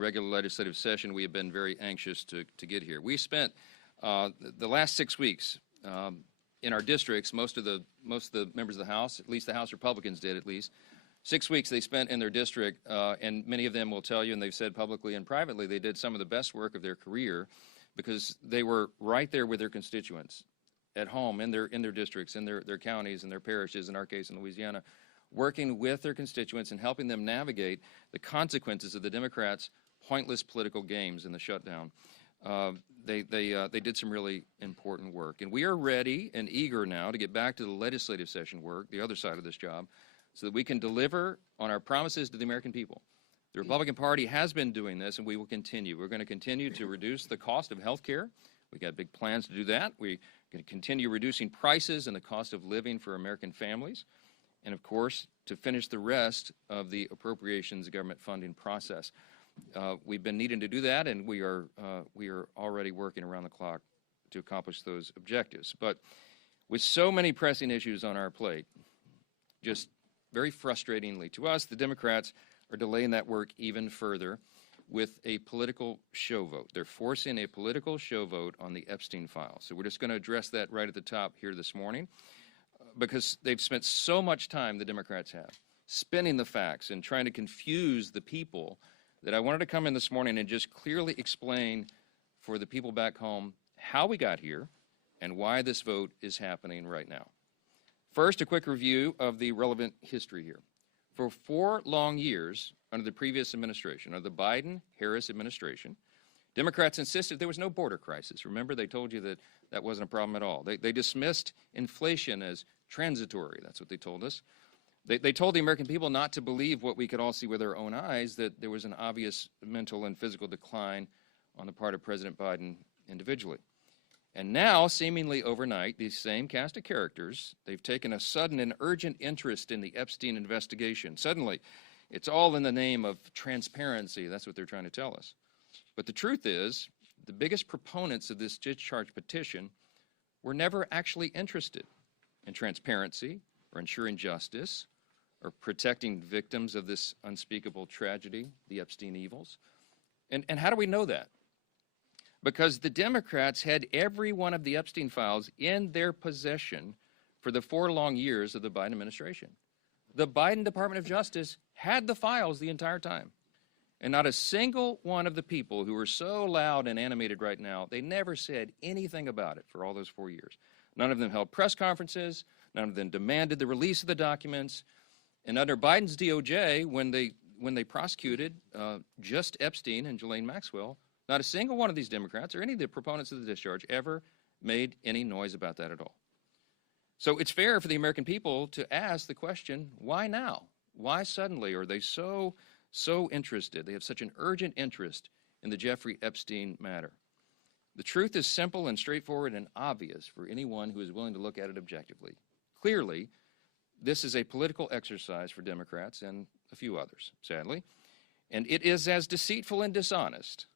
regular legislative session, we have been very anxious to get here. We spent the last 6 weeks in our districts. Most of the members of the House, at least the House Republicans did, at least 6 weeks they spent in their district, and many of them will tell you, and they've said publicly and privately, they did some of the best work of their career because they were right there with their constituents at home in their districts, in their counties, and their parishes, in our case in Louisiana, working with their constituents and helping them navigate the consequences of the Democrats' pointless political games in the shutdown. They did some really important work. And we are ready and eager now to get back to the legislative session work, the other side of this job, so that we can deliver on our promises to the American people. The Republican Party has been doing this, and we will continue. We're going to continue to reduce the cost of health care. We've got big plans to do that. We're going to continue reducing prices and the cost of living for American families. And, of course, to finish the rest of the appropriations government funding process. We've been needing to do that, and we are already working around the clock to accomplish those objectives. But with so many pressing issues on our plate, just very frustratingly to us, the Democrats are delaying that work even further with a political show vote. They're forcing a political show vote on the Epstein files. So we're just going to address that right at the top here this morning, because they've spent so much time, the Democrats have, spinning the facts and trying to confuse the people, that I wanted to come in this morning and just clearly explain for the people back home how we got here and why this vote is happening right now. First, a quick review of the relevant history here. For 4 long years under the previous administration, under the Biden-Harris administration, Democrats insisted there was no border crisis. Remember, they told you that that wasn't a problem at all. They dismissed inflation as transitory. That's what they told us. They told the American people not to believe what we could all see with our own eyes, that there was an obvious mental and physical decline on the part of President Biden individually. And now, seemingly overnight, these same cast of characters, they've taken a sudden and urgent interest in the Epstein investigation. Suddenly, it's all in the name of transparency. That's what they're trying to tell us. But the truth is, the biggest proponents of this discharge petition were never actually interested in transparency or ensuring justice or protecting victims of this unspeakable tragedy, the Epstein evils. And how do we know that? Because the Democrats had every one of the Epstein files in their possession for the 4 long years of the Biden administration. The Biden Department of Justice had the files the entire time. And not a single one of the people who are so loud and animated right now, they never said anything about it for all those 4 years. None of them held press conferences. None of them demanded the release of the documents. And under Biden's DOJ, when they prosecuted just Epstein and Ghislaine Maxwell, not a single one of these Democrats or any of the proponents of the discharge ever made any noise about that at all. So it's fair for the American people to ask the question, why now? Why suddenly are they so interested? They have such an urgent interest in the Jeffrey Epstein matter. The truth is simple and straightforward and obvious for anyone who is willing to look at it objectively. Clearly, this is a political exercise for Democrats and a few others, sadly, and it is as deceitful and dishonest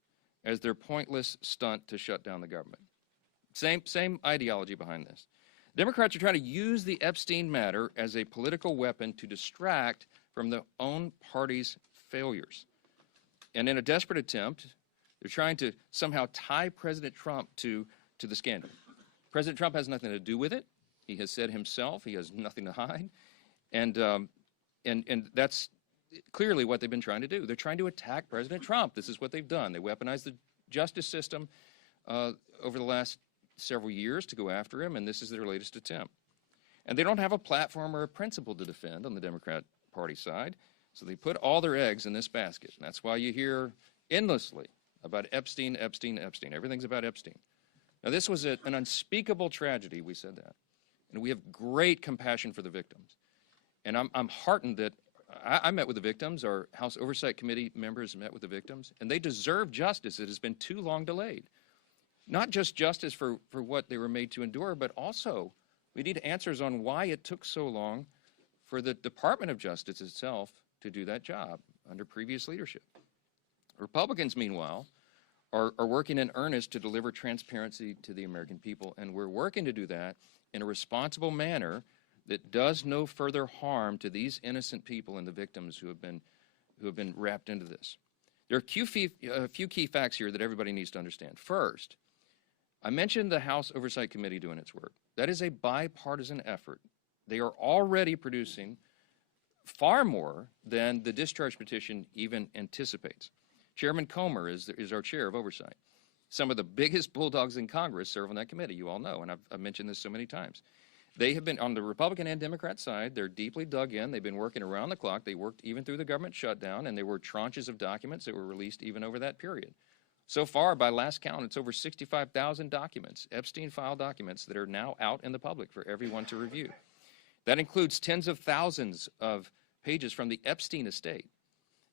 as their pointless stunt to shut down the government. Same ideology behind this. Democrats are trying to use the Epstein matter as a political weapon to distract from their own party's failures. And in a desperate attempt, they're trying to somehow tie President Trump to the scandal. President Trump has nothing to do with it. He has said himself he has nothing to hide. And that's clearly what they've been trying to do. They're trying to attack President Trump. This is what they've done. They weaponized the justice system over the last several years to go after him, and this is their latest attempt. And they don't have a platform or a principle to defend on the Democrat Party side, so they put all their eggs in this basket. And that's why you hear endlessly about Epstein, Epstein, Epstein. Everything's about Epstein. Now, this was an unspeakable tragedy, we said that. And we have great compassion for the victims. And I'm heartened that I met with the victims. Our House Oversight Committee members met with the victims, and they deserve justice. It has been too long delayed. Not just justice for what they were made to endure, but also we need answers on why it took so long for the Department of Justice itself to do that job under previous leadership. Republicans, meanwhile, are working in earnest to deliver transparency to the American people, and we're working to do that in a responsible manner that does no further harm to these innocent people and the victims who have been wrapped into this. There are a few key facts here that everybody needs to understand. First, I mentioned the House Oversight Committee doing its work. That is a bipartisan effort. They are already producing far more than the discharge petition even anticipates. Chairman Comer is our chair of oversight. Some of the biggest bulldogs in Congress serve on that committee, you all know, and I've mentioned this so many times. They have been, on the Republican and Democrat side, they're deeply dug in. They've been working around the clock. They worked even through the government shutdown, and there were tranches of documents that were released even over that period. So far, by last count, it's over 65,000 documents, Epstein file documents, that are now out in the public for everyone to review. That includes tens of thousands of pages from the Epstein estate.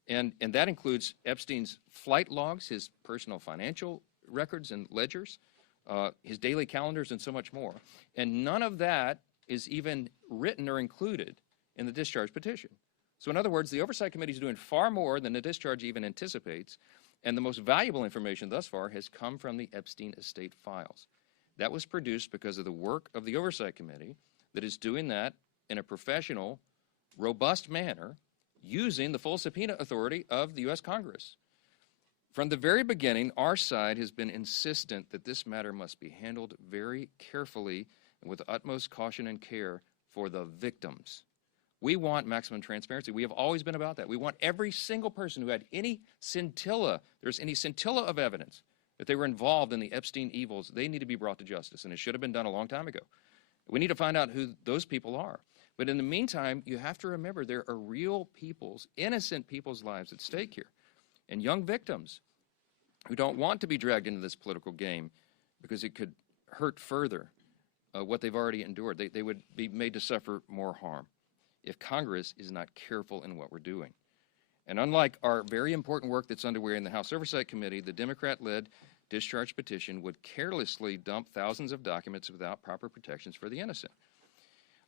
And that includes Epstein's flight logs, his personal financial records and ledgers, his daily calendars, and so much more. And none of that is even written or included in the discharge petition. So in other words, the Oversight Committee is doing far more than the discharge even anticipates, and the most valuable information thus far has come from the Epstein estate files. That was produced because of the work of the Oversight Committee that is doing that in a professional, robust manner, using the full subpoena authority of the U.S. Congress. From the very beginning, our side has been insistent that this matter must be handled very carefully and with utmost caution and care for the victims. We want maximum transparency. We have always been about that. We want every single person who had any scintilla, there's any scintilla of evidence that they were involved in the Epstein evils, they need to be brought to justice, and it should have been done a long time ago. We need to find out who those people are. But in the meantime, you have to remember there are real people's, innocent people's lives at stake here, and young victims who don't want to be dragged into this political game because it could hurt further what they've already endured. They would be made to suffer more harm if Congress is not careful in what we're doing. And unlike our very important work that's underway in the House Oversight Committee, the Democrat-led discharge petition would carelessly dump thousands of documents without proper protections for the innocent.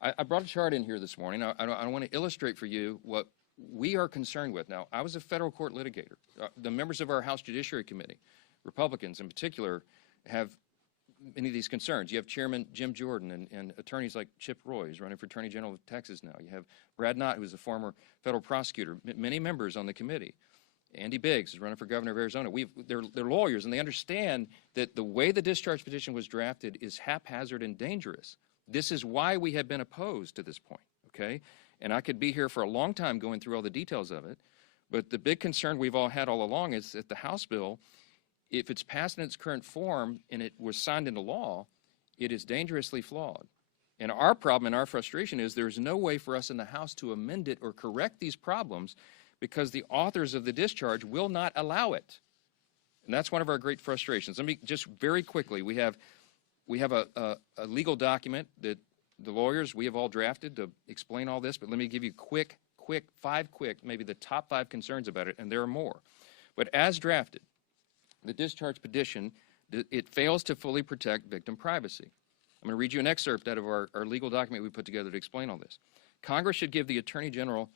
I brought a chart in here this morning. I want to illustrate for you what we are concerned with. Now, I was a federal court litigator. The members of our House Judiciary Committee, Republicans in particular, have many of these concerns. You have Chairman Jim Jordan and attorneys like Chip Roy, who's running for Attorney General of Texas now. You have Brad Knott, who's a former federal prosecutor, many members on the committee. Andy Biggs is running for governor of Arizona. They're lawyers, and they understand that the way the discharge petition was drafted is haphazard and dangerous. This is why we have been opposed to this point, okay? And I could be here for a long time going through all the details of it, but the big concern we've all had all along is that the House bill, if it's passed in its current form and it was signed into law, it is dangerously flawed. And our problem and our frustration is there's no way for us in the House to amend it or correct these problems because the authors of the discharge will not allow it. And that's one of our great frustrations. Let me just very quickly, we have a legal document that the lawyers, we have all drafted to explain all this, but let me give you five quick, maybe the top 5 concerns about it, and there are more. But as drafted, the discharge petition, it fails to fully protect victim privacy. I'm going to read you an excerpt out of our legal document we put together to explain all this. Congress should give the Attorney General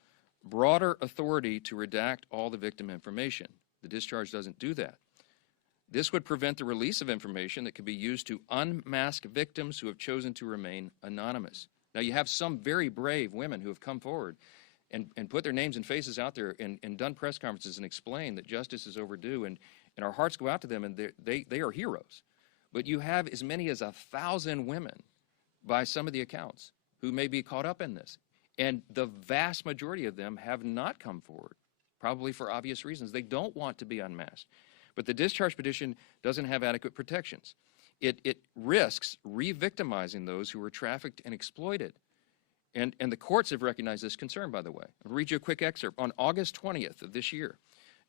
broader authority to redact all the victim information. The discharge doesn't do that. This would prevent the release of information that could be used to unmask victims who have chosen to remain anonymous. Now, you have some very brave women who have come forward and put their names and faces out there and done press conferences and explained that justice is overdue, and our hearts go out to them, and they are heroes. But you have as many as 1,000 women, by some of the accounts, who may be caught up in this. And the vast majority of them have not come forward, probably for obvious reasons. They don't want to be unmasked. But the discharge petition doesn't have adequate protections. It risks re-victimizing those who were trafficked and exploited. And the courts have recognized this concern, by the way. I'll read you a quick excerpt. On August 20th of this year,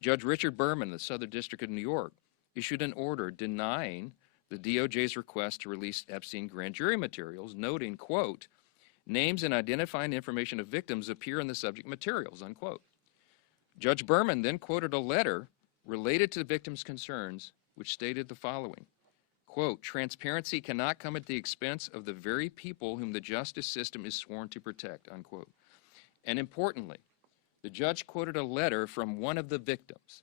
Judge Richard Berman, the Southern District of New York, issued an order denying the DOJ's request to release Epstein grand jury materials, noting, quote, names and identifying information of victims appear in the subject materials, unquote. Judge Berman then quoted a letter related to the victims' concerns, which stated the following, quote, transparency cannot come at the expense of the very people whom the justice system is sworn to protect, unquote. And importantly, the judge quoted a letter from one of the victims.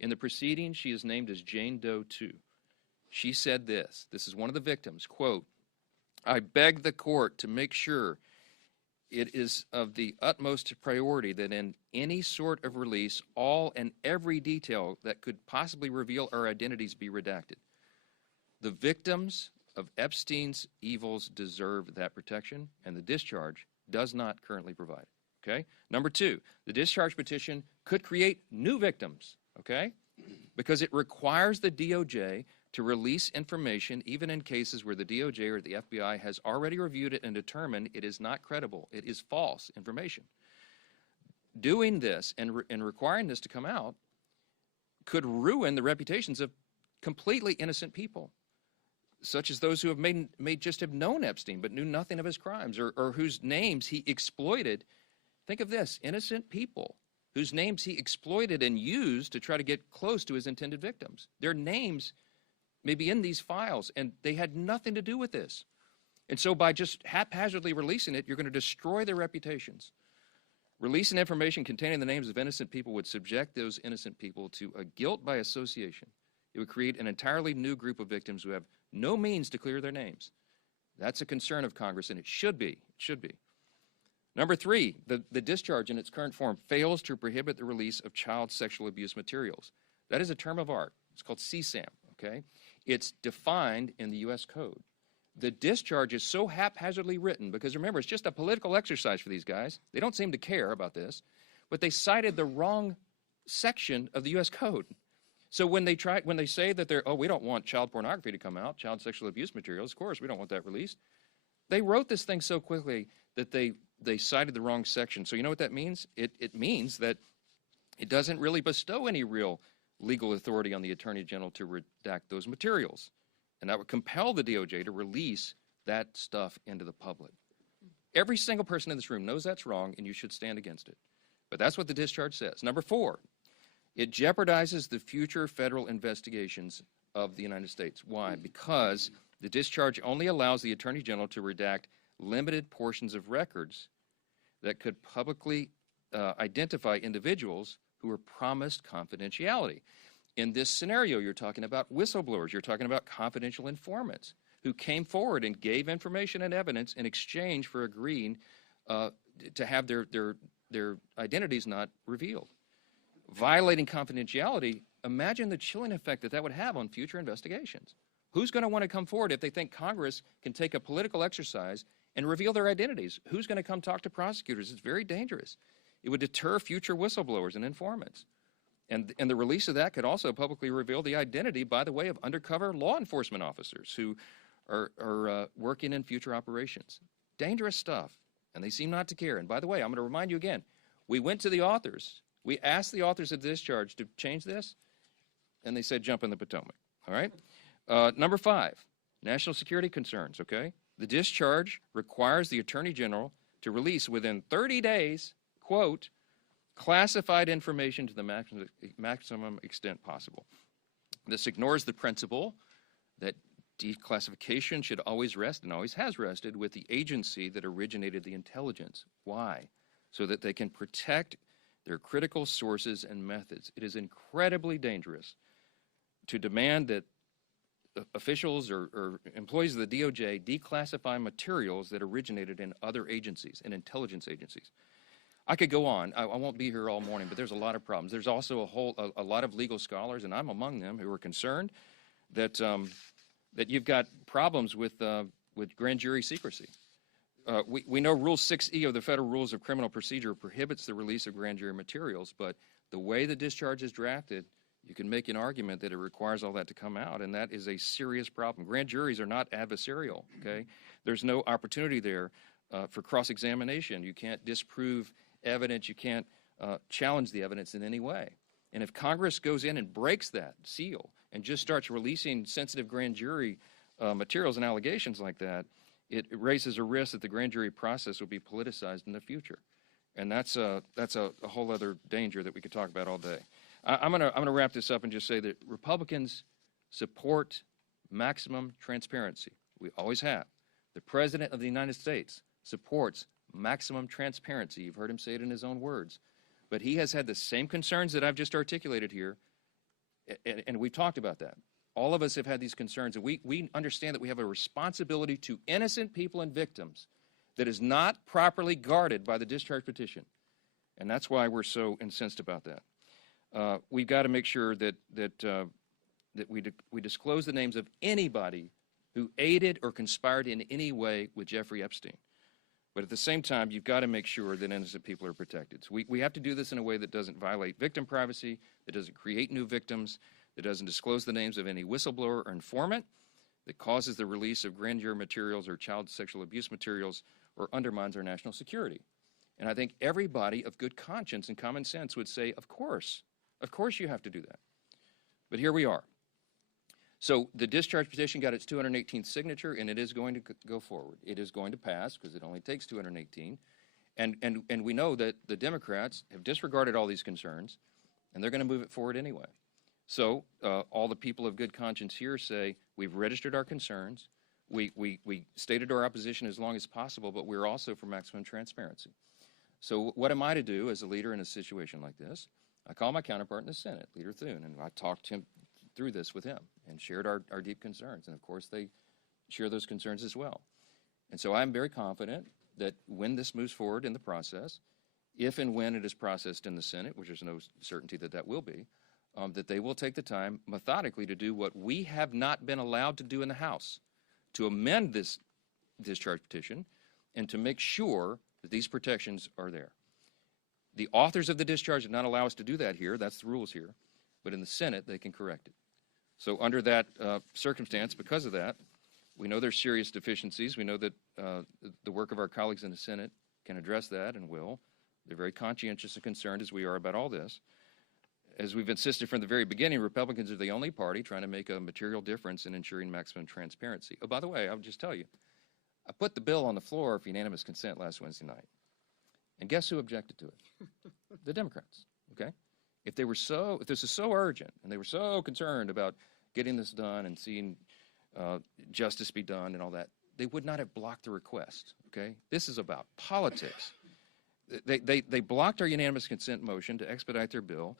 In the proceedings, she is named as Jane Doe 2. She said this is one of the victims, quote, I beg the court to make sure it is of the utmost priority that in any sort of release, all and every detail that could possibly reveal our identities be redacted. The victims of Epstein's evils deserve that protection, and the discharge does not currently provide. Okay? Number two, the discharge petition could create new victims, okay? Because it requires the DOJ to release information even in cases where the DOJ or the FBI has already reviewed it and determined it is not credible. It is false information. Doing this and requiring this to come out could ruin the reputations of completely innocent people, such as those who have may just have known Epstein but knew nothing of his crimes, or whose names he exploited. Think of this, innocent people whose names he exploited and used to try to get close to his intended victims. Their names may be in these files, and they had nothing to do with this. And so by just haphazardly releasing it, you're going to destroy their reputations. Releasing information containing the names of innocent people would subject those innocent people to a guilt by association. It would create an entirely new group of victims who have no means to clear their names. That's a concern of Congress, and it should be. It should be. Number three, the discharge in its current form fails to prohibit the release of child sexual abuse materials. That is a term of art. It's called CSAM, okay? It's defined in the U.S. Code. The discharge is so haphazardly written because, remember, it's just a political exercise for these guys. They don't seem to care about this, but they cited the wrong section of the U.S. Code. So when they say that we don't want child pornography to come out, child sexual abuse materials, of course, we don't want that released. They wrote this thing so quickly that they cited the wrong section. So you know what that means? It means that it doesn't really bestow any real legal authority on the Attorney General to redact those materials. And that would compel the DOJ to release that stuff into the public. Every single person in this room knows that's wrong, and you should stand against it. But that's what the discharge says. Number four, it jeopardizes the future federal investigations of the United States. Why? Because the discharge only allows the Attorney General to redact limited portions of records that could publicly identify individuals who were promised confidentiality. In this scenario, you're talking about whistleblowers. You're talking about confidential informants who came forward and gave information and evidence in exchange for agreeing to have their identities not revealed. Violating confidentiality, imagine the chilling effect that would have on future investigations. Who's going to want to come forward if they think Congress can take a political exercise and reveal their identities? Who's going to come talk to prosecutors? It's very dangerous. It would deter future whistleblowers and informants. And the release of that could also publicly reveal the identity, by the way, of undercover law enforcement officers who are working in future operations. Dangerous stuff, and they seem not to care. And by the way, I'm going to remind you again, we went to the authors. We asked the authors of the discharge to change this, and they said jump in the Potomac, all right? Number five, national security concerns, okay? The discharge requires the Attorney General to release within 30 days, quote, classified information to the maximum extent possible. This ignores the principle that declassification should always rest, and always has rested, with the agency that originated the intelligence. Why? So that they can protect their critical sources and methods. It is incredibly dangerous to demand that officials or employees of the DOJ declassify materials that originated in other agencies, in intelligence agencies. I could go on. I won't be here all morning, but there's a lot of problems. There's also a lot of legal scholars, and I'm among them, who are concerned that that you've got problems with grand jury secrecy. We know Rule 6E of the Federal Rules of Criminal Procedure prohibits the release of grand jury materials, but the way the discharge is drafted, you can make an argument that it requires all that to come out, and that is a serious problem. Grand juries are not adversarial, okay? There's no opportunity there for cross-examination. You can't disprove evidence. You can't challenge the evidence in any way. And if Congress goes in and breaks that seal and just starts releasing sensitive grand jury materials and allegations like that, it raises a risk that the grand jury process will be politicized in the future. And that's a whole other danger that we could talk about all day. I'm gonna wrap this up and just say that Republicans support maximum transparency. We always have. The President of the United States supports maximum transparency. You've heard him say it in his own words. But he has had the same concerns that I've just articulated here, and we've talked about that. All of us have had these concerns, and we understand that we have a responsibility to innocent people and victims that is not properly guarded by the discharge petition. And that's why we're so incensed about that. We've got to make sure that we disclose the names of anybody who aided or conspired in any way with Jeffrey Epstein. But at the same time, you've got to make sure that innocent people are protected. So we have to do this in a way that doesn't violate victim privacy, that doesn't create new victims, that doesn't disclose the names of any whistleblower or informant, that causes the release of grand jury materials or child sexual abuse materials, or undermines our national security. And I think everybody of good conscience and common sense would say, of course you have to do that. But here we are. So the discharge petition got its 218th signature, and it is going to go forward. It is going to pass because it only takes 218. And we know that the Democrats have disregarded all these concerns, and they're going to move it forward anyway. So all the people of good conscience here say, we've registered our concerns, we stated our opposition as long as possible, but we're also for maximum transparency. So what am I to do as a leader in a situation like this? I call my counterpart in the Senate, Leader Thune, and I talked him through this with him and shared our deep concerns. And of course, they share those concerns as well. And so I'm very confident that when this moves forward in the process, if and when it is processed in the Senate, which there's no certainty that that will be, that they will take the time methodically to do what we have not been allowed to do in the House, to amend this discharge petition and to make sure that these protections are there. The authors of the discharge did not allow us to do that here. That's the rules here. But in the Senate, they can correct it. So under that circumstance, because of that, we know there's serious deficiencies. We know that the work of our colleagues in the Senate can address that and will. They're very conscientious and concerned, as we are, about all this. As we've insisted from the very beginning, Republicans are the only party trying to make a material difference in ensuring maximum transparency. Oh, by the way, I'll just tell you, I put the bill on the floor for unanimous consent last Wednesday night. And guess who objected to it? The Democrats, okay? If this is so urgent and they were so concerned about getting this done and seeing justice be done and all that, they would not have blocked the request, okay? This is about politics. They blocked our unanimous consent motion to expedite their bill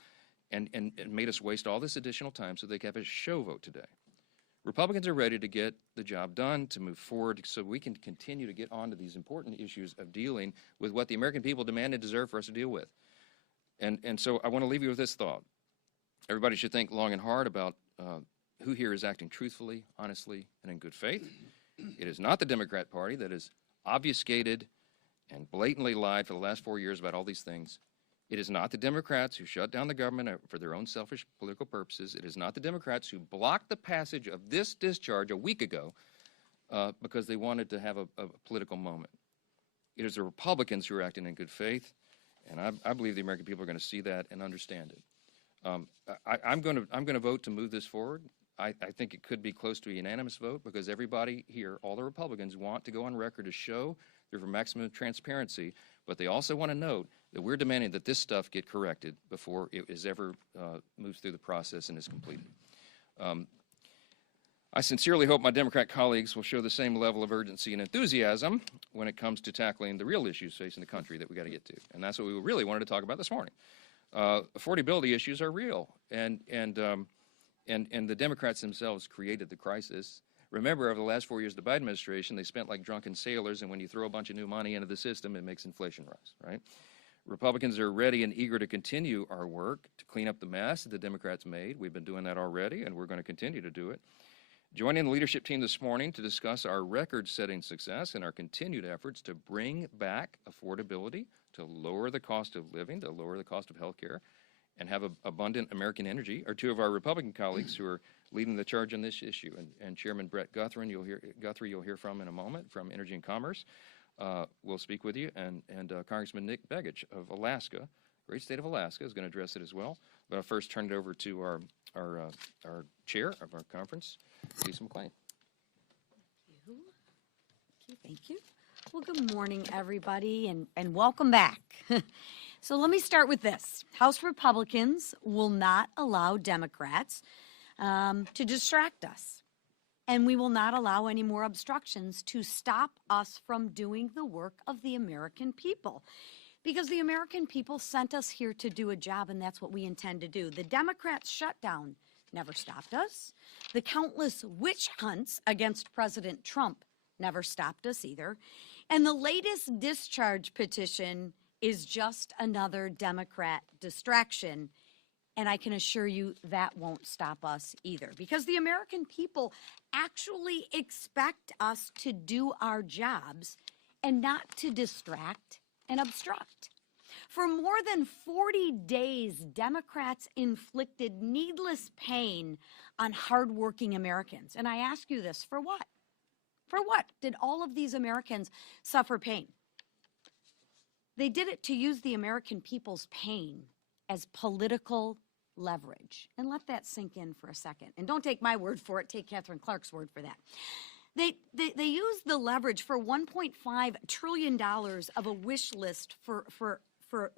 and made us waste all this additional time so they could have a show vote today. Republicans are ready to get the job done, to move forward so we can continue to get on to these important issues of dealing with what the American people demand and deserve for us to deal with. And so I want to leave you with this thought. Everybody should think long and hard about who here is acting truthfully, honestly, and in good faith. It is not the Democrat Party that has obfuscated and blatantly lied for the last 4 years about all these things. It is not the Democrats who shut down the government for their own selfish political purposes. It is not the Democrats who blocked the passage of this discharge a week ago because they wanted to have a political moment. It is the Republicans who are acting in good faith, and I believe the American people are going to see that and understand it. I'm going to vote to move this forward. I think it could be close to a unanimous vote because everybody here, all the Republicans, want to go on record to show they're for maximum transparency, but they also want to note that we're demanding that this stuff get corrected before it is ever moves through the process and is completed. I sincerely hope my Democrat colleagues will show the same level of urgency and enthusiasm when it comes to tackling the real issues facing the country that we got to get to, and that's what we really wanted to talk about this morning. Affordability issues are real, and the Democrats themselves created the crisis. Remember, over the last 4 years of the Biden administration, they spent like drunken sailors, and when you throw a bunch of new money into the system, it makes inflation rise, right? Republicans are ready and eager to continue our work to clean up the mess that the Democrats made. We've been doing that already, and we're going to continue to do it. Joining the leadership team this morning to discuss our record-setting success and our continued efforts to bring back affordability, to lower the cost of living, to lower the cost of health care, and have abundant American energy are two of our Republican colleagues who are leading the charge on this issue. And Chairman Brett Guthrie, you'll hear from in a moment, from Energy and Commerce, will speak with you, and Congressman Nick Begich of Alaska, great state of Alaska, is going to address it as well. But I'll first turn it over to our chair of our conference, Lisa McClain. Thank you. Well, good morning, everybody, and welcome back. So let me start with this. House Republicans will not allow Democrats to distract us. And we will not allow any more obstructions to stop us from doing the work of the American people. Because the American people sent us here to do a job, and that's what we intend to do. The Democrats' shutdown never stopped us. The countless witch hunts against President Trump never stopped us either. And the latest discharge petition is just another Democrat distraction. And I can assure you that won't stop us either, because the American people actually expect us to do our jobs and not to distract and obstruct. For more than 40 days, Democrats inflicted needless pain on hardworking Americans. And I ask you this, for what? For what did all of these Americans suffer pain? They did it to use the American people's pain as political leverage. And let that sink in for a second. And don't take my word for it, take Catherine Clark's word for that. They used the leverage for $1.5 trillion of a wish list for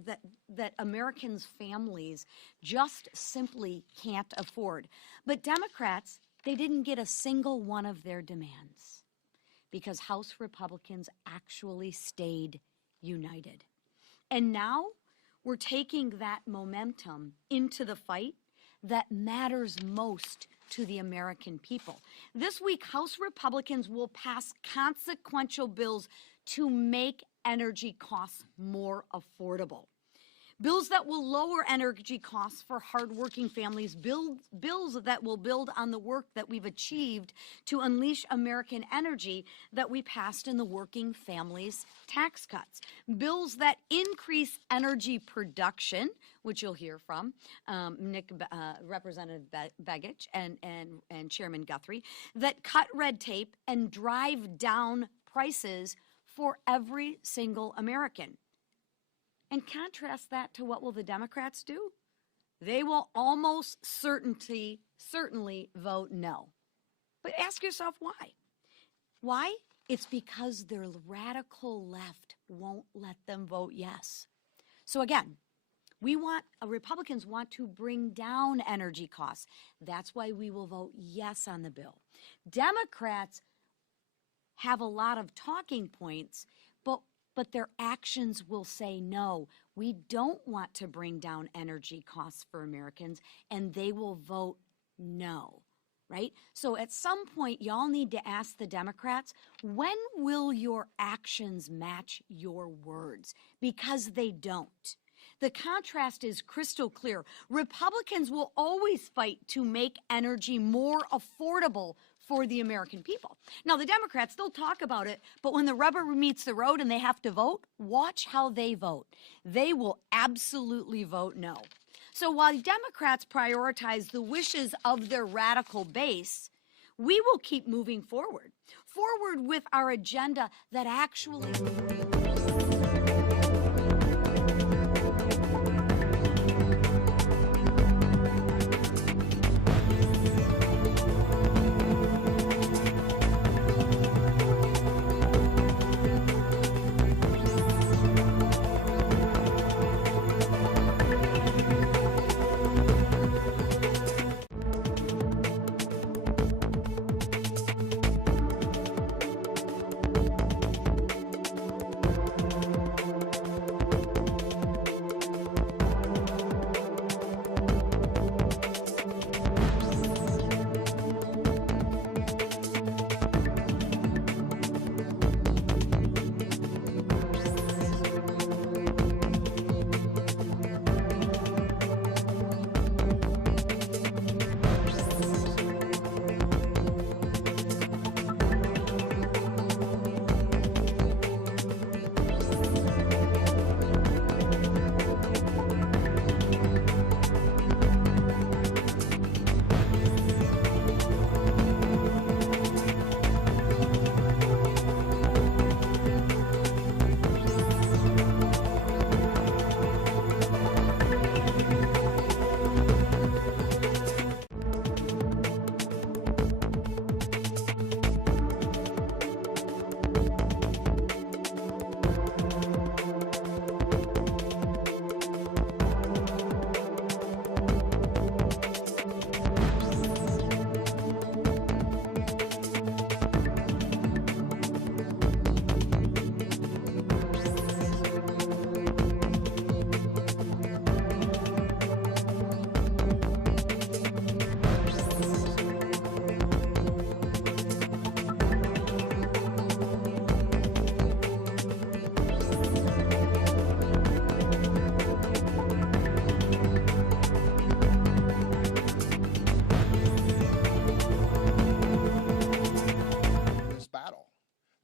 that Americans' families just simply can't afford. But Democrats, they didn't get a single one of their demands because House Republicans actually stayed united. And now we're taking that momentum into the fight that matters most to the American people. This week, House Republicans will pass consequential bills to make energy costs more affordable. Bills that will lower energy costs for hardworking families, bills that will build on the work that we've achieved to unleash American energy that we passed in the Working Families Tax Cuts. Bills that increase energy production, which you'll hear from Representative Begich and Chairman Guthrie, that cut red tape and drive down prices for every single American. And contrast that to what will the Democrats do? They will almost certainly vote no. But ask yourself why. Why? It's because their radical left won't let them vote yes. So again, Republicans want to bring down energy costs. That's why we will vote yes on the bill. Democrats have a lot of talking points, but their actions will say no. We don't want to bring down energy costs for Americans, and they will vote no, right? So at some point, y'all need to ask the Democrats, when will your actions match your words? Because they don't. The contrast is crystal clear. Republicans will always fight to make energy more affordable for the American people. Now, the Democrats, they'll talk about it, but when the rubber meets the road and they have to vote, watch how they vote. They will absolutely vote no. So while Democrats prioritize the wishes of their radical base, we will keep moving forward with our agenda that actually...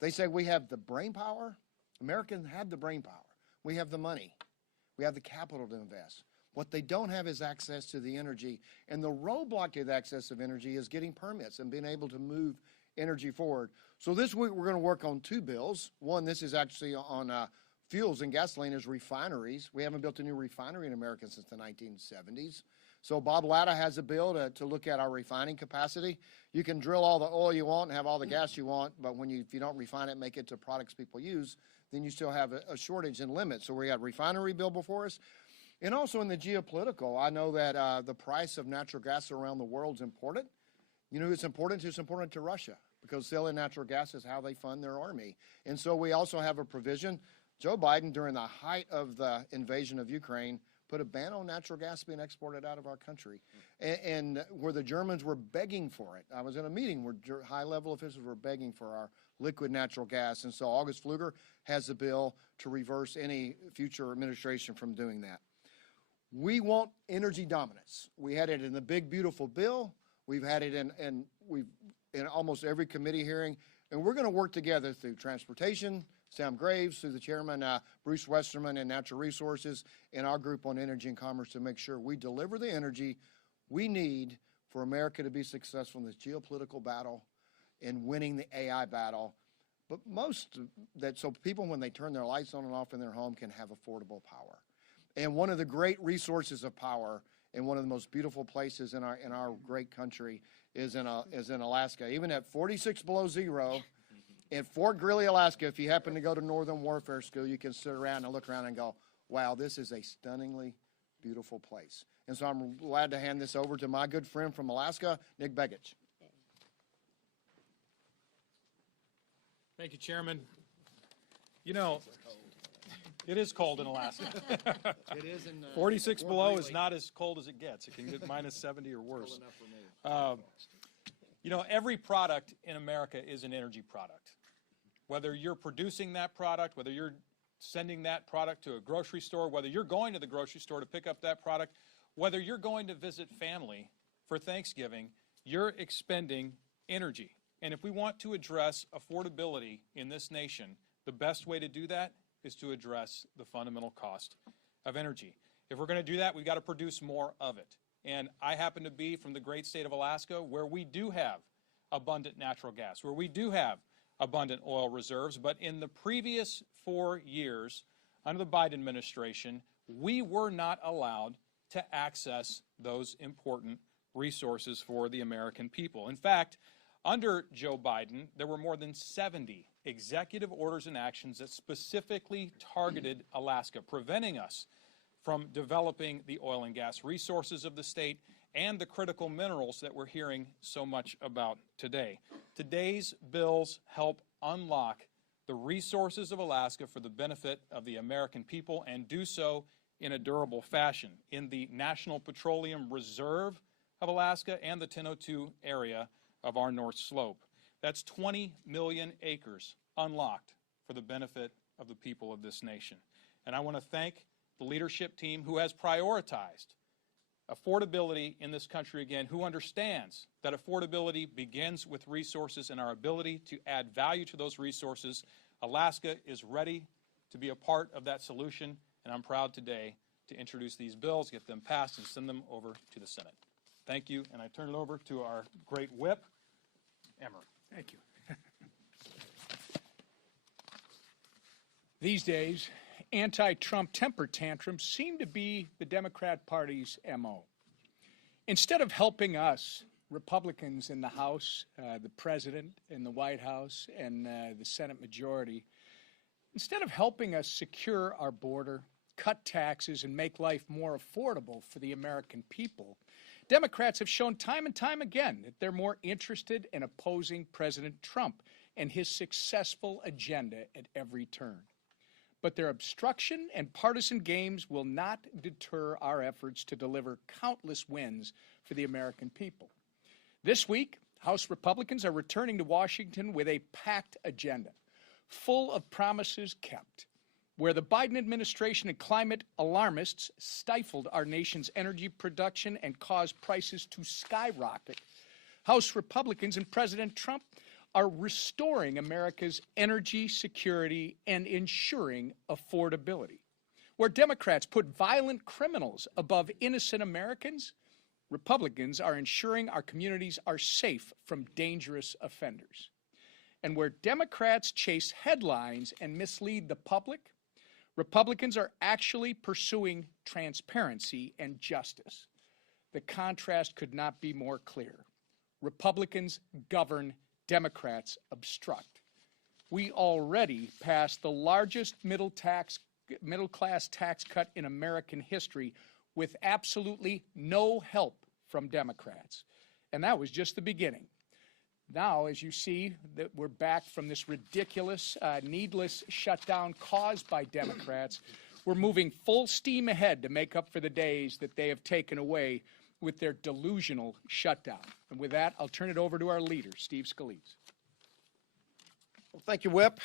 They say we have the brain power. Americans have the brain power. We have the money. We have the capital to invest. What they don't have is access to the energy. And the roadblock to the access of energy is getting permits and being able to move energy forward. So this week we're going to work on 2 bills. One, this is actually on fuels and gasoline as refineries. We haven't built a new refinery in America since the 1970s. So Bob Latta has a bill to look at our refining capacity. You can drill all the oil you want and have all the gas you want, but if you don't refine it, make it to products people use, then you still have a shortage and limit. So we got a refinery bill before us. And also in the geopolitical, I know that the price of natural gas around the world is important. You know who it's important to? It's important to Russia, because selling natural gas is how they fund their army. And so we also have a provision. Joe Biden, during the height of the invasion of Ukraine, put a ban on natural gas being exported out of our country, and where the Germans were begging for it. I was in a meeting where high-level officials were begging for our liquid natural gas, and so August Pfluger has a bill to reverse any future administration from doing that. We want energy dominance. We had it in the big, beautiful bill. We've had it in almost every committee hearing, and we're going to work together through transportation, Sam Graves, through the chairman, Bruce Westerman, and Natural Resources, and our group on Energy and Commerce to make sure we deliver the energy we need for America to be successful in this geopolitical battle and winning the AI battle. But so people, when they turn their lights on and off in their home, can have affordable power. And one of the great resources of power and one of the most beautiful places in our great country is in Alaska. Even at 46 below zero, in Fort Greely, Alaska, if you happen to go to Northern Warfare School, you can sit around and look around and go, wow, this is a stunningly beautiful place. And so I'm glad to hand this over to my good friend from Alaska, Nick Begich. Thank you, Chairman. You know, it is cold in Alaska. It is in 46 below is not as cold as it gets. It can get minus 70 or worse. You know, every product in America is an energy product. Whether you're producing that product, whether you're sending that product to a grocery store, whether you're going to the grocery store to pick up that product, whether you're going to visit family for Thanksgiving, you're expending energy. And if we want to address affordability in this nation, the best way to do that is to address the fundamental cost of energy. If we're going to do that, we've got to produce more of it. And I happen to be from the great state of Alaska, where we do have abundant natural gas, where we do have abundant oil reserves. But in the previous 4 years, under the Biden administration, we were not allowed to access those important resources for the American people. In fact, under Joe Biden, there were more than 70 executive orders and actions that specifically targeted Alaska, preventing us from developing the oil and gas resources of the state and the critical minerals that we're hearing so much about today. Today's bills help unlock the resources of Alaska for the benefit of the American people, and do so in a durable fashion. In the National Petroleum Reserve of Alaska and the 1002 area of our North Slope. That's 20 million acres unlocked for the benefit of the people of this nation. And I want to thank the leadership team who has prioritized affordability in this country again, who understands that affordability begins with resources and our ability to add value to those resources. Alaska is ready to be a part of that solution, and I'm proud today to introduce these bills, get them passed, and send them over to the Senate. Thank you, and I turn it over to our great whip, Emmer. Thank you. These days, anti-Trump temper tantrums seem to be the Democrat Party's MO. Instead of helping us, Republicans in the House, the President in the White House, and the Senate majority, instead of helping us secure our border, cut taxes, and make life more affordable for the American people, Democrats have shown time and time again that they're more interested in opposing President Trump and his successful agenda at every turn. But their obstruction and partisan games will not deter our efforts to deliver countless wins for the American people. This week, House Republicans are returning to Washington with a packed agenda, full of promises kept. Where the Biden administration and climate alarmists stifled our nation's energy production and caused prices to skyrocket, House Republicans and President Trump are restoring America's energy security and ensuring affordability. Where Democrats put violent criminals above innocent Americans, Republicans are ensuring our communities are safe from dangerous offenders. And where Democrats chase headlines and mislead the public, Republicans are actually pursuing transparency and justice. The contrast could not be more clear. Republicans govern, Democrats obstruct. We already passed the largest middle-class tax cut in American history with absolutely no help from Democrats. And that was just the beginning. Now, as you see, that we're back from this ridiculous, needless shutdown caused by Democrats, we're moving full steam ahead to make up for the days that they have taken away with their delusional shutdown. And with that, I'll turn it over to our leader, Steve Scalise. Well, thank you, Whip.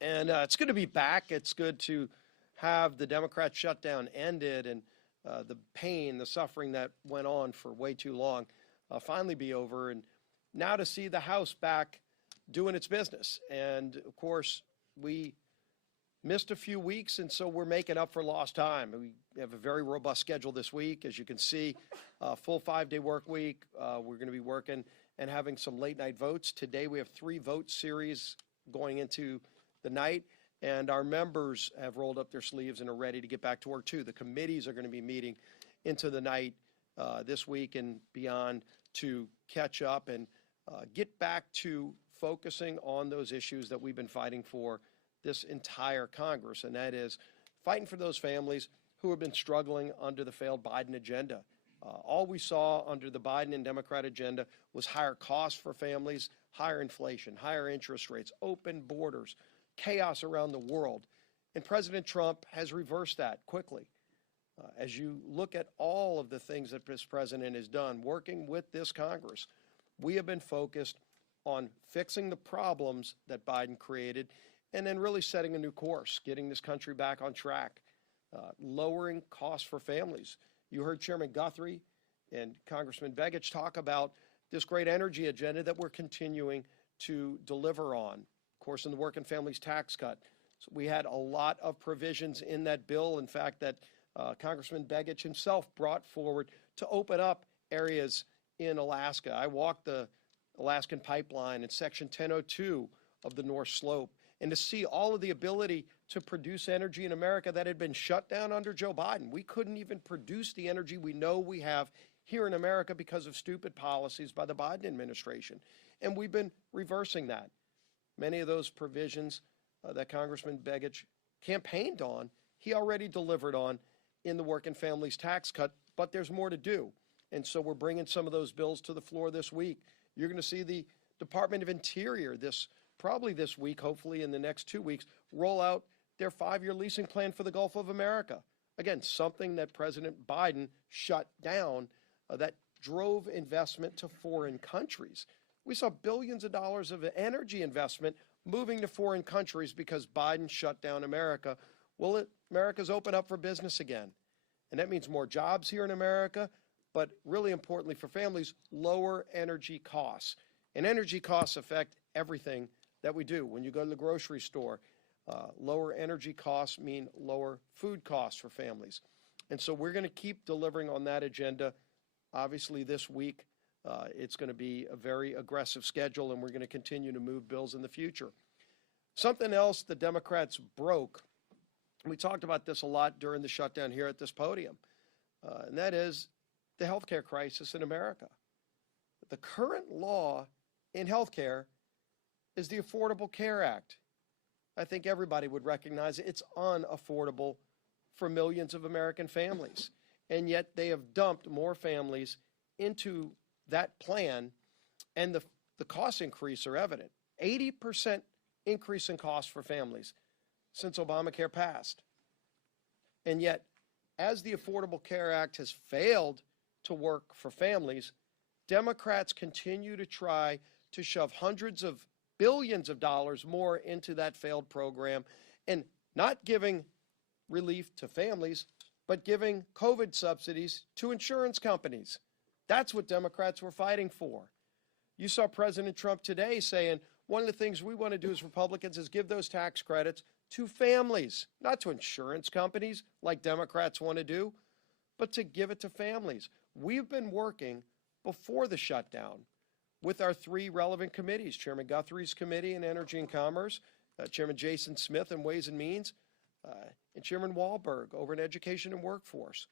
And it's good to be back. It's good to have the Democrat shutdown ended and the pain, the suffering that went on for way too long finally be over. And now to see the House back doing its business. And, of course, we missed a few weeks, and so we're making up for lost time. We have a very robust schedule this week. As you can see, full 5-day work week. We're going to be working and having some late-night votes. Today we have 3 vote series going into the night, and our members have rolled up their sleeves and are ready to get back to work, too. The committees are going to be meeting into the night this week and beyond to catch up and get back to focusing on those issues that we've been fighting for this entire Congress, and that is fighting for those families who have been struggling under the failed Biden agenda. All we saw under the Biden and Democrat agenda was higher costs for families, higher inflation, higher interest rates, open borders, chaos around the world. And President Trump has reversed that quickly. As you look at all of the things that this president has done, working with this Congress, we have been focused on fixing the problems that Biden created and then really setting a new course, getting this country back on track, lowering costs for families. You heard Chairman Guthrie and Congressman Begich talk about this great energy agenda that we're continuing to deliver on. Of course, in the Working Families Tax Cut, so we had a lot of provisions in that bill, in fact, that Congressman Begich himself brought forward to open up areas in Alaska. I walked the Alaskan pipeline in Section 1002 of the North Slope, and to see all of the ability to produce energy in America that had been shut down under Joe Biden. We couldn't even produce the energy we know we have here in America because of stupid policies by the Biden administration. And we've been reversing that. Many of those provisions that Congressman Begich campaigned on, he already delivered on in the Working Families Tax Cut, but there's more to do. And so we're bringing some of those bills to the floor this week. You're going to see the Department of Interior probably this week, hopefully in the next 2 weeks, roll out their 5-year leasing plan for the Gulf of America. Again, something that President Biden shut down that drove investment to foreign countries. We saw billions of dollars of energy investment moving to foreign countries because Biden shut down America. Well, America's open up for business again. And that means more jobs here in America, but really importantly for families, lower energy costs. And energy costs affect everything that we do. When you go to the grocery store, lower energy costs mean lower food costs for families. And so we're going to keep delivering on that agenda. Obviously, this week, it's going to be a very aggressive schedule, and we're going to continue to move bills in the future. Something else the Democrats broke, we talked about this a lot during the shutdown here at this podium, and that is the health care crisis in America. The current law in health care is the Affordable Care Act. I think everybody would recognize it's unaffordable for millions of American families. And yet they have dumped more families into that plan, and the cost increase are evident. 80% increase in costs for families since Obamacare passed. And yet, as the Affordable Care Act has failed to work for families, Democrats continue to try to shove hundreds of billions of dollars more into that failed program and not giving relief to families, but giving COVID subsidies to insurance companies. That's what Democrats were fighting for. You saw President Trump today saying, one of the things we want to do as Republicans is give those tax credits to families, not to insurance companies like Democrats want to do, but to give it to families. We've been working before the shutdown with our 3 relevant committees, Chairman Guthrie's committee in Energy and Commerce, Chairman Jason Smith in Ways and Means, and Chairman Wahlberg over in Education and Workforce.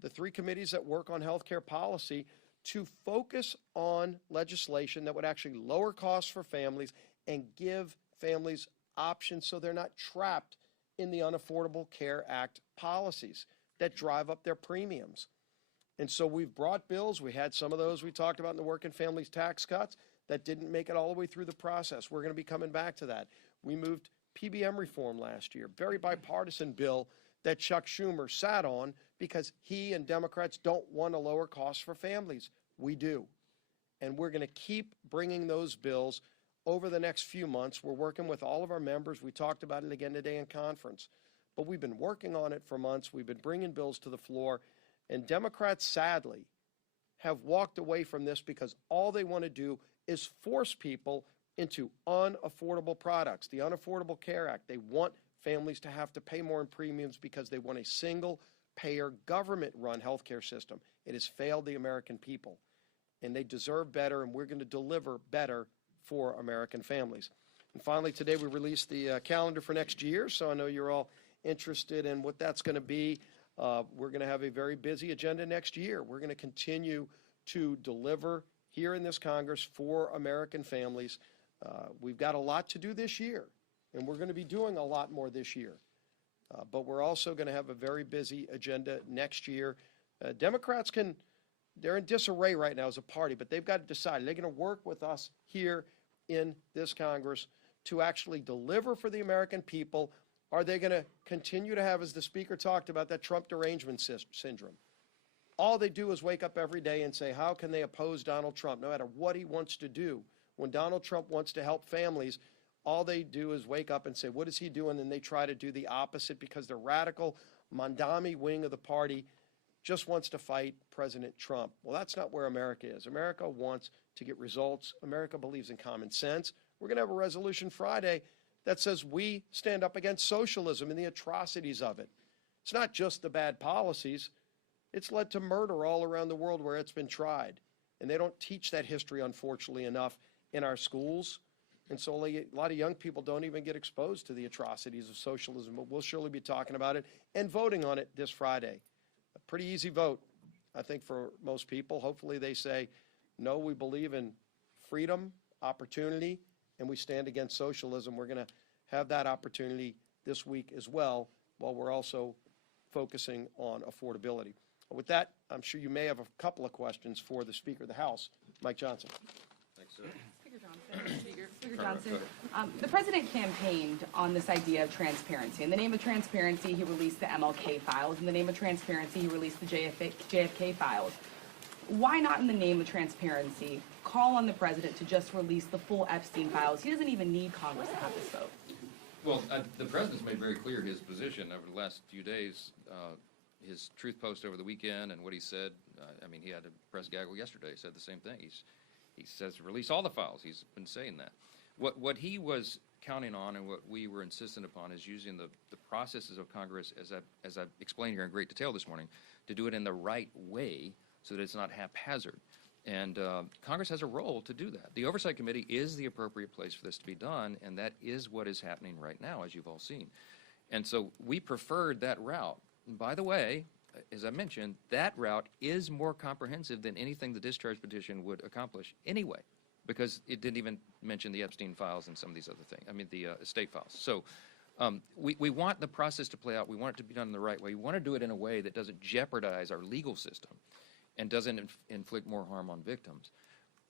The 3 committees that work on healthcare policy to focus on legislation that would actually lower costs for families and give families options so they're not trapped in the Unaffordable Care Act policies that drive up their premiums. And so we've brought bills. We had some of those we talked about in the working families tax cuts that didn't make it all the way through the process. We're going to be coming back to that. We moved PBM reform last year, very bipartisan bill that Chuck Schumer sat on because he and Democrats don't want to lower costs for families. We do. And we're going to keep bringing those bills over the next few months. We're working with all of our members. We talked about it again today in conference. But we've been working on it for months. We've been bringing bills to the floor. And Democrats, sadly, have walked away from this because all they want to do is force people into unaffordable products, the Unaffordable Care Act. They want families to have to pay more in premiums because they want a single-payer, government-run healthcare system. It has failed the American people, and they deserve better, and we're going to deliver better for American families. And finally, today we released the calendar for next year, so I know you're all interested in what that's going to be. We're going to have a very busy agenda next year. We're going to continue to deliver here in this Congress for American families. We've got a lot to do this year, and we're going to be doing a lot more this year. But we're also going to have a very busy agenda next year. Democrats they're in disarray right now as a party, but they've got to decide. They're going to work with us here in this Congress to actually deliver for the American people. Are they going to continue to have, as the Speaker talked about, that Trump derangement syndrome? All they do is wake up every day and say, how can they oppose Donald Trump, no matter what he wants to do? When Donald Trump wants to help families, all they do is wake up and say, what is he doing? And they try to do the opposite because the radical Mondami wing of the party just wants to fight President Trump. Well, that's not where America is. America wants to get results. America believes in common sense. We're going to have a resolution Friday that says we stand up against socialism and the atrocities of it. It's not just the bad policies. It's led to murder all around the world where it's been tried. And they don't teach that history, unfortunately, enough in our schools. And so a lot of young people don't even get exposed to the atrocities of socialism. But we'll surely be talking about it and voting on it this Friday. A pretty easy vote, I think, for most people. Hopefully they say, no, we believe in freedom, opportunity, and we stand against socialism. We're going to have that opportunity this week as well, while we're also focusing on affordability. With that, I'm sure you may have a couple of questions for the Speaker of the House, Mike Johnson. Thanks, sir. Speaker Johnson, the president campaigned on this idea of transparency. In the name of transparency, he released the MLK files. In the name of transparency, he released the JFK files. Why not, in the name of transparency, call on the president to just release the full Epstein files? He doesn't even need Congress to have this vote. Well, the president's made very clear his position over the last few days. His truth post over the weekend and what he said. I mean, he had a press gaggle yesterday. He said the same thing. He says release all the files. He's been saying that. What he was counting on and what we were insistent upon is using the processes of Congress, as I've explained here in great detail this morning, to do it in the right way so that it's not haphazard. And Congress has a role to do that. The Oversight Committee is the appropriate place for this to be done, and that is what is happening right now, as you've all seen. And so we preferred that route. And by the way, as I mentioned, that route is more comprehensive than anything the discharge petition would accomplish anyway, because it didn't even mention the Epstein files and some of these other things, I mean the estate files. So we want the process to play out. We want it to be done in the right way. We want to do it in a way that doesn't jeopardize our legal system and doesn't inflict more harm on victims.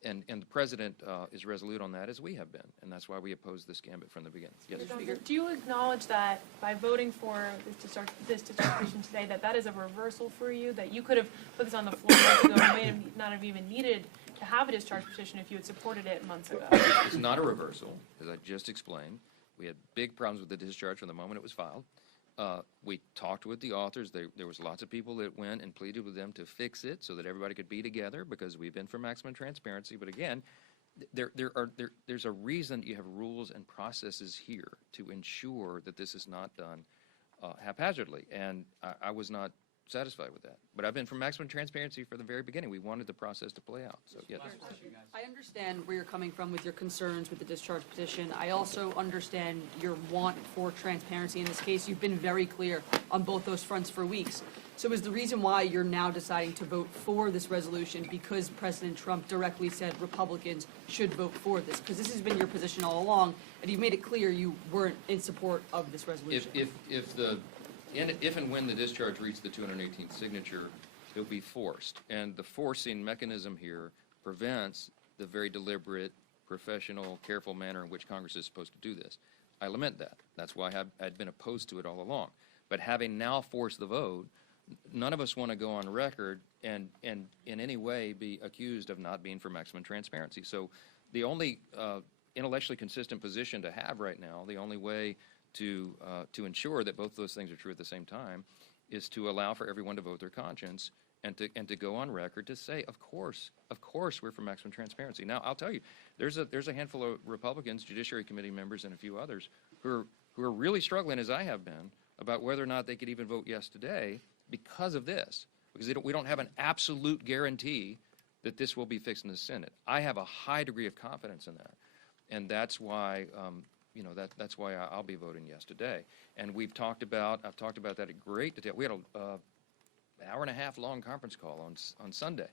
And the president is resolute on that, as we have been, and that's why we oppose this gambit from the beginning. Yes, Speaker. Do you acknowledge that by voting for this distribution today, that is a reversal for you, that you could have put this on the floor months ago and may not have even needed to have a discharge petition if you had supported it months ago? It's not a reversal, as I just explained. We had big problems with the discharge from the moment it was filed. We talked with the authors. There was lots of people that went and pleaded with them to fix it so that everybody could be together, because we've been for maximum transparency. But again, there's a reason you have rules and processes here to ensure that this is not done haphazardly, and I was not satisfied with that. But I've been for maximum transparency for the very beginning. We wanted the process to play out. So, yeah. I understand where you're coming from with your concerns with the discharge petition. I also understand your want for transparency in this case. You've been very clear on both those fronts for weeks. So is the reason why you're now deciding to vote for this resolution because President Trump directly said Republicans should vote for this? Because this has been your position all along, and you've made it clear you weren't in support of this resolution. If and when the discharge reaches the 218th signature, it'll be forced. And the forcing mechanism here prevents the very deliberate, professional, careful manner in which Congress is supposed to do this. I lament that. That's why I'd been opposed to it all along. But having now forced the vote, none of us want to go on record and in any way be accused of not being for maximum transparency. So the only intellectually consistent position to have right now, the only way to ensure that both those things are true at the same time, is to allow for everyone to vote their conscience and to go on record to say, of course, we're for maximum transparency. Now, I'll tell you, there's a handful of Republicans, Judiciary Committee members, and a few others who are really struggling, as I have been, about whether or not they could even vote yes today because of this, because we don't have an absolute guarantee that this will be fixed in the Senate. I have a high degree of confidence in that, and that's why. That's why I'll be voting yes today. And I've talked about that in great detail. We had an hour and a half long conference call on Sunday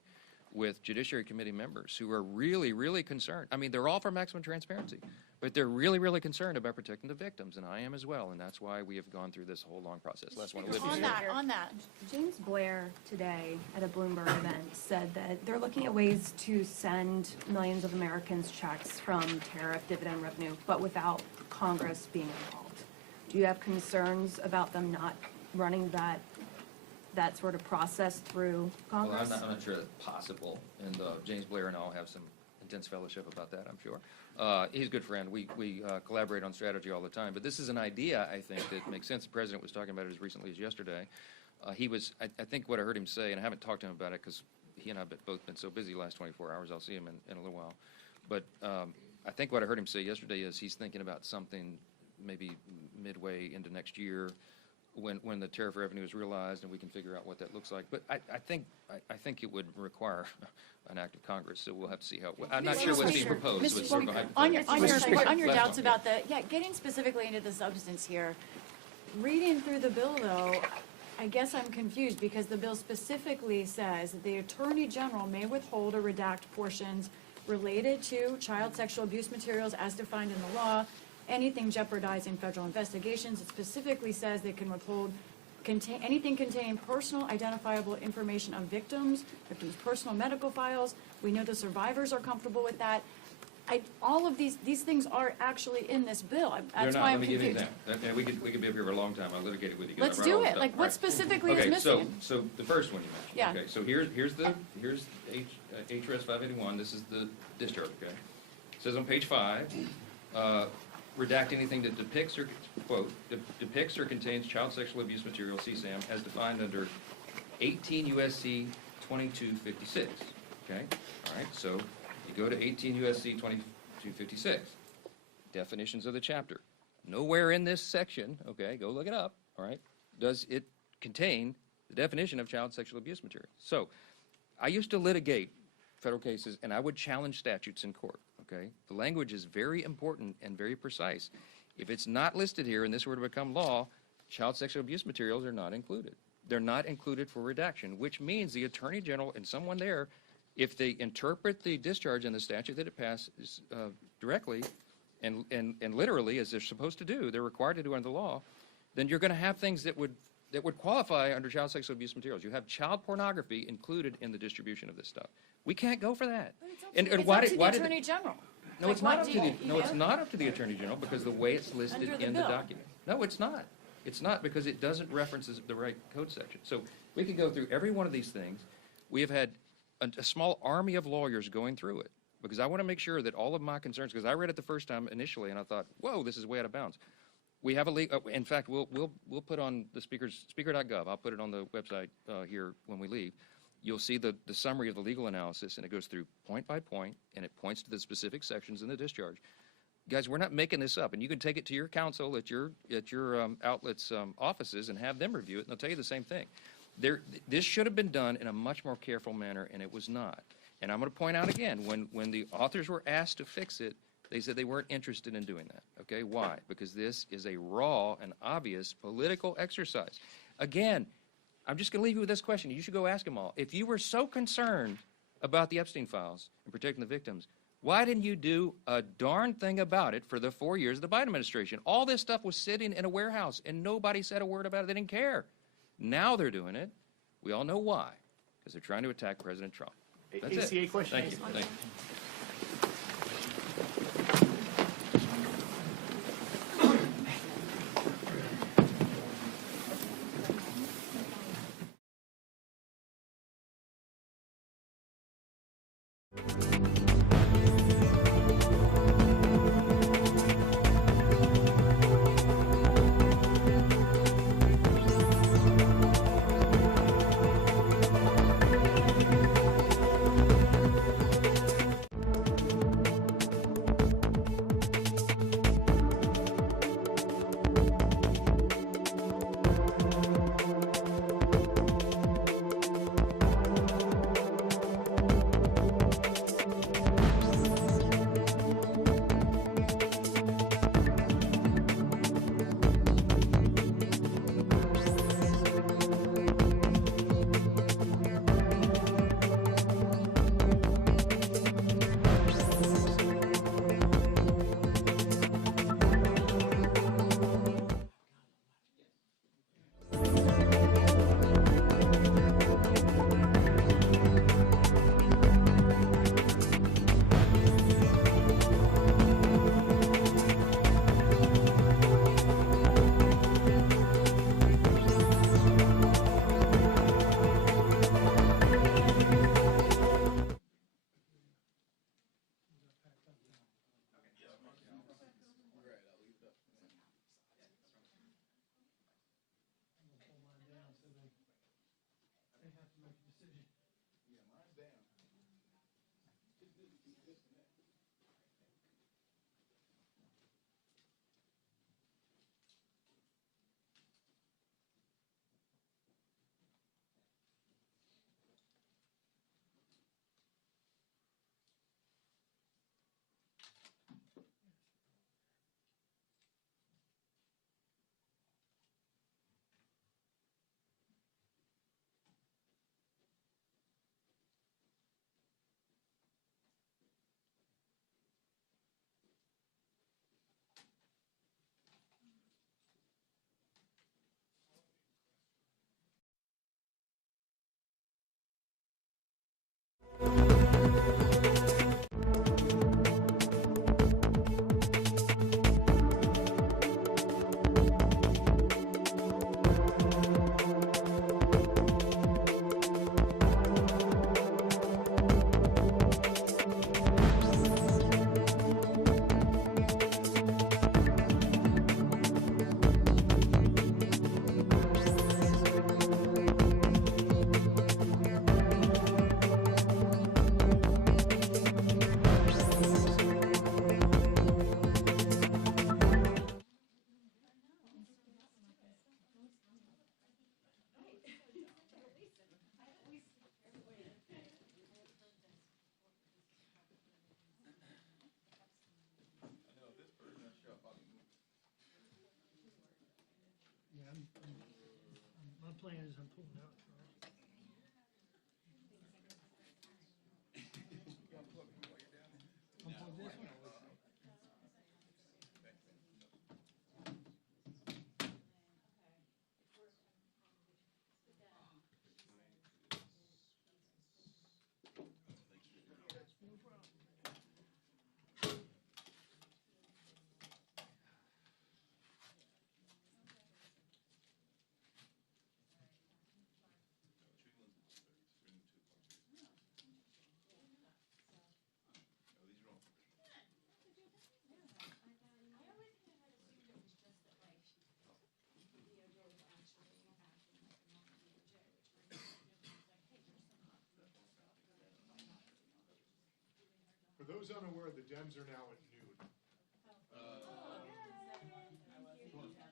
with Judiciary Committee members who are really, really concerned. I mean, they're all for maximum transparency, but they're really, really concerned about protecting the victims, and I am as well, and that's why we have gone through this whole long process. Last one, Olivia. On that, James Blair today at a Bloomberg event said that they're looking at ways to send millions of Americans checks from tariff dividend revenue, but without Congress being involved. Do you have concerns about them not running that sort of process through Congress? Well, I'm not sure that's possible, and James Blair and I will have some intense fellowship about that, I'm sure. He's a good friend. We collaborate on strategy all the time, but this is an idea, I think, that makes sense. The President was talking about it as recently as yesterday. I think what I heard him say, and I haven't talked to him about it because he and I have both been so busy the last 24 hours, I'll see him in a little while, but I think what I heard him say yesterday is he's thinking about something maybe midway into next year when the tariff revenue is realized and we can figure out what that looks like. But I think it would require an act of Congress, so we'll have to see how. I'm not sure what's being proposed. Mr. Sort of Speaker, a on your Last doubts one, about getting specifically into the substance here, reading through the bill though, I guess I'm confused because the bill specifically says that the Attorney General may withhold or redact portions related to child sexual abuse materials as defined in the law, anything jeopardizing federal investigations. It specifically says they can withhold anything containing personal identifiable information of victims' personal medical files. We know the survivors are comfortable with that. All of these things are actually in this bill. That's why I'm confused. Let me give you an example. We could be up here for a long time. I'll litigate it with you. Let's do it. Like, what specifically is missing? So the first one you mentioned. Yeah. Okay, so here's HRS 581. This is the discharge, okay? It says on page 5, redact anything that depicts or, quote, depicts or contains child sexual abuse material, CSAM, as defined under 18 U.S.C. 2256, okay? All right, so you go to 18 U.S.C. 2256, definitions of the chapter. Nowhere in this section, okay, go look it up, all right, does it contain the definition of child sexual abuse material. So I used to litigate federal cases, and I would challenge statutes in court, okay? The language is very important and very precise. If it's not listed here and this were to become law, child sexual abuse materials are not included. They're not included for redaction, which means the Attorney General and someone there, if they interpret the discharge in the statute that it passes directly and literally, as they're supposed to do, they're required to do under the law, then you're going to have things that would qualify under child sexual abuse materials. You have child pornography included in the distribution of this stuff. We can't go for that. It's up to the Attorney General. No, it's not up to it's not up to the Attorney General because the way it's listed in the document. No, it's not. It's not because it doesn't reference the right code section. So we could go through every one of these things. We have had a small army of lawyers going through it because I want to make sure that all of my concerns, because I read it the first time initially and I thought, whoa, this is way out of bounds. We have in fact, we'll put on the speaker.gov. I'll put it on the website here when we leave. you'll see the summary of the legal analysis, and it goes through point by point, and it points to the specific sections in the discharge. Guys, we're not making this up, and you can take it to your counsel at your outlet's offices and have them review it, and they'll tell you the same thing. This should have been done in a much more careful manner, and it was not. And I'm going to point out again, when the authors were asked to fix it, they said they weren't interested in doing that. Okay, why? Because this is a raw and obvious political exercise. Again, I'm just going to leave you with this question. You should go ask them all. If you were so concerned about the Epstein files and protecting the victims, why didn't you do a darn thing about it for the 4 years of the Biden administration? All this stuff was sitting in a warehouse, and nobody said a word about it. They didn't care. Now they're doing it. We all know why, because they're trying to attack President Trump. That's ACA it. question. Thank you. Thank you. My plan is I'm pulling out. Unplug this one. was unaware the Dems are now at noon. You're welcome.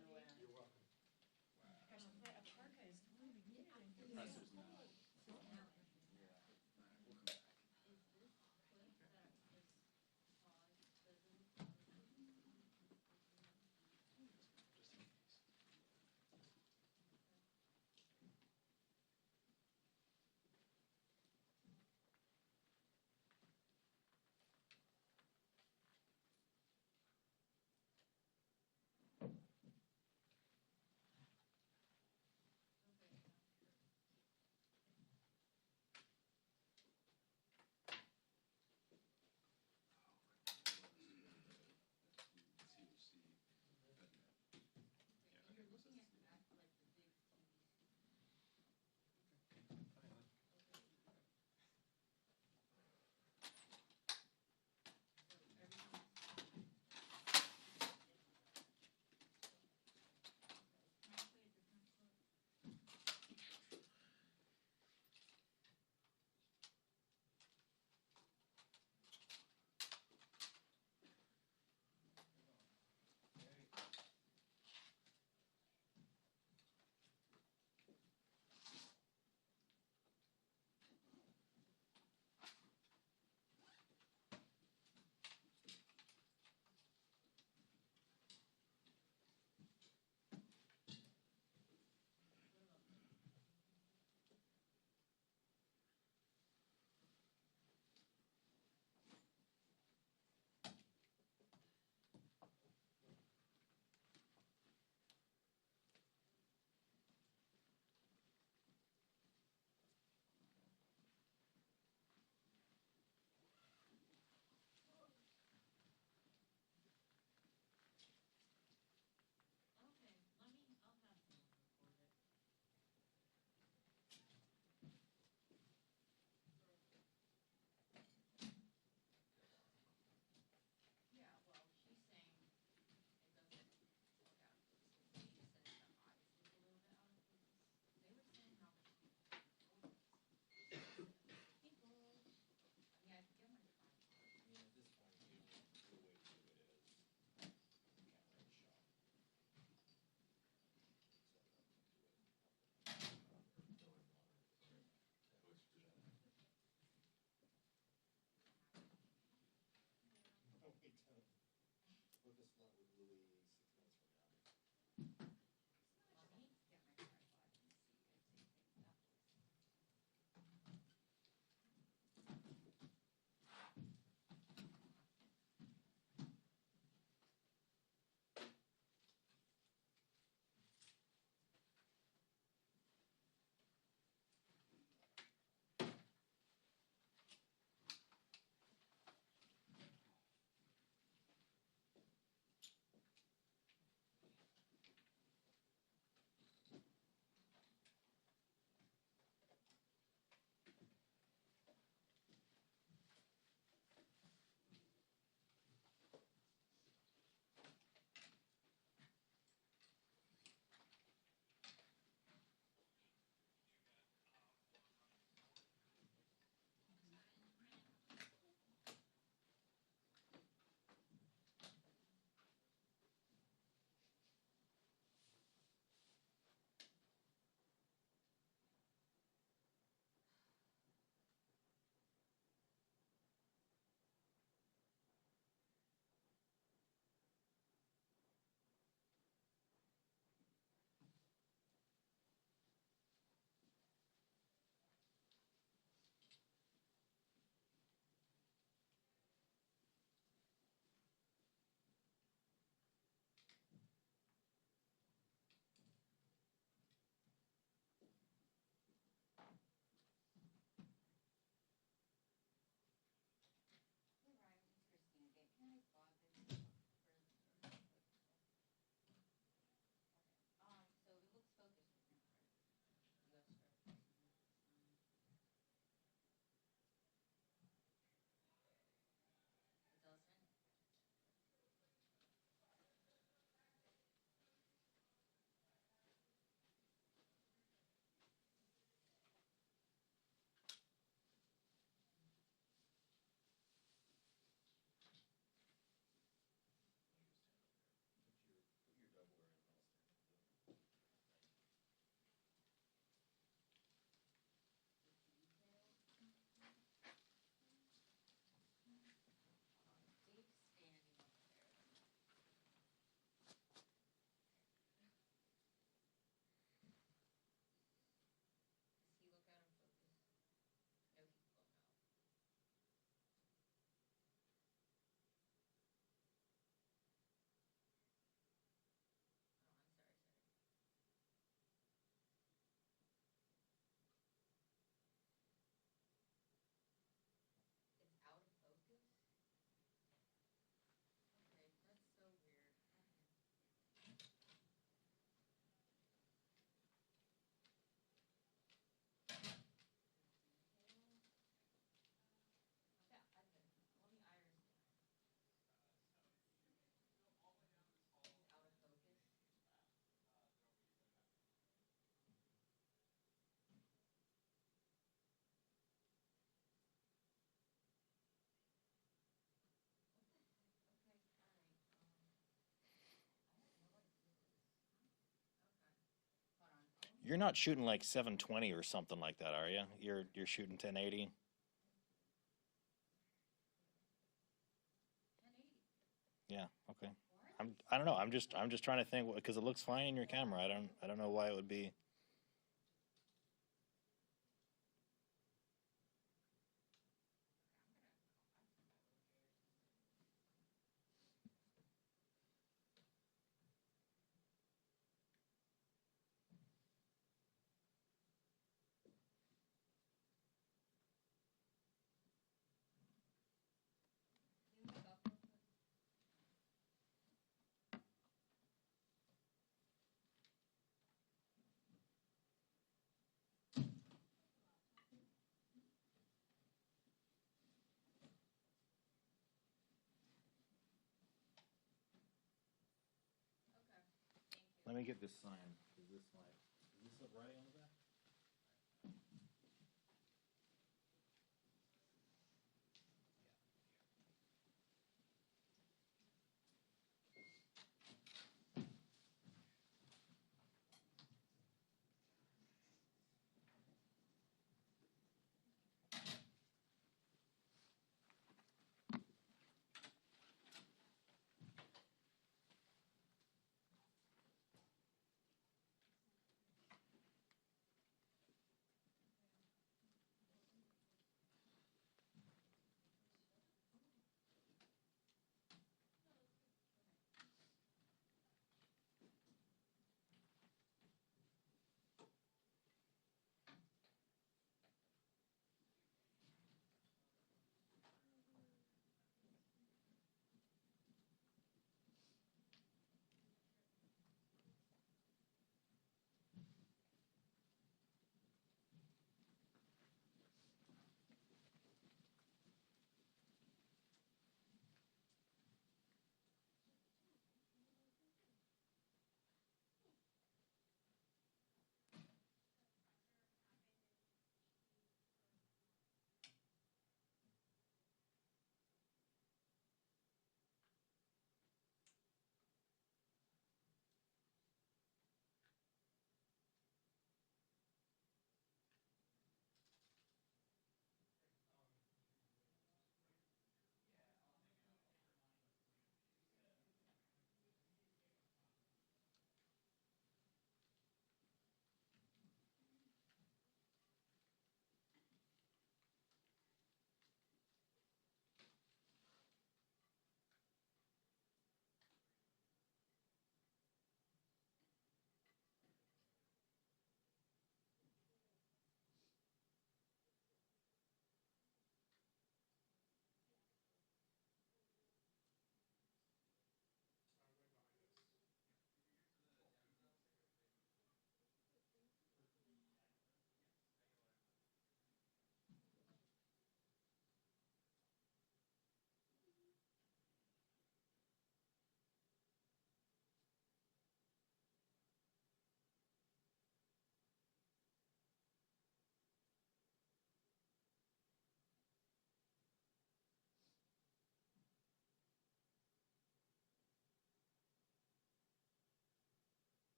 You're not shooting like 720 or something like that, are you? You're shooting 1080. Yeah. Okay. I don't know. I'm just trying to think because it looks fine in your camera. I don't know why it would be. Let me get this sign. Is this right on the back?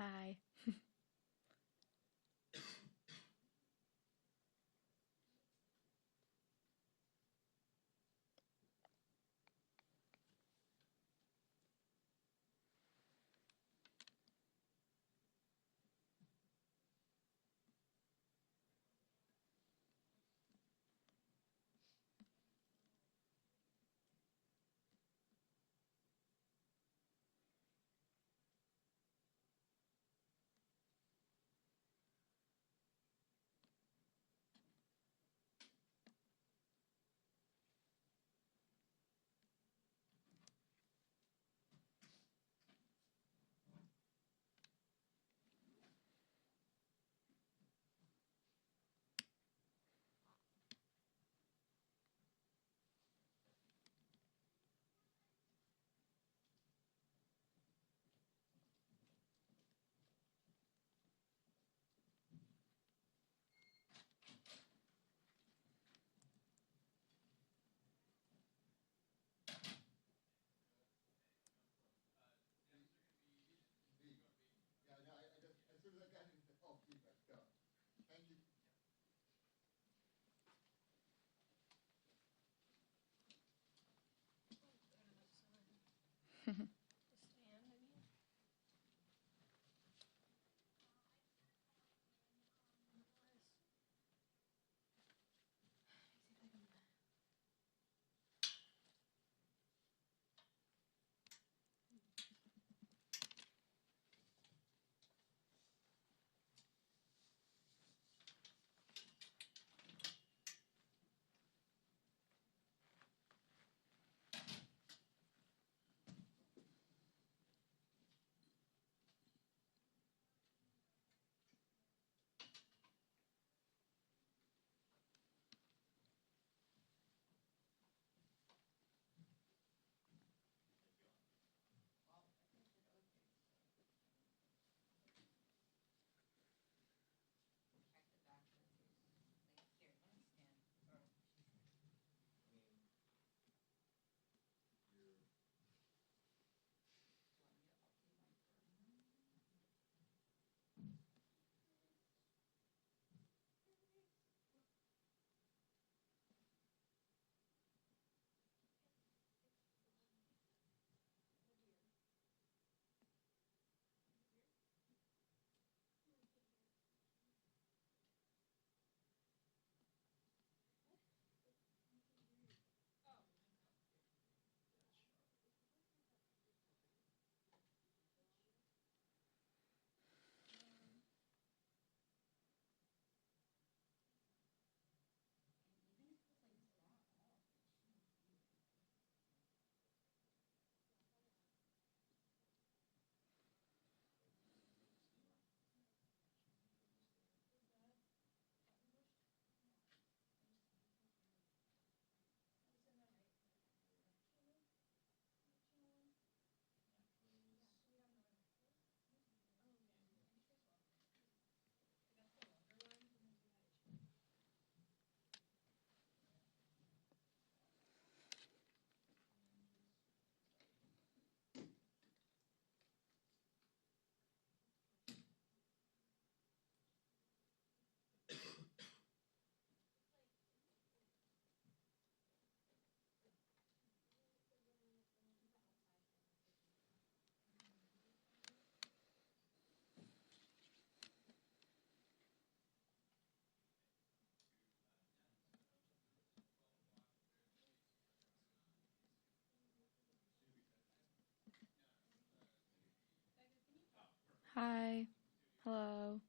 Hi. Hi. Hello.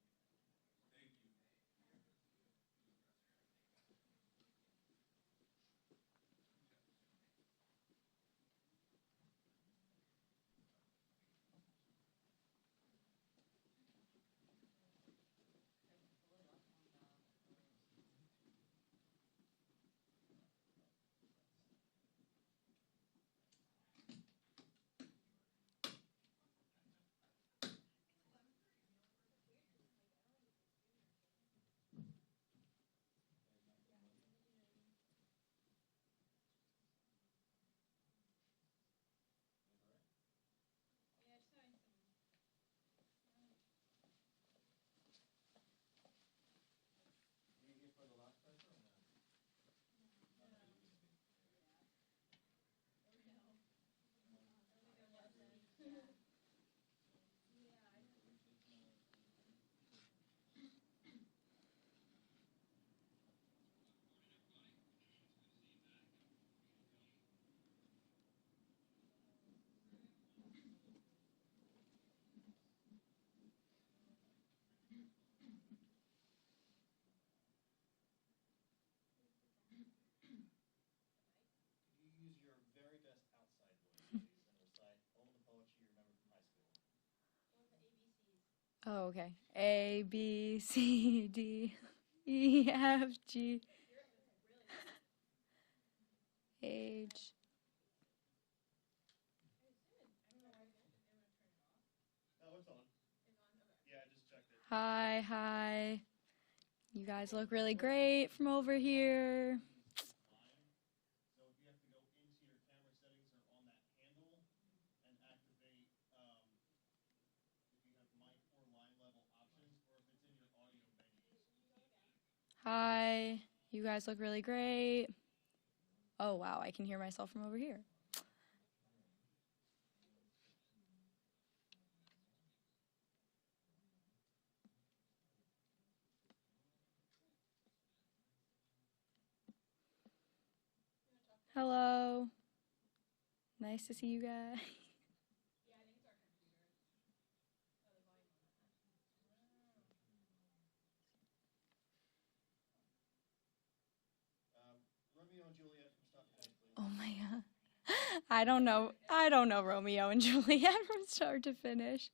Oh, okay. A, B, C, D, E, F, G, H. Hi, hi. You guys look really great from over here. Hi. You guys look really great. Oh, wow. I can hear myself from over here. Hello. Nice to see you guys. Oh my God. I don't know. I don't know Romeo and Juliet from start to finish.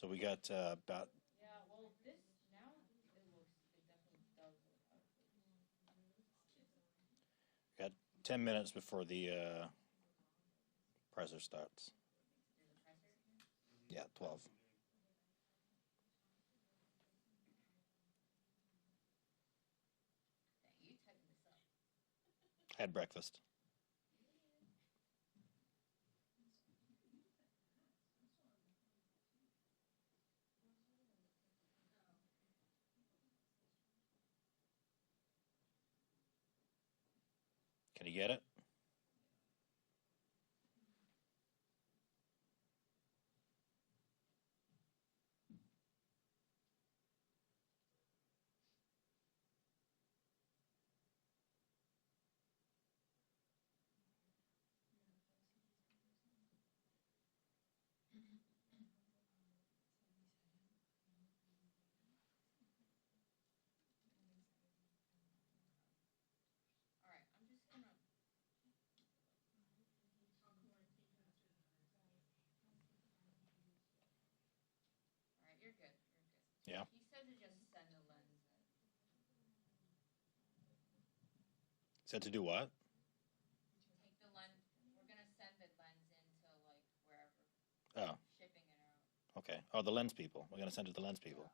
So we got about Yeah, well, this, now it definitely does look out. got 10 minutes before the presser starts. Yeah, 12. Had breakfast. Can you get it? All right, I'm just gonna. All right, you're good, you're good. Yeah. He said to just send the lens in. Said to do what? Take the lens, we're gonna send the lens into like wherever, Oh, shipping it out. okay. Oh, the lens people. We're gonna send it to the lens people.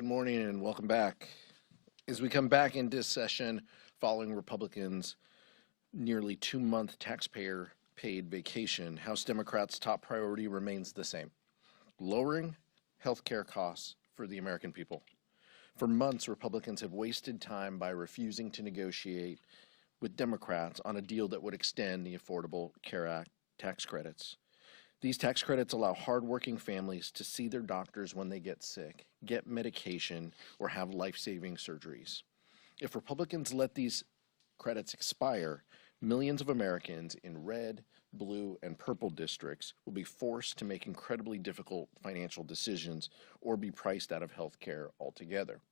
Good morning and welcome back. As we come back into session following Republicans' nearly 2-month taxpayer-paid vacation, House Democrats' top priority remains the same: lowering health care costs for the American people. For months, Republicans have wasted time by refusing to negotiate with Democrats on a deal that would extend the Affordable Care Act tax credits. These tax credits allow hardworking families to see their doctors when they get sick, get medication, or have life-saving surgeries. If Republicans let these credits expire, millions of Americans in red, blue, and purple districts will be forced to make incredibly difficult financial decisions or be priced out of health care altogether.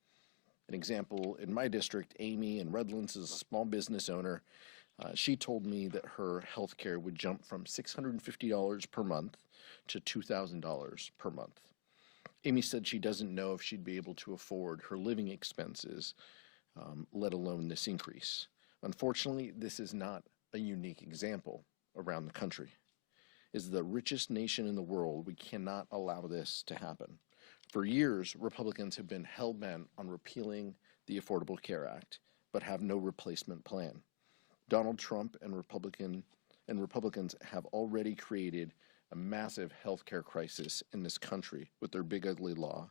An example, in my district, Amy in Redlands is a small business owner. She told me that her health care would jump from $650 per month to $2,000 per month. Amy said she doesn't know if she'd be able to afford her living expenses, let alone this increase. Unfortunately, this is not a unique example around the country. As the richest nation in the world, we cannot allow this to happen. For years, Republicans have been hell-bent on repealing the Affordable Care Act, but have no replacement plan. Donald Trump and Republicans have already created a massive health care crisis in this country with their big ugly law,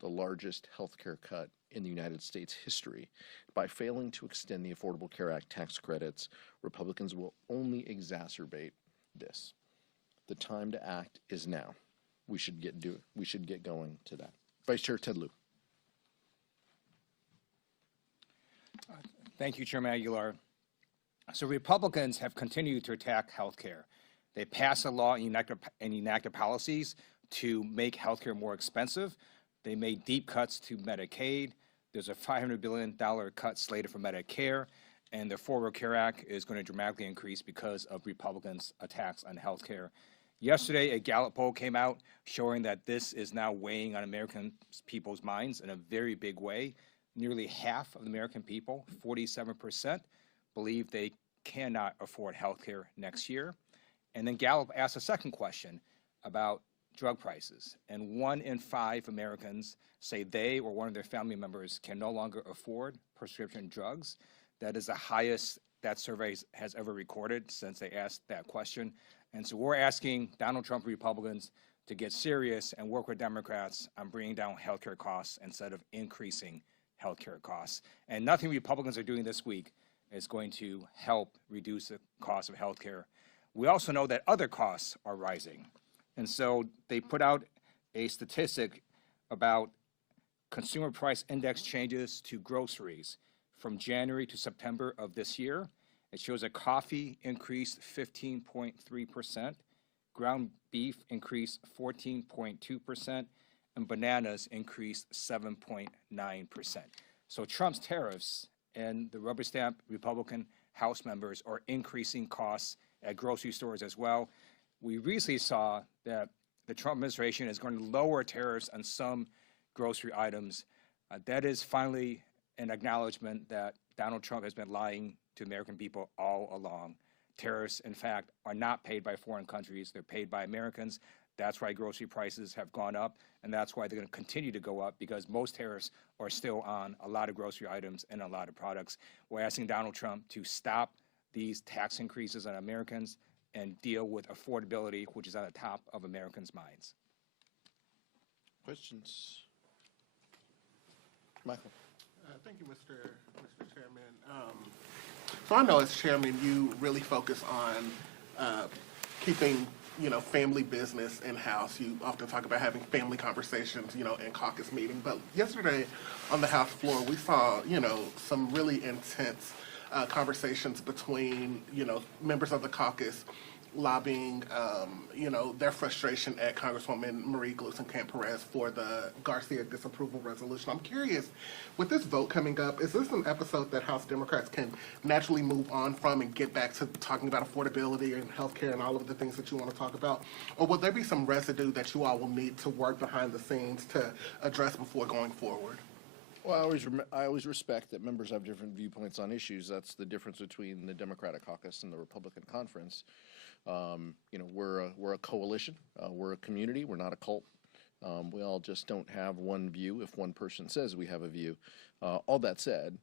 the largest health care cut in the United States history. By failing to extend the Affordable Care Act tax credits, Republicans will only exacerbate this. The time to act is now. We should get going to that. Vice Chair Ted Lieu. Thank you, Chairman Aguilar. So Republicans have continued to attack health care. They passed a law and enacted policies to make health care more expensive. They made deep cuts to Medicaid. There's a $500 billion cut slated for Medicare, and the Affordable Care Act is going to dramatically increase because of Republicans' attacks on health care. Yesterday, a Gallup poll came out showing that this is now weighing on American people's minds in a very big way. Nearly half of the American people, 47%, believe they cannot afford health care next year. And then Gallup asked a second question about drug prices. And 1 in 5 Americans say they or one of their family members can no longer afford prescription drugs. That is the highest that survey has ever recorded since they asked that question. And so we're asking Donald Trump Republicans to get serious and work with Democrats on bringing down healthcare costs instead of increasing healthcare costs. And nothing Republicans are doing this week is going to help reduce the cost of healthcare. We also know that other costs are rising. And so they put out a statistic about consumer price index changes to groceries from January to September of this year. It shows that coffee increased 15.3%, ground beef increased 14.2%, and bananas increased 7.9%. So Trump's tariffs and the rubber stamp Republican House members are increasing costs at grocery stores as well. We recently saw that the Trump administration is going to lower tariffs on some grocery items. That is finally an acknowledgement that Donald Trump has been lying to American people all along. Tariffs, in fact, are not paid by foreign countries. They're paid by Americans. That's why grocery prices have gone up, and that's why they're going to continue to go up, because most tariffs are still on a lot of grocery items and a lot of products. We're asking Donald Trump to stop these tax increases on Americans and deal with affordability, which is at the top of Americans' minds. Questions? Michael. Thank you, Mr. Chairman. So I know as chairman, you really focus on keeping, family business in-house. You often talk about having family conversations, in caucus meeting. But yesterday on the House floor, we saw, some really intense conversations between, members of the caucus lobbying, their frustration at Congresswoman Marie Gluesenkamp-Perez for the Garcia disapproval resolution. I'm curious, with this vote coming up, is this an episode that House Democrats can naturally move on from and get back to talking about affordability and healthcare and all of the things that you want to talk about? Or will there be some residue that you all will need to work behind the scenes to address before going forward? Well, I always respect that members have different viewpoints on issues. That's the difference between the Democratic caucus and the Republican conference. We're a coalition. We're a community. We're not a cult. We all just don't have one view if one person says we have a view. All that said,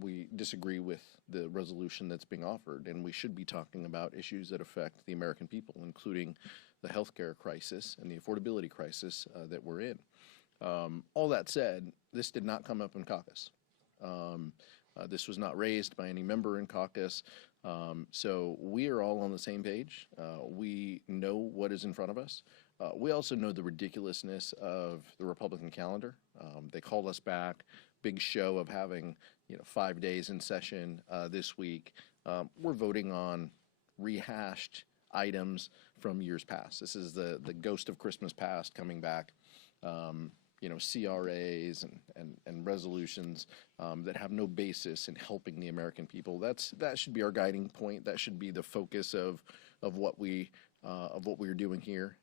we disagree with the resolution that's being offered, and we should be talking about issues that affect the American people, including the healthcare crisis and the affordability crisis that we're in. All that said, this did not come up in caucus. This was not raised by any member in caucus. So we are all on the same page. We know what is in front of us. We also know the ridiculousness of the Republican calendar. They called us back, big show of having 5 days in session this week. We're voting on rehashed items from years past. This is the ghost of Christmas past coming back. CRAs and resolutions that have no basis in helping the American people. That should be our guiding point. That should be the focus of what we're doing here.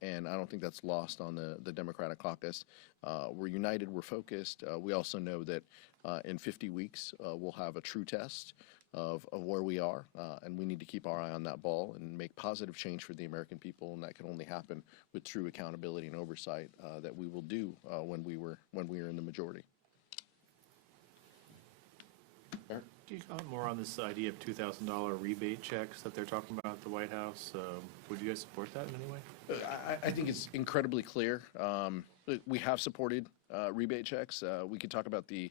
And I don't think that's lost on the Democratic caucus. We're united. We're focused. We also know that in 50 weeks we'll have a true test of where we are, and we need to keep our eye on that ball and make positive change for the American people, and that can only happen with true accountability and oversight that we will do when we were in the majority. Eric? Can you comment more on this idea of $2,000 rebate checks that they're talking about at the White House? Would you guys support that in any way? I think it's incredibly clear. We have supported rebate checks. We could talk about the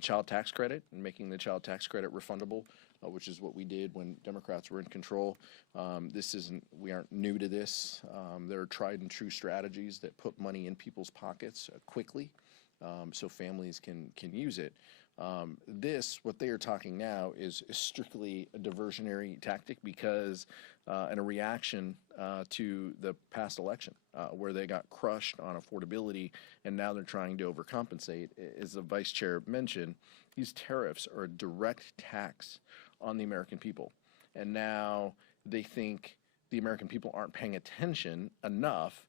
child tax credit and making the child tax credit refundable, which is what we did when Democrats were in control. We aren't new to this. There are tried and true strategies that put money in people's pockets quickly so families can use it. What they are talking now is strictly a diversionary tactic because and a reaction to the past election where they got crushed on affordability and now they're trying to overcompensate. As the vice chair mentioned, these tariffs are a direct tax on the American people. And now they think the American people aren't paying attention enough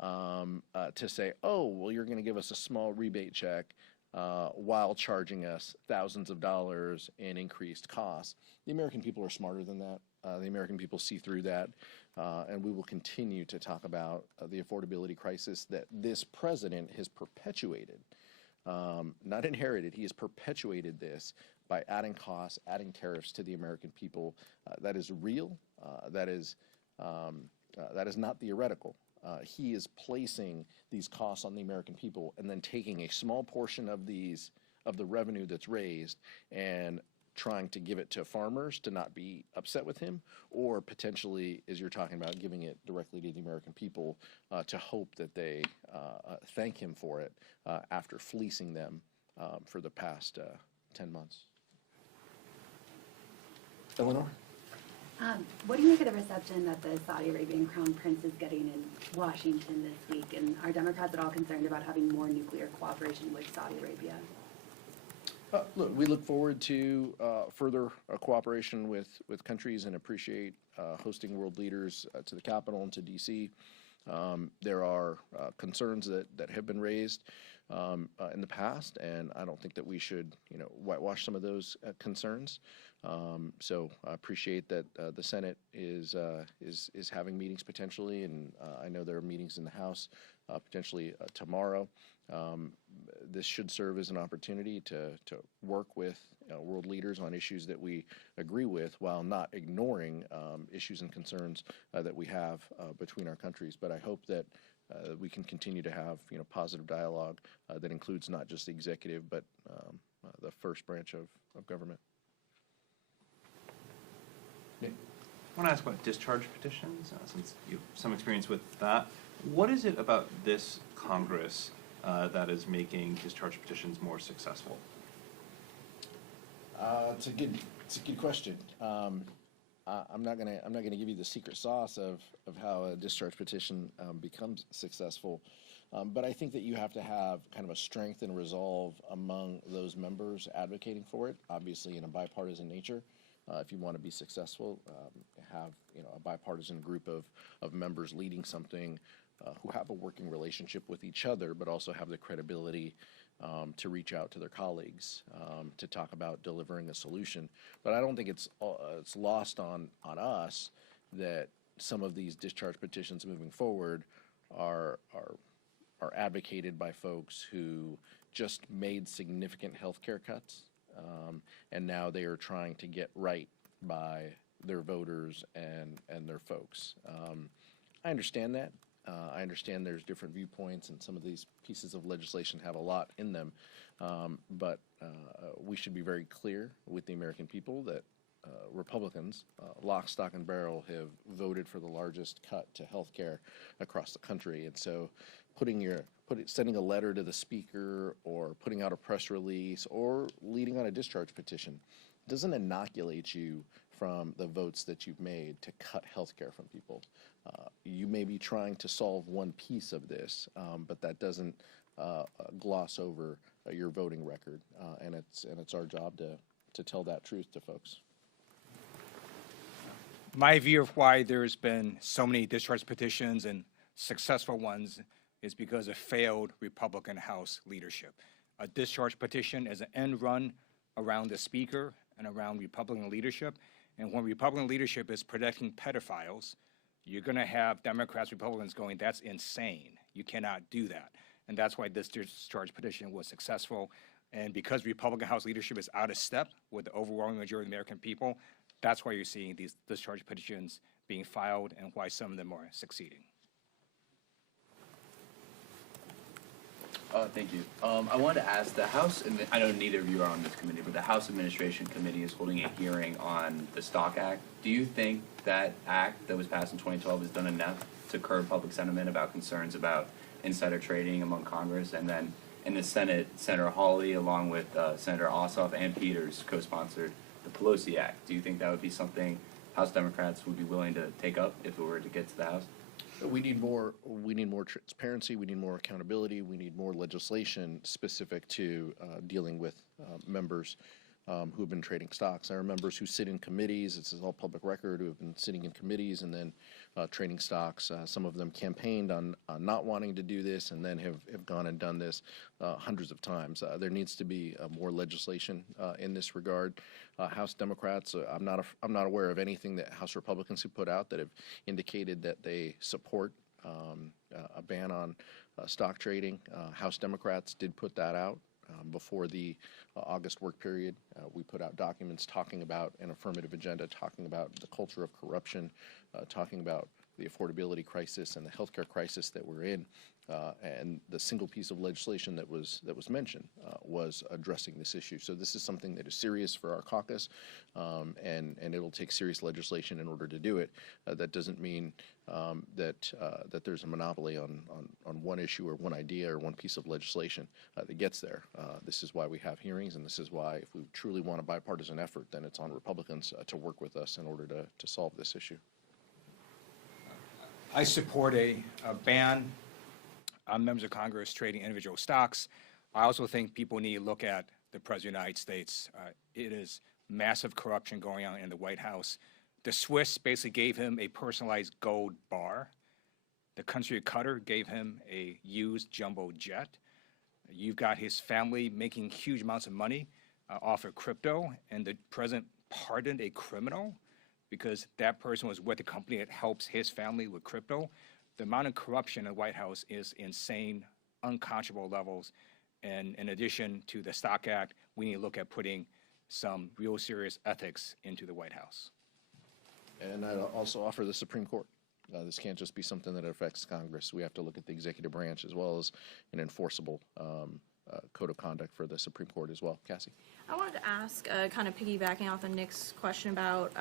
to say, oh, well, you're going to give us a small rebate check while charging us thousands of dollars in increased costs. The American people are smarter than that. The American people see through that, and we will continue to talk about the affordability crisis that this president has perpetuated, not inherited. He has perpetuated this by adding costs, adding tariffs to the American people. That is real. That is not theoretical. He is placing these costs on the American people and then taking a small portion of the revenue that's raised and trying to give it to farmers to not be upset with him, or potentially, as you're talking about, giving it directly to the American people to hope that they thank him for it after fleecing them for the past 10 months. Eleanor? What do you make of the reception that the Saudi Arabian Crown Prince is getting in Washington this week? And are Democrats at all concerned about having more nuclear cooperation with Saudi Arabia? Look, we look forward to further cooperation with countries and appreciate hosting world leaders to the Capitol and to D.C. There are concerns that have been raised in the past, and I don't think that we should, whitewash some of those concerns. So I appreciate that the Senate is having meetings potentially, and I know there are meetings in the House potentially tomorrow. This should serve as an opportunity to work with world leaders on issues that we agree with, while not ignoring issues and concerns that we have between our countries. But I hope that we can continue to have positive dialogue that includes not just the executive, but the first branch of government. I want to ask about discharge petitions, since you have some experience with that. What is it about this Congress that is making discharge petitions more successful? It's a good question. I'm not gonna give you the secret sauce of how a discharge petition becomes successful, but I think that you have to have kind of a strength and resolve among those members advocating for it. Obviously, in a bipartisan nature. If you want to be successful, have a bipartisan group of members leading something who have a working relationship with each other, but also have the credibility to reach out to their colleagues to talk about delivering a solution. But I don't think it's lost on us that some of these discharge petitions moving forward are advocated by folks who just made significant health care cuts, and now they are trying to get right by their voters and their folks. I understand that. I understand there's different viewpoints, and some of these pieces of legislation have a lot in them. But we should be very clear with the American people that Republicans, lock, stock, and barrel, have voted for the largest cut to health care across the country. And so sending a letter to the speaker or putting out a press release or leading on a discharge petition doesn't inoculate you from the votes that you've made to cut health care from people. You may be trying to solve one piece of this, but that doesn't gloss over your voting record, and it's our job to tell that truth to folks. My view of why there's been so many discharge petitions and successful ones is because of failed Republican House leadership. A discharge petition is an end run around the speaker and around Republican leadership. And when Republican leadership is protecting pedophiles, you're going to have Democrats, Republicans going, that's insane. You cannot do that. And that's why this discharge petition was successful. And because Republican House leadership is out of step with the overwhelming majority of the American people, that's why you're seeing these discharge petitions being filed and why some of them are succeeding. Thank you. I wanted to ask the House, and I know neither of you are on this committee, but the House Administration Committee is holding a hearing on the Stock Act. Do you think that act that was passed in 2012 has done enough to curb public sentiment about concerns about insider trading among Congress? And then in the Senate, Senator Hawley, along with Senator Ossoff and Peters, co-sponsored the Pelosi Act. Do you think that would be something House Democrats would be willing to take up if it were to get to the House? We need more transparency. We need more accountability. We need more legislation specific to dealing with members who have been trading stocks. There are members who sit in committees. This is all public record, who have been sitting in committees and then trading stocks. Some of them campaigned on not wanting to do this and then have gone and done this hundreds of times. There needs to be more legislation in this regard. House Democrats, I'm not aware of anything that House Republicans have put out that have indicated that they support a ban on stock trading. House Democrats did put that out. Before the August work period, we put out documents talking about an affirmative agenda, talking about the culture of corruption, talking about the affordability crisis and the healthcare crisis that we're in. And the single piece of legislation that was mentioned was addressing this issue. So this is something that is serious for our caucus, and it'll take serious legislation in order to do it. That doesn't mean that there's a monopoly on one issue or one idea or one piece of legislation that gets there. This is why we have hearings, and this is why, if we truly want a bipartisan effort, then it's on Republicans to work with us in order to solve this issue. I support a ban on members of Congress trading individual stocks. I also think people need to look at the President of the United States. It is massive corruption going on in the White House. The Swiss basically gave him a personalized gold bar. The country of Qatar gave him a used jumbo jet. You've got his family making huge amounts of money off of crypto, and the president pardoned a criminal because that person was with a company that helps his family with crypto. The amount of corruption in the White House is insane, unconscionable levels. And in addition to the Stock Act, we need to look at putting some real serious ethics into the White House. And I also offer the Supreme Court. This can't just be something that affects Congress. We have to look at the executive branch as well as an enforceable code of conduct for the Supreme Court as well. Cassie? I wanted to ask, kind of piggybacking off the Nick's question about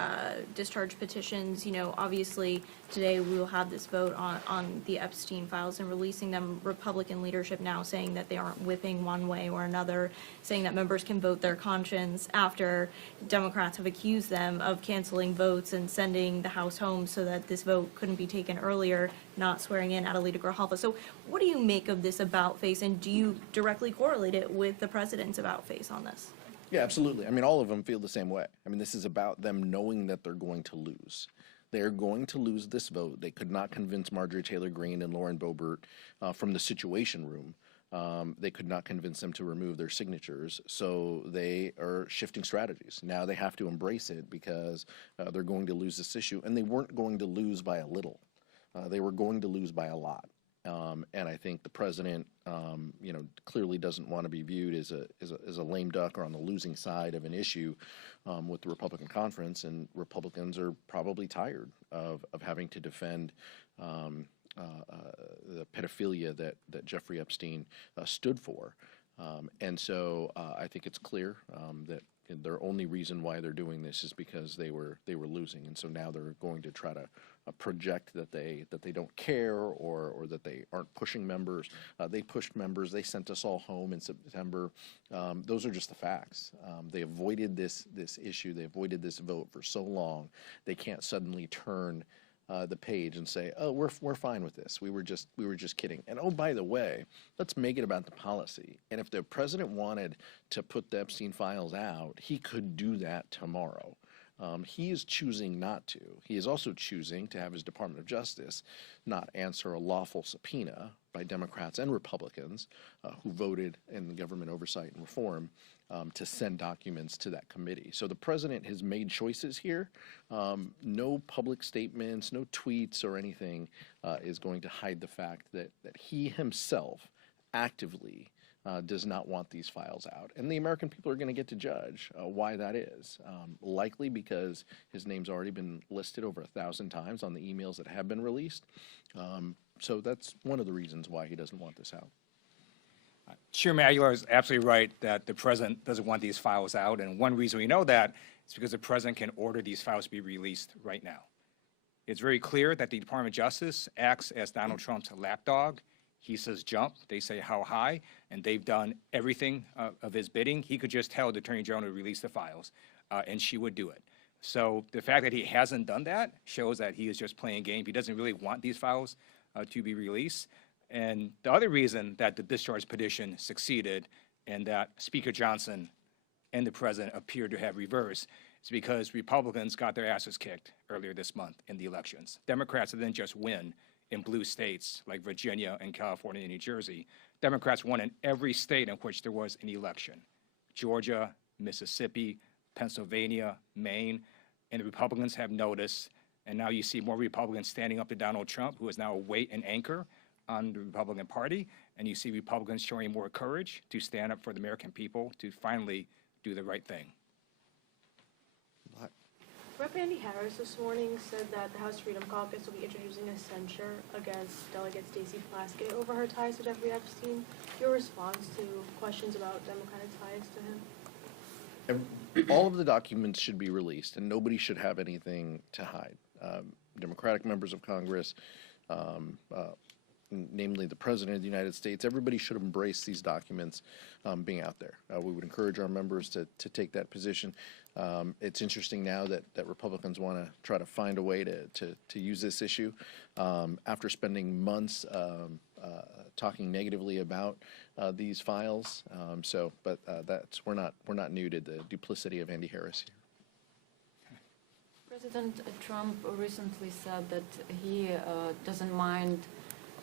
discharge petitions. You know, obviously today we will have this vote on the Epstein files and releasing them. Republican leadership now saying that they aren't whipping one way or another, saying that members can vote their conscience after Democrats have accused them of canceling votes and sending the House home so that this vote couldn't be taken earlier, not swearing in Adelita Grijalva. So what do you make of this about face, and do you directly correlate it with the president's about face on this? Yeah, absolutely. I mean, all of them feel the same way. I mean, this is about them knowing that they're going to lose. They're going to lose this vote. They could not convince Marjorie Taylor Greene and Lauren Boebert from the Situation Room. They could not convince them to remove their signatures, so they are shifting strategies. Now they have to embrace it because they're going to lose this issue, and they weren't going to lose by a little. They were going to lose by a lot. And I think the president, clearly doesn't want to be viewed as a lame duck or on the losing side of an issue with the Republican conference. And Republicans are probably tired of having to defend the pedophilia that Jeffrey Epstein stood for. And so I think it's clear that their only reason why they're doing this is because they were losing, and so now they're going to try to project that they don't care or that they aren't pushing members. They pushed members. They sent us all home in September. Those are just the facts. They avoided this issue. They avoided this vote for so long. They can't suddenly turn the page and say, "Oh, we're fine with this. We were just kidding." And oh, by the way, let's make it about the policy. And if the president wanted to put the Epstein files out, he could do that tomorrow. He is choosing not to. He is also choosing to have his Department of Justice not answer a lawful subpoena by Democrats and Republicans who voted in the Government Oversight and Reform to send documents to that committee. So the president has made choices here. No public statements, no tweets or anything is going to hide the fact that he himself actively does not want these files out. And the American people are going to get to judge why that is. Likely because his name's already been listed over 1,000 times on the emails that have been released. So that's one of the reasons why he doesn't want this out. Chairman Aguilar is absolutely right that the president doesn't want these files out, and one reason we know that is because the president can order these files to be released right now. It's very clear that the Department of Justice acts as Donald Trump's lapdog. He says jump, they say how high, and they've done everything of his bidding. He could just tell the Attorney General to release the files, and she would do it. So the fact that he hasn't done that shows that he is just playing a game. He doesn't really want these files to be released. And the other reason that the discharge petition succeeded and that Speaker Johnson and the president appear to have reversed is because Republicans got their asses kicked earlier this month in the elections. Democrats didn't just win in blue states like Virginia and California and New Jersey. Democrats won in every state in which there was an election: Georgia, Mississippi, Pennsylvania, Maine. And the Republicans have noticed, and now you see more Republicans standing up to Donald Trump, who is now a weight and anchor on the Republican Party, and you see Republicans showing more courage to stand up for the American people to finally do the right thing. Rep. Andy Harris this morning said that the House Freedom Caucus will be introducing a censure against Delegate Stacey Plaskett over her ties to Jeffrey Epstein. Your response to questions about Democratic ties to him? All of the documents should be released, and nobody should have anything to hide. Democratic members of Congress, namely the President of the United States, everybody should embrace these documents being out there. We would encourage our members to take that position. It's interesting now that Republicans want to try to find a way to use this issue after spending months talking negatively about these files. But we're not new to the duplicity of Andy Harris here. President Trump recently said that he doesn't mind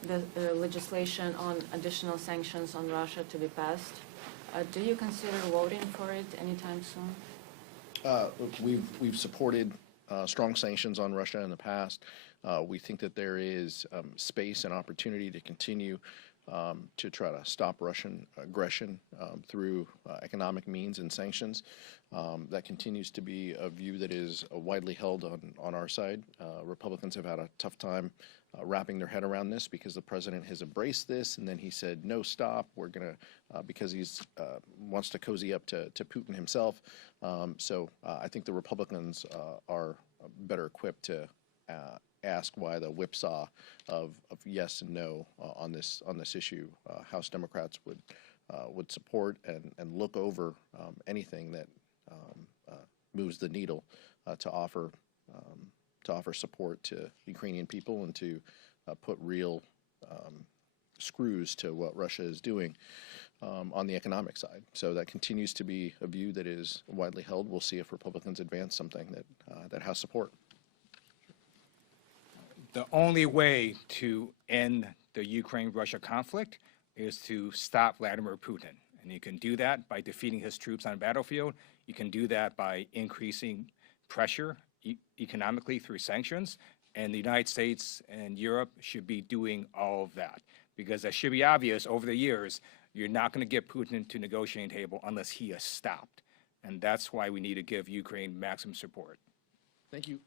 the legislation on additional sanctions on Russia to be passed. Do you consider voting for it anytime soon? We've supported strong sanctions on Russia in the past. We think that there is space and opportunity to continue to try to stop Russian aggression through economic means and sanctions. That continues to be a view that is widely held on our side. Republicans have had a tough time wrapping their head around this because the president has embraced this, and then he said, no, stop, we're going to, because he's wants to cozy up to Putin himself. So I think the Republicans are better equipped to ask why the whipsaw of yes and no on this issue. House Democrats would support and look over anything that moves the needle to offer support to Ukrainian people and to put real screws to what Russia is doing on the economic side. So that continues to be a view that is widely held. We'll see if Republicans advance something that has support. The only way to end the Ukraine-Russia conflict is to stop Vladimir Putin. And you can do that by defeating his troops on the battlefield. You can do that by increasing pressure economically through sanctions. And the United States and Europe should be doing all of that. Because it should be obvious over the years, you're not going to get Putin to negotiating table unless he is stopped. And that's why we need to give Ukraine maximum support. Thank you.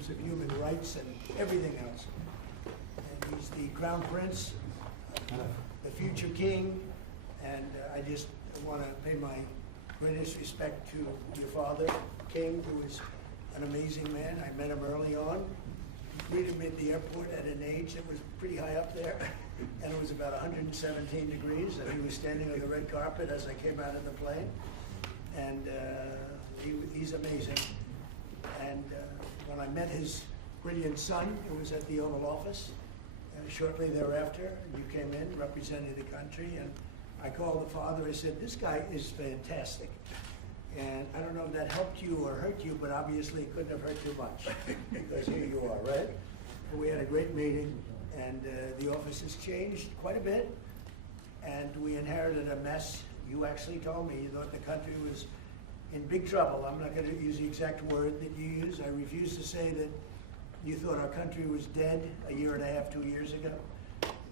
terms of human rights and everything else. And he's the crown prince, the future king, and I just want to pay my greatest respect to your father, King, who is an amazing man. I met him early on. Meet him at the airport at an age that was pretty high up there, and it was about 117 degrees, and he was standing on the red carpet as I came out of the plane, and he's amazing. And when I met his brilliant son, it was at the Oval Office, and shortly thereafter, you came in representing the country, and I called the father. I said, "This guy is fantastic." And I don't know if that helped you or hurt you, but obviously it couldn't have hurt you much, because here you are, right? And we had a great meeting, and the office has changed quite a bit. and we inherited a mess. You actually told me you thought the country was in big trouble. I'm not going to use the exact word that you use. I refuse to say that you thought our country was dead a year and a half, 2 years ago.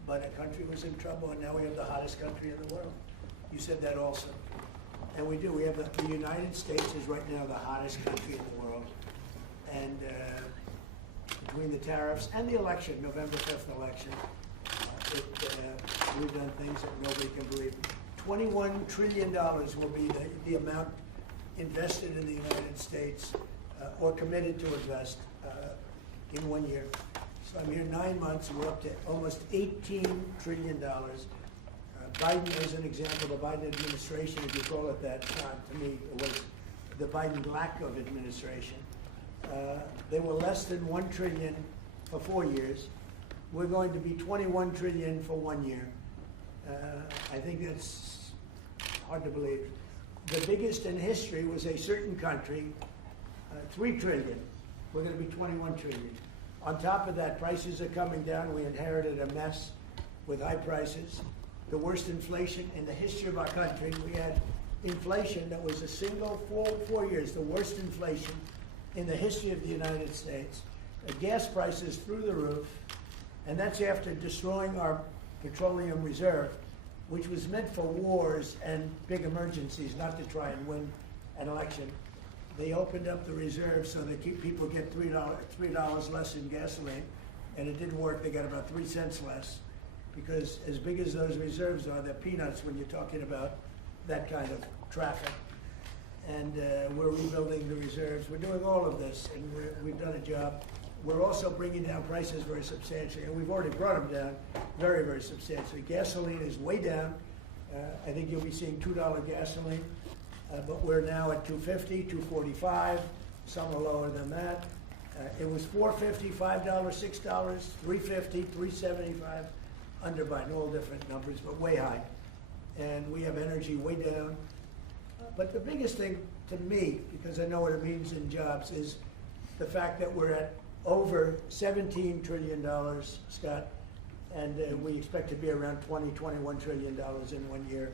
But our country was in trouble, and now we have the hottest country in the world. You said that also. And we do. We have the United States is right now the hottest country in the world. And between the tariffs and the election, November 5th election, we've done things that nobody can believe. $21 trillion will be the amount invested in the United States or committed to invest in 1 year. So I'm here 9 months, and we're up to almost $18 trillion. Biden, as an example, the Biden administration, if you call it that, to me, it was the Biden lack of administration. They were less than $1 trillion for 4 years. We're going to be $21 trillion for 1 year. I think that's hard to believe. The biggest in history was a certain country, $3 trillion. We're going to be $21 trillion. On top of that, prices are coming down. We inherited a mess with high prices. The worst inflation in the history of our country. We had inflation that was a single 4 years, the worst inflation in the history of the United States. Gas prices through the roof, and that's after destroying our petroleum reserve, which was meant for wars and big emergencies, not to try and win an election. They opened up the reserve so that people get $3 less in gasoline, and it didn't work. They got about 3 cents less, because as big as those reserves are, they're peanuts when you're talking about that kind of traffic. And we're rebuilding the reserves. We're doing all of this, and we've done a job. We're also bringing down prices very substantially, and we've already brought them down very, very substantially. Gasoline is way down. I think you'll be seeing $2 gasoline, but we're now at $2.50, $2.45. Some are lower than that. It was $4.50, $5, $6, $3.50, $3.75. Under Biden, all different numbers, but way high. And we have energy way down. But the biggest thing to me, because I know what it means in jobs, is the fact that we're at over $17 trillion, Scott, and we expect to be around $20, $21 trillion in 1 year.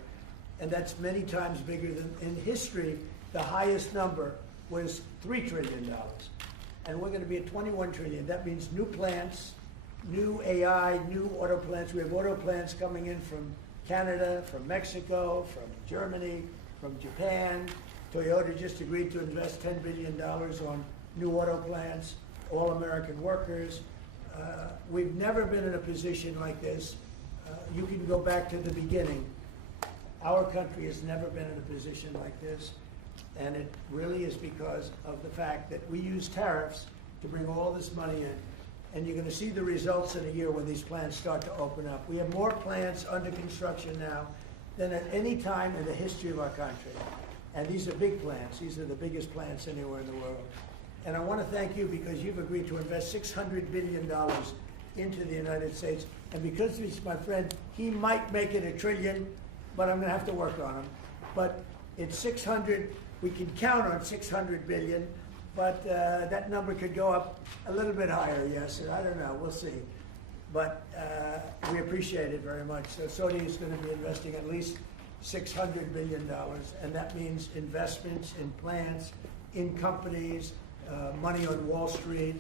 And that's many times bigger than, in history, the highest number was $3 trillion. And we're going to be at $21 trillion. That means new plants, new AI, new auto plants. We have auto plants coming in from Canada, from Mexico, from Germany, from Japan. Toyota just agreed to invest $10 billion on new auto plants, all American workers. We've never been in a position like this. You can go back to the beginning. Our country has never been in a position like this, and it really is because of the fact that we use tariffs to bring all this money in. And you're going to see the results in a year when these plants start to open up. We have more plants under construction now than at any time in the history of our country. And these are big plants. These are the biggest plants anywhere in the world. And I want to thank you because you've agreed to invest $600 billion into the United States. And because he's my friend, he might make it $1 trillion, but I'm going to have to work on him. But it's 600, we can count on 600 billion, but that number could go up a little bit higher, yes, and I don't know, we'll see. But we appreciate it very much. So Saudi is going to be investing at least $600 billion, and that means investments in plants, in companies, money on Wall Street,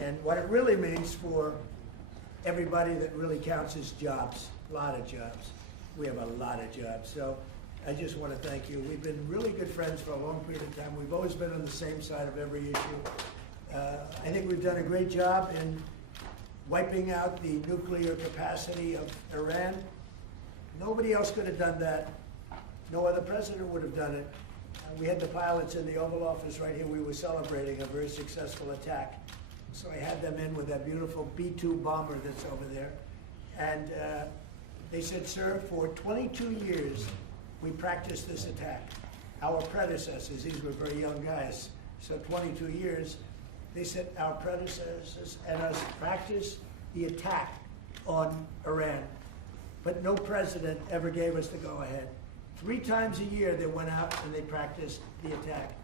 and what it really means for everybody that really counts is jobs, a lot of jobs. We have a lot of jobs. So I just want to thank you. We've been really good friends for a long period of time. We've always been on the same side of every issue. I think we've done a great job in wiping out the nuclear capacity of Iran. Nobody else could have done that. No other president would have done it. We had the pilots in the Oval Office right here. We were celebrating a very successful attack. So I had them in with that beautiful B-2 bomber that's over there. And they said, sir, for 22 years, we practiced this attack. Our predecessors, these were very young guys, so 22 years, they said our predecessors and us practiced the attack on Iran. But no president ever gave us the go-ahead. 3 times a year they went out and they practiced the attack.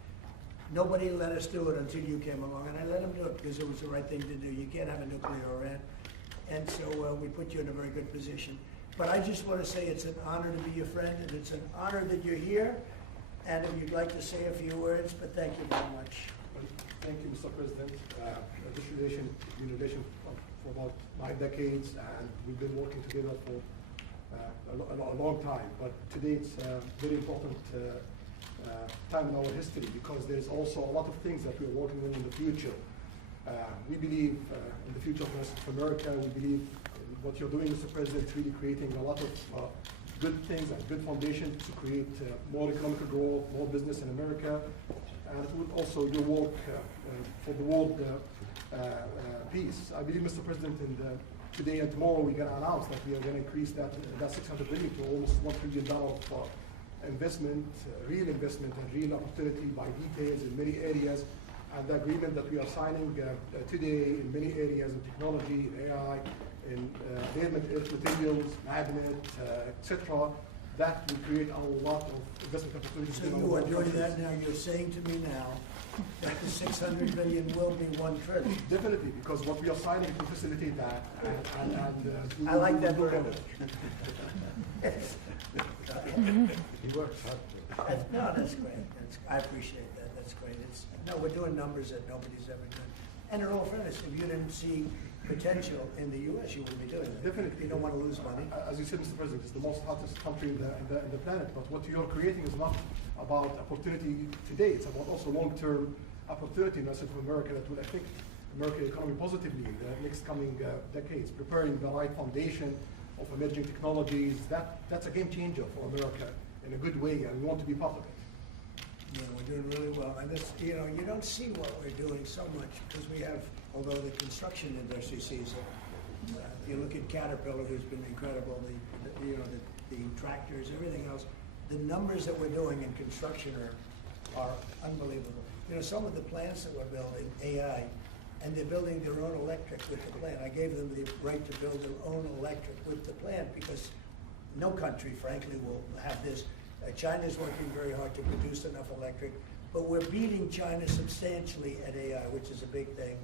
Nobody let us do it until you came along, and I let them do it because it was the right thing to do. You can't have a nuclear Iran. And so we put you in a very good position. But I just want to say it's an honor to be your friend, and it's an honor that you're here. And if you'd like to say a few words, but thank you very much. Thank you, Mr. President. This relation has been a relation for about 9 decades, and we've been working together for a long time. But today it's a very important time in our history because there's also a lot of things that we're working on in the future. We believe in the future of America. We believe in what you're doing, Mr. President, really creating a lot of good things and good foundation to create more economic growth, more business in America, and also your work for the world peace. I believe, Mr. President, today and tomorrow we're going to announce that we are going to increase that $600 billion to almost $1 trillion of investment, real investment and real opportunity by details in many areas. And the agreement that we are signing today in many areas in technology, in AI, in earth materials, magnet, etc., that will create a lot of investment opportunities. So you are doing that now. You're saying to me now that the $600 billion will be $1 trillion. Definitely, because what we are signing to facilitate that. I like that very much. He works hard. No, that's great. I appreciate that. That's great. No, we're doing numbers that nobody's ever done. And in all fairness, if you didn't see potential in the U.S., you wouldn't be doing it. Definitely. You don't want to lose money. As you said, Mr. President, it's the most hottest country in the planet. But what you're creating is not about opportunity today. It's about also long-term opportunity in the rest of America that will affect American economy positively in the next coming decades, preparing the right foundation of emerging technologies. That's a game changer for America in a good way, and we want to be part of it. Yeah, we're doing really well. And this, you know, you don't see what we're doing so much because we have, although the construction industry sees it. You look at Caterpillar, who's been incredible, the tractors, everything else. The numbers that we're doing in construction are unbelievable. You know, some of the plants that we're building, AI, and they're building their own electric with the plant. I gave them the right to build their own electric with the plant because no country, frankly, will have this. China's working very hard to produce enough electric, but we're beating China substantially at AI, which is a big thing.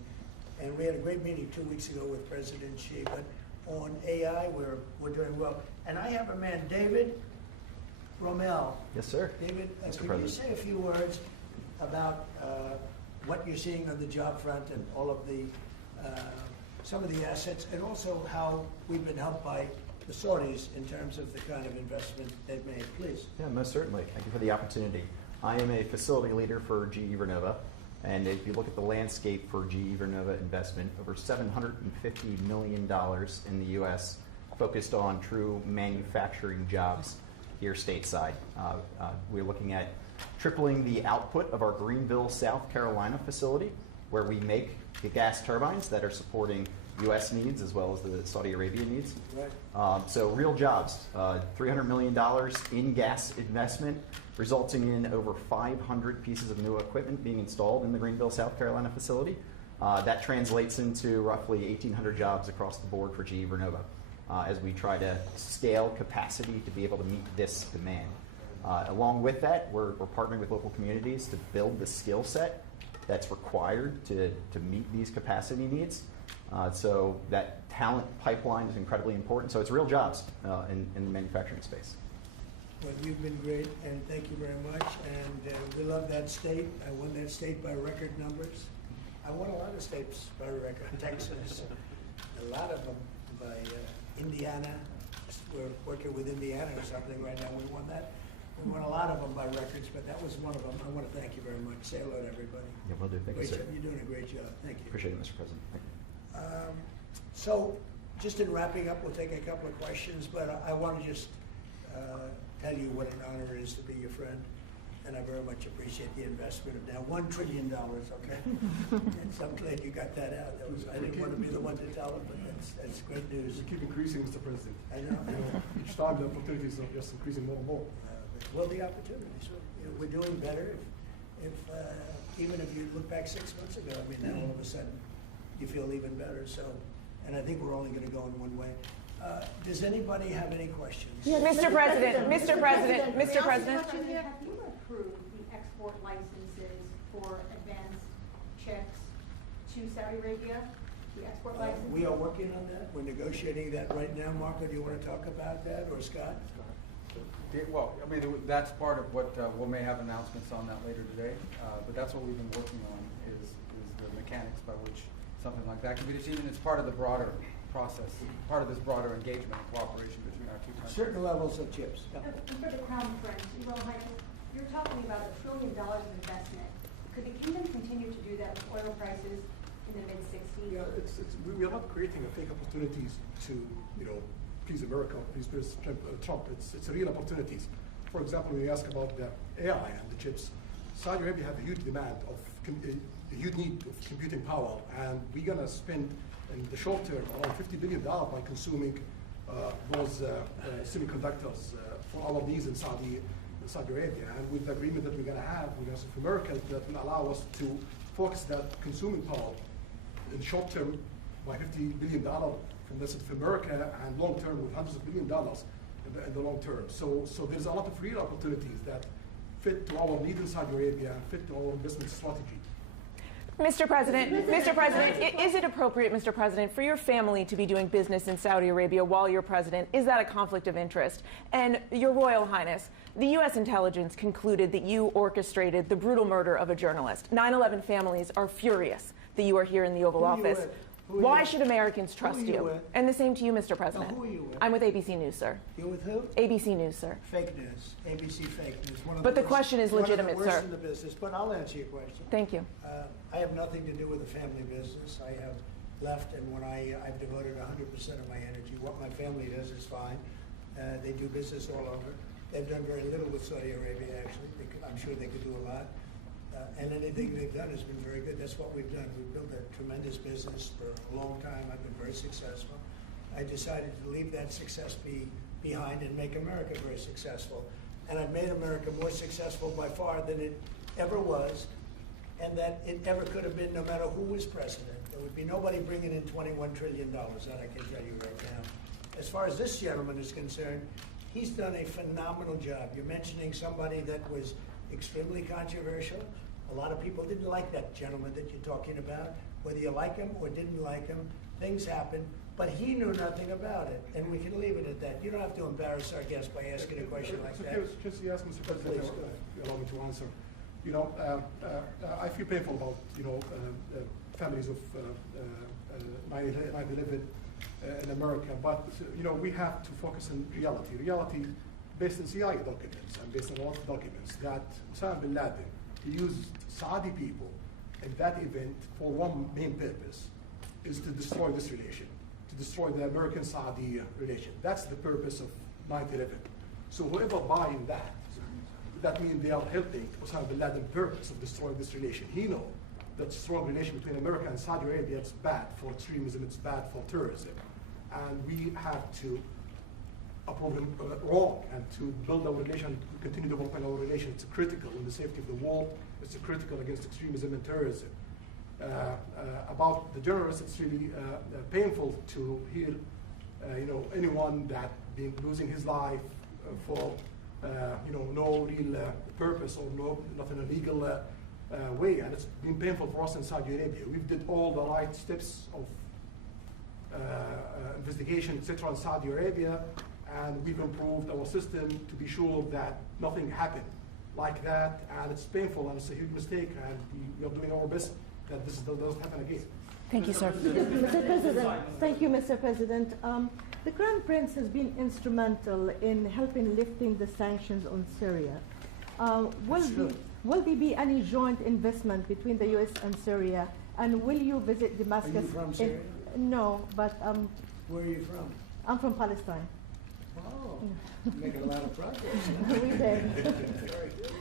And we had a great meeting 2 weeks ago with President Xi, but on AI, we're doing well. And I have a man, David Rommel. Yes, sir. David, Mr. can President. you say a few words about what you're seeing on the job front and all of the, some of the assets, and also how we've been helped by the Saudis in terms of the kind of investment they've made, please. Yeah, most certainly. Thank you for the opportunity. I am a facility leader for GE Vernova, and if you look at the landscape for GE Vernova investment, over $750 million in the U.S. focused on true manufacturing jobs here stateside. We're looking at tripling the output of our Greenville, South Carolina facility, where we make the gas turbines that are supporting U.S. needs as well as the Saudi Arabia needs. Right. So real jobs, $300 million in gas investment, resulting in over 500 pieces of new equipment being installed in the Greenville, South Carolina facility. That translates into roughly 1,800 jobs across the board for GE Vernova as we try to scale capacity to be able to meet this demand. Along with that, we're partnering with local communities to build the skill set that's required to meet these capacity needs. So that talent pipeline is incredibly important. So it's real jobs in the manufacturing space. Well, you've been great, and thank you very much. And we love that state. I won that state by record numbers. I won a lot of states by record. Texas, a lot of them by Indiana. We're working with Indiana or something right now. We won that. We won a lot of them by records, but that was one of them. I want to thank you very much. Say hello to everybody. Yeah, will do. Thank you, Great sir. job. You're doing a great job. Thank you. Appreciate it, Mr. President. Thank you. So, just in wrapping up, we'll take a couple of questions, but I want to just tell you what an honor it is to be your friend, and I very much appreciate the investment of now $1 trillion, okay? And so I'm glad you got that out. I didn't want to be the one to tell them, but that's great news. We keep increasing, Mr. President. I know. Each time the opportunities are just increasing more and more. Well, the opportunities, we're doing better. If even if you look back 6 months ago, I mean, now all of a sudden you feel even better. So, and I think we're only going to go in one way. Does anybody have any questions? Mr. President, Mr. President, Mr. President. Have you approved the export licenses for advanced checks to Saudi Arabia? the export license? We are working on that. We're negotiating that right now. Marco, do you want to talk about that, or Scott? Well, I mean, that's part of what we may have announcements on that later today. But that's what we've been working on is the mechanics by which something like that can be achieved. And it's part of the broader process, part of this broader engagement and cooperation between our two countries. Certain levels of chips. Yeah. And for the Crown Prince, you're talking about $1 trillion of investment. Could the kingdom continue to do that with oil prices in the mid-60s? Yeah, we are not creating a fake opportunities to, please America, please Trump. It's real opportunities. For example, when you ask about the AI and the chips, Saudi Arabia have a huge demand of, a huge need of computing power, and we're gonna spend in the short term around $50 billion by consuming those semiconductors for our needs in Saudi Arabia. And with the agreement that we're gonna have with America, that will allow us to focus that consuming power in the short term by $50 billion from the rest of America, and long term with hundreds of $1 billion in the long term. So there's a lot of real opportunities that fit to our needs in Saudi Arabia and fit to our investment strategy. Mr. President, is it appropriate, Mr. President, for your family to be doing business in Saudi Arabia while you're president? Is that a conflict of interest? And Your Royal Highness, the U.S. intelligence concluded that you orchestrated the brutal murder of a journalist. 9/11 families are furious that you are here in the Oval Office. Why should Americans trust you? And the same to you, Mr. President. Who are you with? I'm with ABC News, sir. You're with who? ABC News, sir. Fake news. ABC fake news. But the question is legitimate, one of the worst sir. in the business, but I'll answer your question. Thank you. I have nothing to do with the family business. I have left, and when I've devoted 100% of my energy. What my family does is fine. They do business all over. They've done very little with Saudi Arabia, actually. I'm sure they could do a lot. And anything they've done has been very good. That's what we've done. We've built a tremendous business for a long time. I've been very successful. I decided to leave that success behind and make America very successful. And I've made America more successful by far than it ever was, and that it ever could have been, no matter who was president. There would be nobody bringing in $21 trillion, that I can tell you right now. As far as this gentleman is concerned, he's done a phenomenal job. You're mentioning somebody that was extremely controversial. A lot of people didn't like that gentleman that you're talking about. Whether you like him or didn't like him, things happen. But he knew nothing about it, and we can leave it at that. You don't have to embarrass our guest by asking a question like that. Just yes, Mr. President, allow me to answer. I feel painful about families of 9/11 in America, but we have to focus on reality. Reality based on CIA documents and based on a lot of documents that Osama bin Laden used Saudi people in that event for one main purpose, is to destroy this relation, to destroy the American-Saudi relation. That's the purpose of 9/11. So whoever buying that means they are helping Osama bin Laden's purpose of destroying this relation. He knows that strong relation between America and Saudi Arabia is bad for extremism, it's bad for terrorism. And we have to approve them wrong and to build our relation, continue developing our relation. It's critical in the safety of the world. It's critical against extremism and terrorism. About the journalists, it's really painful to hear, anyone that been losing his life for, no real purpose or nothing illegal way. And it's been painful for us in Saudi Arabia. We've did all the right steps of investigation, etc. in Saudi Arabia, and we've improved our system to be sure that nothing happened like that, and it's painful and it's a huge mistake, and we are doing our best that this doesn't happen again. Thank you, sir. Mr. President, thank you, Mr. President. The Crown Prince has been instrumental in helping lifting the sanctions on Syria. Will there be any joint investment between the U.S. and Syria, and will you visit Damascus? Are you from Syria? No, but where are you from? I'm from Palestine. Oh, making a lot of progress. We did. Very good.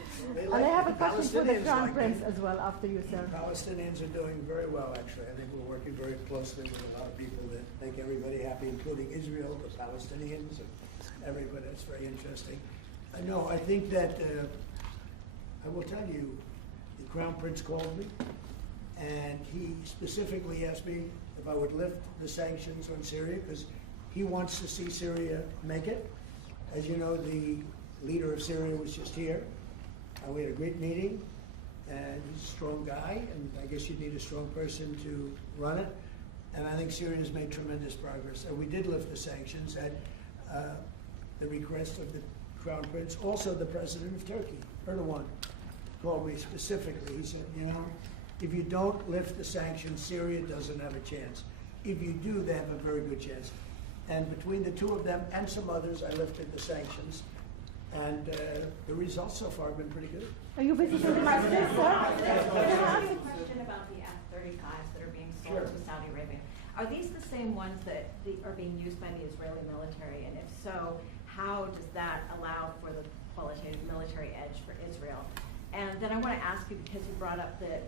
And I have a question for the Crown Prince as well after you, sir. Palestinians are doing very well, actually. I think we're working very closely with a lot of people that make everybody happy, including Israel, the Palestinians, and everybody. That's very interesting. No, I think that, I will tell you, the Crown Prince called me, and he specifically asked me if I would lift the sanctions on Syria, because he wants to see Syria make it. As you know, the leader of Syria was just here. We had a great meeting, and he's a strong guy, and I guess you need a strong person to run it. and I think Syria has made tremendous progress. And we did lift the sanctions at the request of the Crown Prince. Also, the President of Turkey, Erdogan, called me specifically. He said, you know, if you don't lift the sanctions, Syria doesn't have a chance. If you do, they have a very good chance. And between the two of them and some others, I lifted the sanctions. And the results so far have been pretty good. Are you visiting Damascus, sir? Can I ask you a question about the F-35s that are being sold to Saudi Arabia? Are these the same ones that are being used by the Israeli military? And if so, how does that allow for the qualitative military edge for Israel? And then I want to ask you, because you brought up the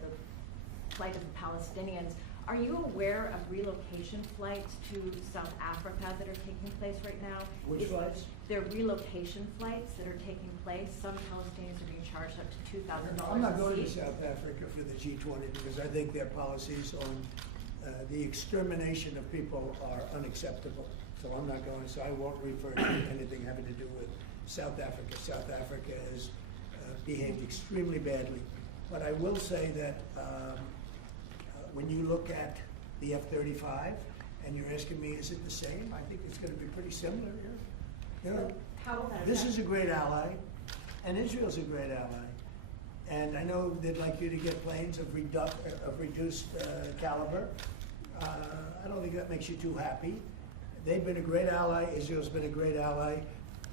plight of the Palestinians, are you aware of relocation flights to South Africa that are taking place right now? Which flights? There are relocation flights that are taking place. Some Palestinians are being charged up to $2,000 I'm not going to a seat. South Africa for the G20 because I think their policies on the extermination of people are unacceptable. So I'm not going, so I won't refer to anything having to do with South Africa. South Africa has behaved extremely badly. But I will say that when you look at the F-35 and you're asking me, is it the same? I think it's going to be pretty similar. You know, this is a great ally, and Israel's a great ally. And I know they'd like you to get planes of reduced caliber. I don't think that makes you too happy. They've been a great ally. Israel's been a great ally.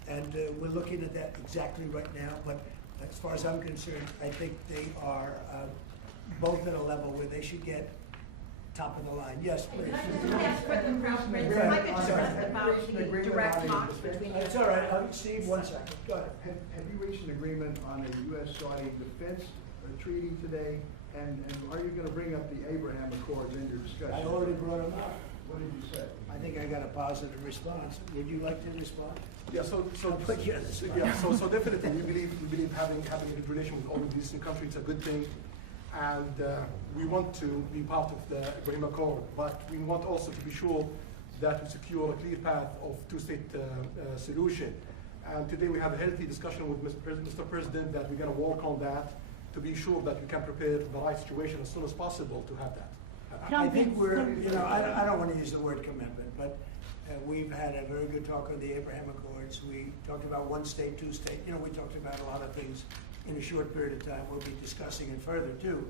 And we're looking at that exactly right now. But as far as I'm concerned, I think they are both at a level where they should get top of the line. Yes, please. Yes, but the Crown Prince, if I could just ask about the direct talks between the... It's all right. Steve, 1 second. Go ahead. Have you reached an agreement on a U.S.-Saudi defense treaty today? And are you going to bring up the Abraham Accords in your discussion? I already brought them up. What did you say? I think I got a positive response. Would you like to respond? Yeah, so put you on the spot. yeah, so definitely we believe having a good relation with all of these countries is a good thing, and we want to be part of the Abraham Accord, but we want also to be sure that we secure a clear path of two-state solution. And today we have a healthy discussion with Mr. President that we're going to work on that to be sure that we can prepare the right situation as soon as possible to have that. I think we're, you know, I don't want to use the word commitment, but we've had a very good talk on the Abraham Accords. We talked about one state, two state. You know, we talked about a lot of things in a short period of time. We'll be discussing it further too.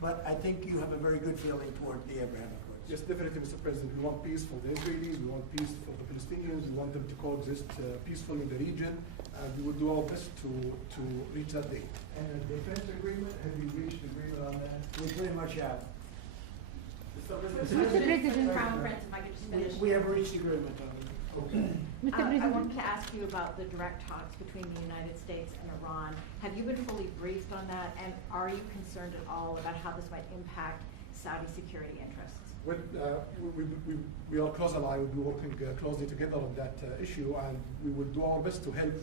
But I think you have a very good feeling toward the Abraham Accords. Yes, definitely, Mr. President. We want peace for the Israelis. We want peace for the Palestinians. We want them to coexist peacefully in the region. And we will do our best to reach that day. And a defense agreement, have you reached agreement on that? We pretty much have. Mr. President, Crown Prince, if I could just finish. We have reached agreement on it. Okay. I wanted to ask you about the direct talks between the United States and Iran. Have you been fully briefed on that, and are you concerned at all about how this might impact Saudi security interests? Well, we are close ally. We'll be working closely together on that issue, and we will do our best to help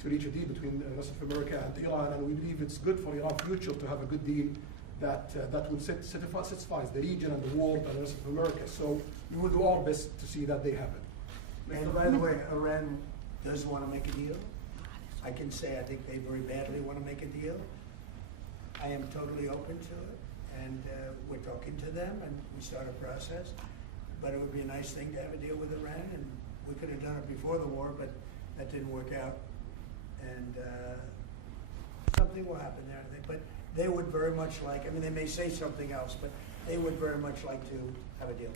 to reach a deal between the rest of America and Iran. And we believe it's good for Iran's future to have a good deal that will satisfy the region and the world and the rest of America. So we will do our best to see that they happen. And by the way, Iran does want to make a deal. I can say I think they very badly want to make a deal. I am totally open to it, and we're talking to them, and we start a process. But it would be a nice thing to have a deal with Iran, and we could have done it before the war, but that didn't work out. And something will happen there, I think. But they would very much like, I mean, they may say something else, but they would very much like to have a deal.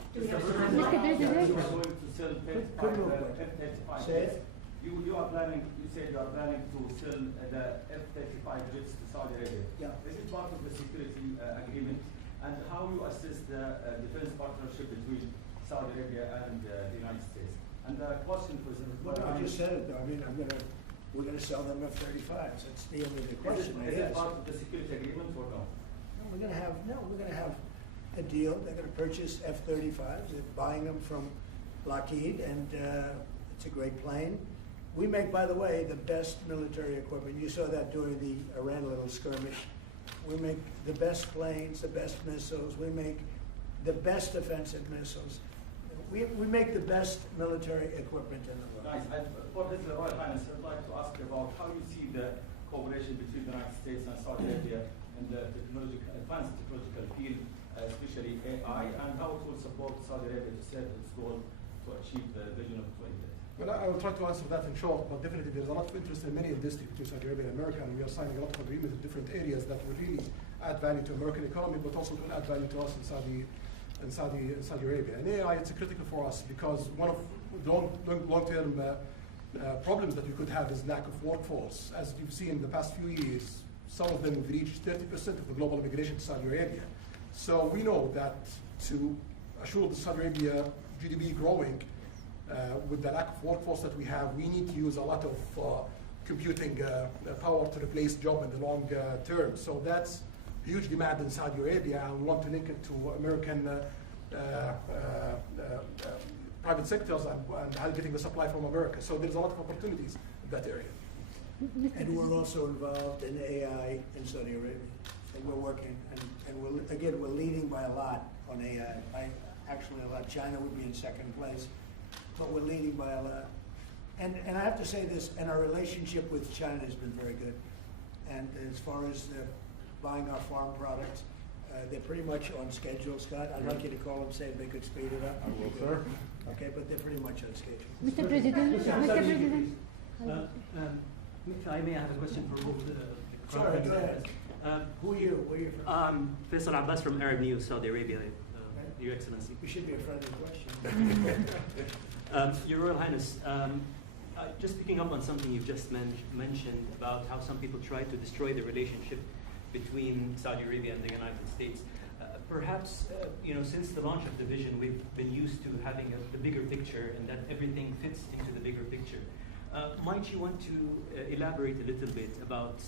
Say it. You are planning, you said you are planning to sell the F-35 jets to Saudi Arabia. Yeah. Is it part of the security agreement? And how you assess the defense partnership between Saudi Arabia and the United States? And the question for the... Well, I just said it, though. I mean, we're going to sell them F-35s. That's the only question. Is it part of the security agreement or no? We're going to have a deal. They're going to purchase F-35s. They're buying them from Lockheed, and it's a great plane. We make, by the way, the best military equipment. You saw that during the Iran little skirmish. We make the best planes, the best missiles. We make the best offensive missiles. We make the best military equipment in the world. Nice. And for His Royal Highness, I'd like to ask about how you see the cooperation between the United States and Saudi Arabia in the advanced technological field, especially AI, and how it will support Saudi Arabia to set its goal to achieve the vision of 2030? Well, I will try to answer that in short, but definitely there's a lot of interest in many industries between Saudi Arabia and America, and we are signing a lot of agreements in different areas that will really add value to American economy, but also will add value to us in Saudi Arabia. And AI, it's critical for us because one of long-term problems that we could have is lack of workforce. As you've seen in the past few years, some of them have reached 30% of the global immigration to Saudi Arabia. So we know that to assure the Saudi Arabia GDP growing, with the lack of workforce that we have, we need to use a lot of computing power to replace job in the long term. So that's huge demand in Saudi Arabia, and we want to link it to American private sectors and getting the supply from America. So there's a lot of opportunities in that area. And we're also involved in AI in Saudi Arabia. And we're working, and we're leading by a lot on AI. Actually a lot. China would be in second place, but we're leading by a lot. And I have to say this, and our relationship with China has been very good. And as far as buying our farm products, they're pretty much on schedule, Scott. I'd like you to call them, say if they could speed it up. I will, sir. Okay, but they're pretty much on schedule. Mr. President, Mr. President. If I may, I have a question for both the Sorry, go ahead. Who are you? Where are you from? Faisal Abbas from Arab News, Saudi Arabia, Your Excellency. You should be a friendly question. Your Royal Highness, just picking up on something you've just mentioned about how some people try to destroy the relationship between Saudi Arabia and the United States. Perhaps, since the launch of the vision, we've been used to having the bigger picture and that everything fits into the bigger picture. Might you want to elaborate a little bit about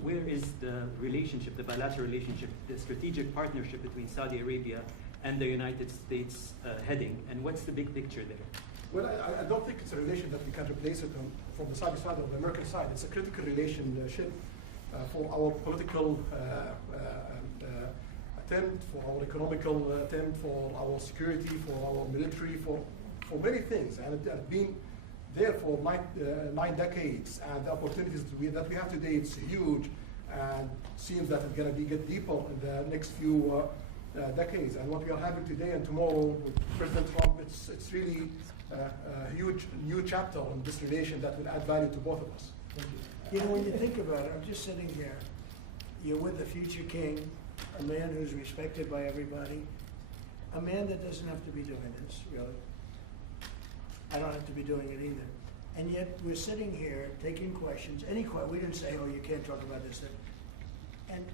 where is the relationship, the bilateral relationship, the strategic partnership between Saudi Arabia and the United States heading, and what's the big picture there? Well, I don't think it's a relation that we can replace it from the Saudi side or the American side. It's a critical relationship for our political attempt, for our economical attempt, for our security, for our military, for many things. And it has been there for 9 decades, and the opportunities that we have today, it's huge, and seems that it's going to get deeper in the next few decades. And what we are having today and tomorrow with President Trump, it's really a huge new chapter in this relation that will add value to both of us. Thank you. You know, when you think about it, I'm just sitting here. You're with the future king, a man who's respected by everybody, a man that doesn't have to be doing this, really. I don't have to be doing it either. And yet we're sitting here taking questions, we didn't say, oh, you can't talk about this. And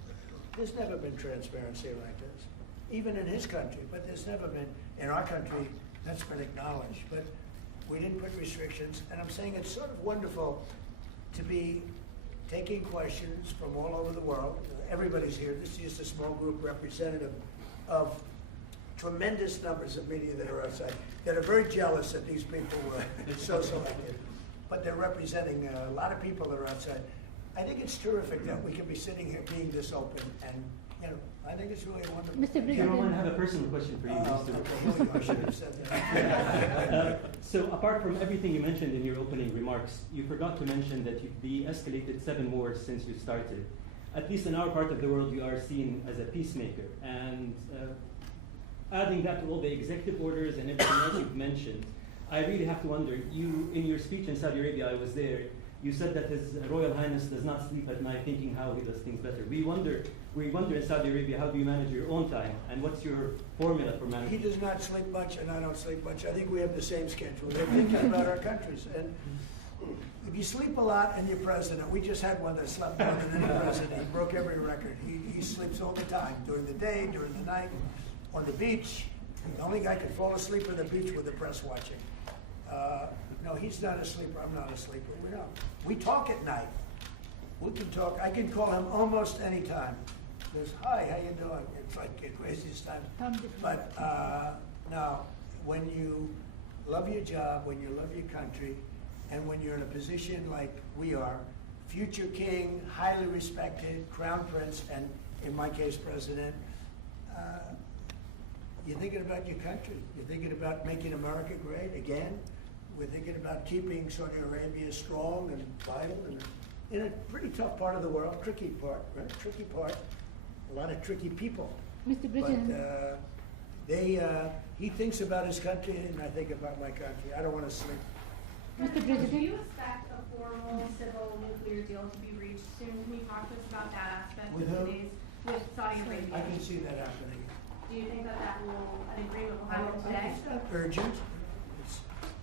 there's never been transparency like this, even in his country, but there's never been, in our country, that's been acknowledged. But we didn't put restrictions, and I'm saying it's sort of wonderful to be taking questions from all over the world. Everybody's here. This is just a small group representative of tremendous numbers of media that are outside, that are very jealous that these people were so selected. But they're representing a lot of people that are outside. I think it's terrific that we can be sitting here being this open, and I think it's really wonderful. Mr. President, Chairwoman, I have a personal question for you. I should have said that. So apart from everything you mentioned in your opening remarks, you forgot to mention that you've de-escalated 7 wars since you started. At least in our part of the world, you are seen as a peacemaker. And adding that to all the executive orders and everything else you've mentioned, I really have to wonder, in your speech in Saudi Arabia, I was there, you said that His Royal Highness does not sleep at night thinking how he does things better. We wonder in Saudi Arabia, how do you manage your own time, and what's your formula for managing? He does not sleep much, and I don't sleep much. I think we have the same schedule. We're thinking about our countries. And if you sleep a lot and you're president, we just had one that slept more than any president. He broke every record. He sleeps all the time, during the day, during the night, on the beach. The only guy could fall asleep on the beach with the press watching. No, he's not a sleeper. I'm not a sleeper. We talk at night. We can talk. I can call him almost any time. There's, hi, how you doing? It's like the craziest time. But now, when you love your job, when you love your country, and when you're in a position like we are, future king, highly respected, crown prince, and in my case, president, you're thinking about your country. You're thinking about making America great again. We're thinking about keeping Saudi Arabia strong and vital and in a pretty tough part of the world, tricky part, right? Tricky part, a lot of tricky people. Mr. President. But he thinks about his country, and I think about my country. I don't want to sleep. Mr. President. Do you expect a formal civil nuclear deal to be reached soon? Can you talk to us about that aspect With of who? today's, with Saudi Arabia? I can see that happening. Do you think that an agreement will happen today? It's not urgent.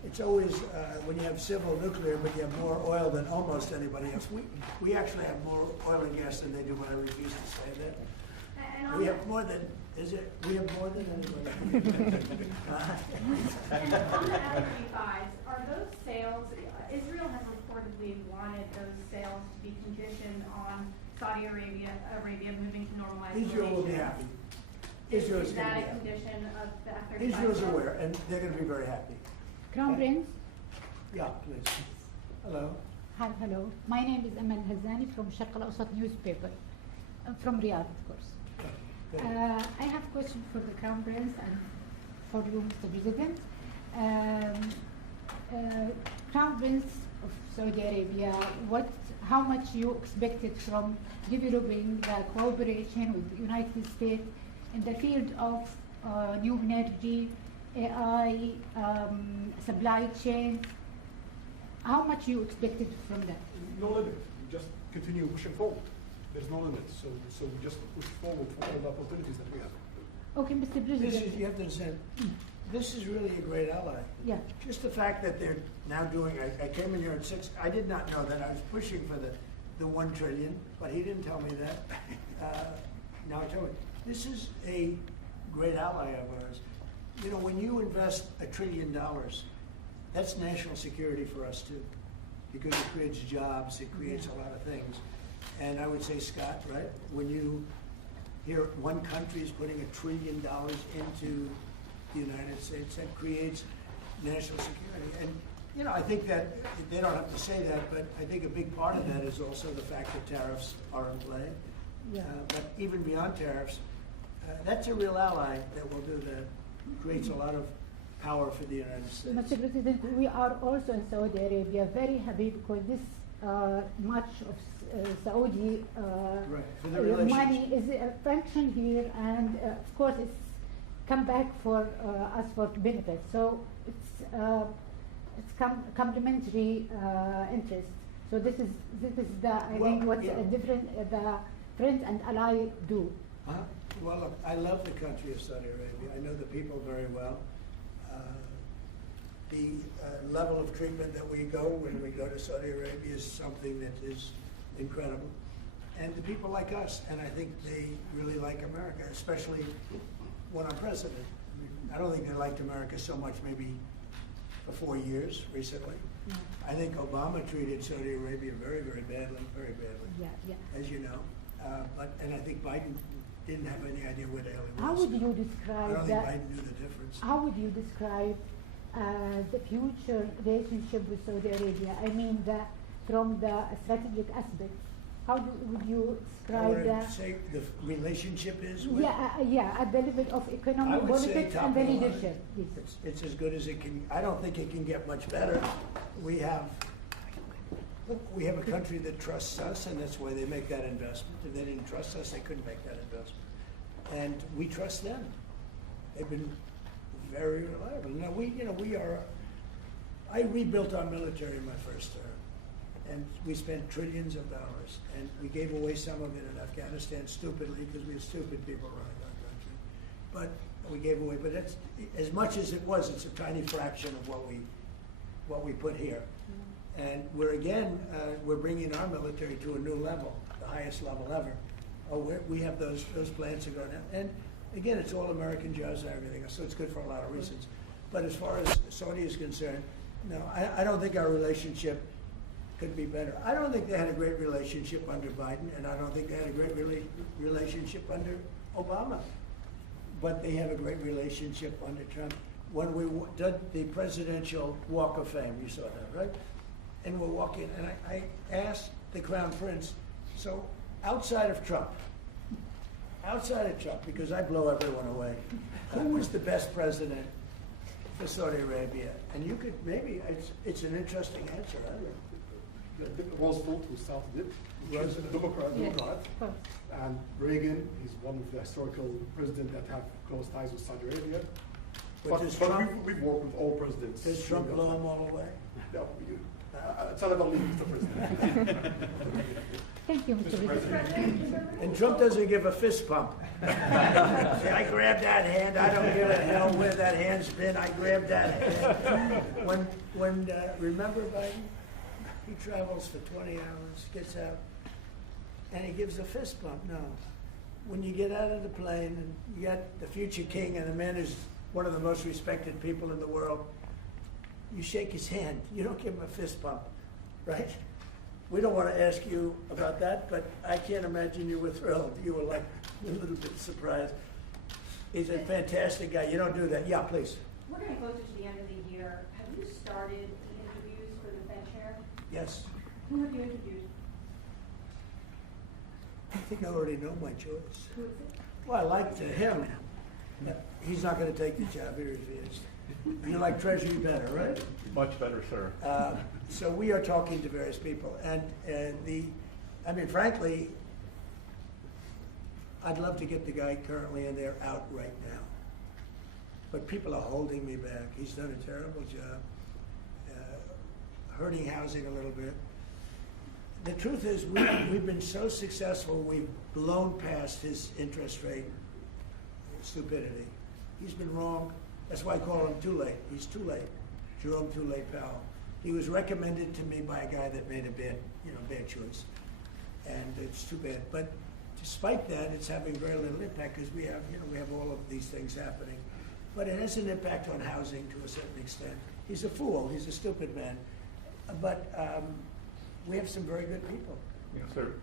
It's always, when you have civil nuclear, but you have more oil than almost anybody else. We actually have more oil and gas than they do, but I refuse to say that. We have more than, we have more than anybody. On the F-35s, are those sales, Israel has reportedly wanted those sales to be conditioned on Saudi Arabia moving to normalized Israel will be relations. happy. Israel's Is going to that be a happy. condition of the F-35? Israel's aware, and they're going to be very happy. Crown Prince. Yeah, please. Hello. Hi, hello. My name is Emmer Hazani from Sharq al-Awsat newspaper, from Riyadh, of course. I have a question for the Crown Prince and for you, Mr. President. Crown Prince of Saudi Arabia, how much you expected from developing the cooperation with the United States in the field of new energy, AI, supply chain? How much you expected from that? No limit. We just continue pushing forward. There's no limit. So we just push forward for all the opportunities that we have. Okay, Mr. President. You have to understand, this is really a great ally. Yeah. Just the fact that they're now doing, I came in here at 6, I did not know that. I was pushing for the 1 trillion, but he didn't tell me that. Now I tell you, this is a great ally of ours. You know, when you invest $1 trillion, that's national security for us too, because it creates jobs, it creates a lot of things. And I would say, Scott, right, when you hear one country is putting $1 trillion into the United States, that creates national security. And, you know, I think that they don't have to say that, but I think a big part of that is also the fact that tariffs are in play. Yeah. But even beyond tariffs, that's a real ally that will do that. Creates a lot of power for the United States. Mr. President, we are also in Saudi Arabia very happy because this much of Saudi money is a function here, and of course it's come back for us for benefit. So it's complementary interest. So this is the I think what different the friends and ally do. Well, look, I love the country of Saudi Arabia. I know the people very well. The level of treatment that we go when we go to Saudi Arabia is something that is incredible. And the people like us, and I think they really like America, especially when I'm president. I mean, I don't think they liked America so much maybe for 4 years recently. I think Obama treated Saudi Arabia very, very badly, as you know. And I think Biden didn't have any idea where the hell he was. How would you describe I don't think Biden knew the difference. How would you describe the future relationship with Saudi Arabia? I mean, from the strategic aspect, how would you describe that? Say the relationship is? At the level of economic politics and the leadership. It's as good as it can. I don't think it can get much better. We have a country that trusts us, and that's why they make that investment. If they didn't trust us, they couldn't make that investment. And we trust them. They've been very reliable. Now I rebuilt our military in my first term, and we spent trillions of dollars, and we gave away some of it in Afghanistan stupidly because we have stupid people running our country. But we gave away. But that's as much as it was. It's a tiny fraction of what we put here. And we're bringing our military to a new level, the highest level ever. We have those plans to go down. And again, it's all American jobs and everything else, so it's good for a lot of reasons. But as far as Saudi is concerned, no, I don't think our relationship could be better. I don't think they had a great relationship under Biden, and I don't think they had a great relationship under Obama. But they have a great relationship under Trump. When we did the Presidential Walk of Fame, you saw that, right? And we're walking, and I asked the Crown Prince, so outside of Trump, because I blow everyone away, who was the best president for Saudi Arabia? And you could maybe, it's an interesting answer. I don't know. Roosevelt, who started it, was a Democrat. And Reagan is one of the historical presidents that have close ties with Saudi Arabia. But we've worked with all presidents. Does Trump blow him all away? No, it's not about me, Mr. President. Thank you, Mr. President. And Trump doesn't give a fist pump. See, I grabbed that hand. I don't give a hell where that hand's been. I grabbed that hand. Remember Biden? He travels for 20 hours, gets out, and he gives a fist bump. No. When you get out of the plane and you got the future king and the man who's one of the most respected people in the world, you shake his hand. You don't give him a fist bump, right? We don't want to ask you about that, but I can't imagine you were thrilled. You were like a little bit surprised. He's a fantastic guy. You don't do that. Yeah, please. We're going to go to the end of the year. Have you started the interviews for the Fed chair? Yes. Who have you interviewed? I think I already know my choice. Who is it? Well, I like him. He's not going to take the job. He refused. You like Treasury better, right? Much better, sir. So we are talking to various people, and frankly, I'd love to get the guy currently in there out right now. But people are holding me back. He's done a terrible job, hurting housing a little bit. The truth is, we've been so successful, we've blown past his interest rate stupidity. He's been wrong. That's why I call him too late. He's too late. Jerome Too Late Powell. He was recommended to me by a guy that made a bad choice. And it's too bad. But despite that, it's having very little impact because we have all of these things happening. But it has an impact on housing to a certain extent. He's a fool. He's a stupid man. But we have some very good people. Yes, sir.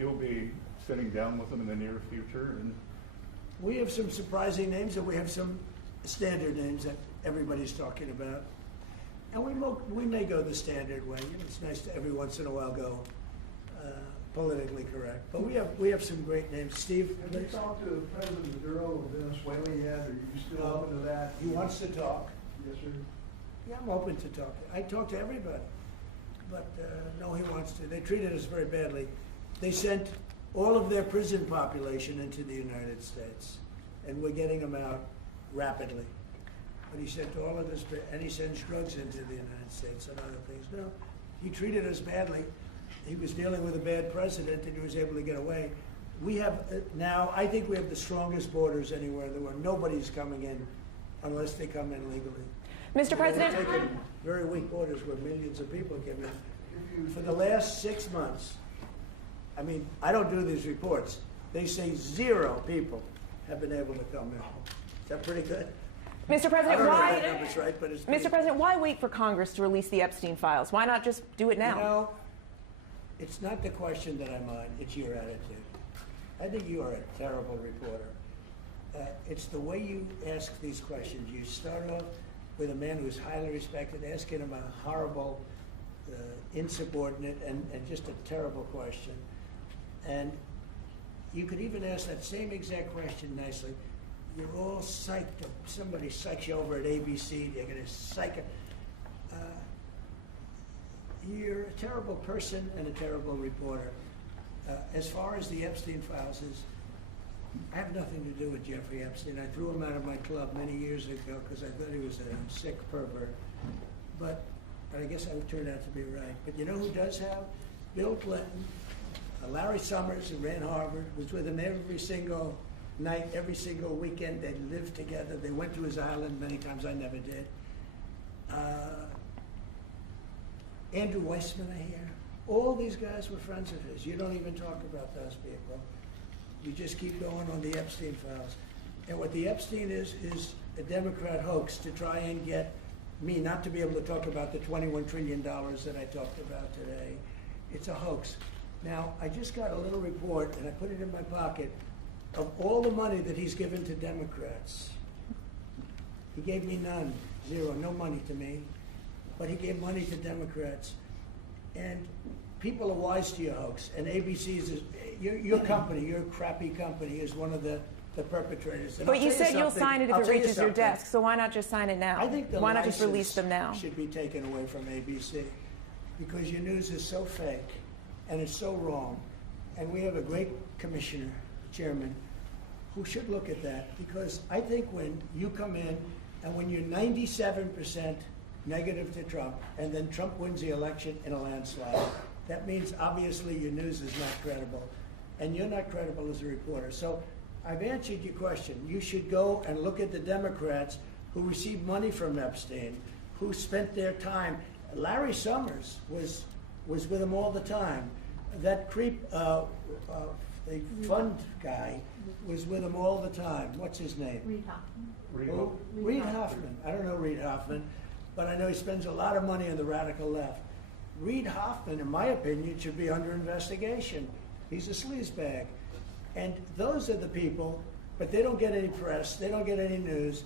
You'll be sitting down with them in the near future, and we have some surprising names, and we have some standard names that everybody's talking about. And we may go the standard way. It's nice to every once in a while go politically correct. But we have some great names. Steve, have you talked to President Maduro of Venezuela yet? Are you still open to that? He wants to talk. Yes, sir. Yeah, I'm open to talk. I talk to everybody. But no, he wants to. They treated us very badly. They sent all of their prison population into the United States, and we're getting them out rapidly. But he sent all of this, and he sends drugs into the United States and other things. No, he treated us badly. He was dealing with a bad president, and he was able to get away. We have now, I think we have the strongest borders anywhere in the world. Nobody's coming in unless they come in legally. Mr. President? We're taking very weak borders where millions of people came in. For the last 6 months, I don't do these reports. They say 0 people have been able to come in. Is that pretty good? Mr. President, I don't know why? if that number's right, but it's Mr. President, why wait for Congress to release the Epstein files? Why not just do it now? It's not the question that I mind. It's your attitude. I think you are a terrible reporter. It's the way you ask these questions. You start off with a man who's highly respected, asking him a horrible, insubordinate, and just a terrible question. And you could even ask that same exact question nicely. You're all psyched up. Somebody psychs you over at ABC. They're going to psych it. You're a terrible person and a terrible reporter. As far as the Epstein files is, I have nothing to do with Jeffrey Epstein. I threw him out of my club many years ago because I thought he was a sick pervert. But I guess I turned out to be right. But you know who does have? Bill Clinton, Larry Summers, who ran Harvard, was with him every single night, every single weekend. They lived together. They went to his island many times. I never did. Andrew Weissman, I hear. All these guys were friends of his. You don't even talk about those people. You just keep going on the Epstein files. And what the Epstein is a Democrat hoax to try and get me not to be able to talk about the $21 trillion that I talked about today. It's a hoax. Now, I just got a little report, and I put it in my pocket, of all the money that he's given to Democrats. He gave me none, 0, no money to me. But he gave money to Democrats. And people are wise to your hoax. And ABC's, your company, your crappy company, is one of the perpetrators. And but you said you'll sign it if it reaches your desk, so why not just sign it now? I think why not just release them now? Should be taken away from ABC. because your news is so fake and it's so wrong. And we have a great commissioner, chairman, who should look at that, because I think when you come in and when you're 97% negative to Trump, and then Trump wins the election in a landslide, that means obviously your news is not credible, and you're not credible as a reporter. So I've answered your question. You should go and look at the Democrats who received money from Epstein, who spent their time. Larry Summers was with them all the time. That creep, the fund guy, was with him all the time. What's his name? Reid Hoffman. Who? Reid Hoffman. I don't know Reid Hoffman, but I know he spends a lot of money on the radical left. Reid Hoffman, in my opinion, should be under investigation. He's a sleazebag. And those are the people, but they don't get any press, they don't get any news,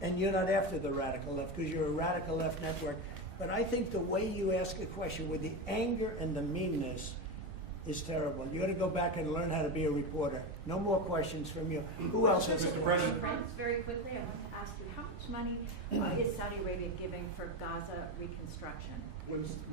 and you're not after the radical left because you're a radical left network. But I think the way you ask a question with the anger and the meanness is terrible. You got to go back and learn how to be a reporter. No more questions from you. Who else has a question? Very quickly, I want to ask you, how much money is Saudi Arabia giving for Gaza reconstruction?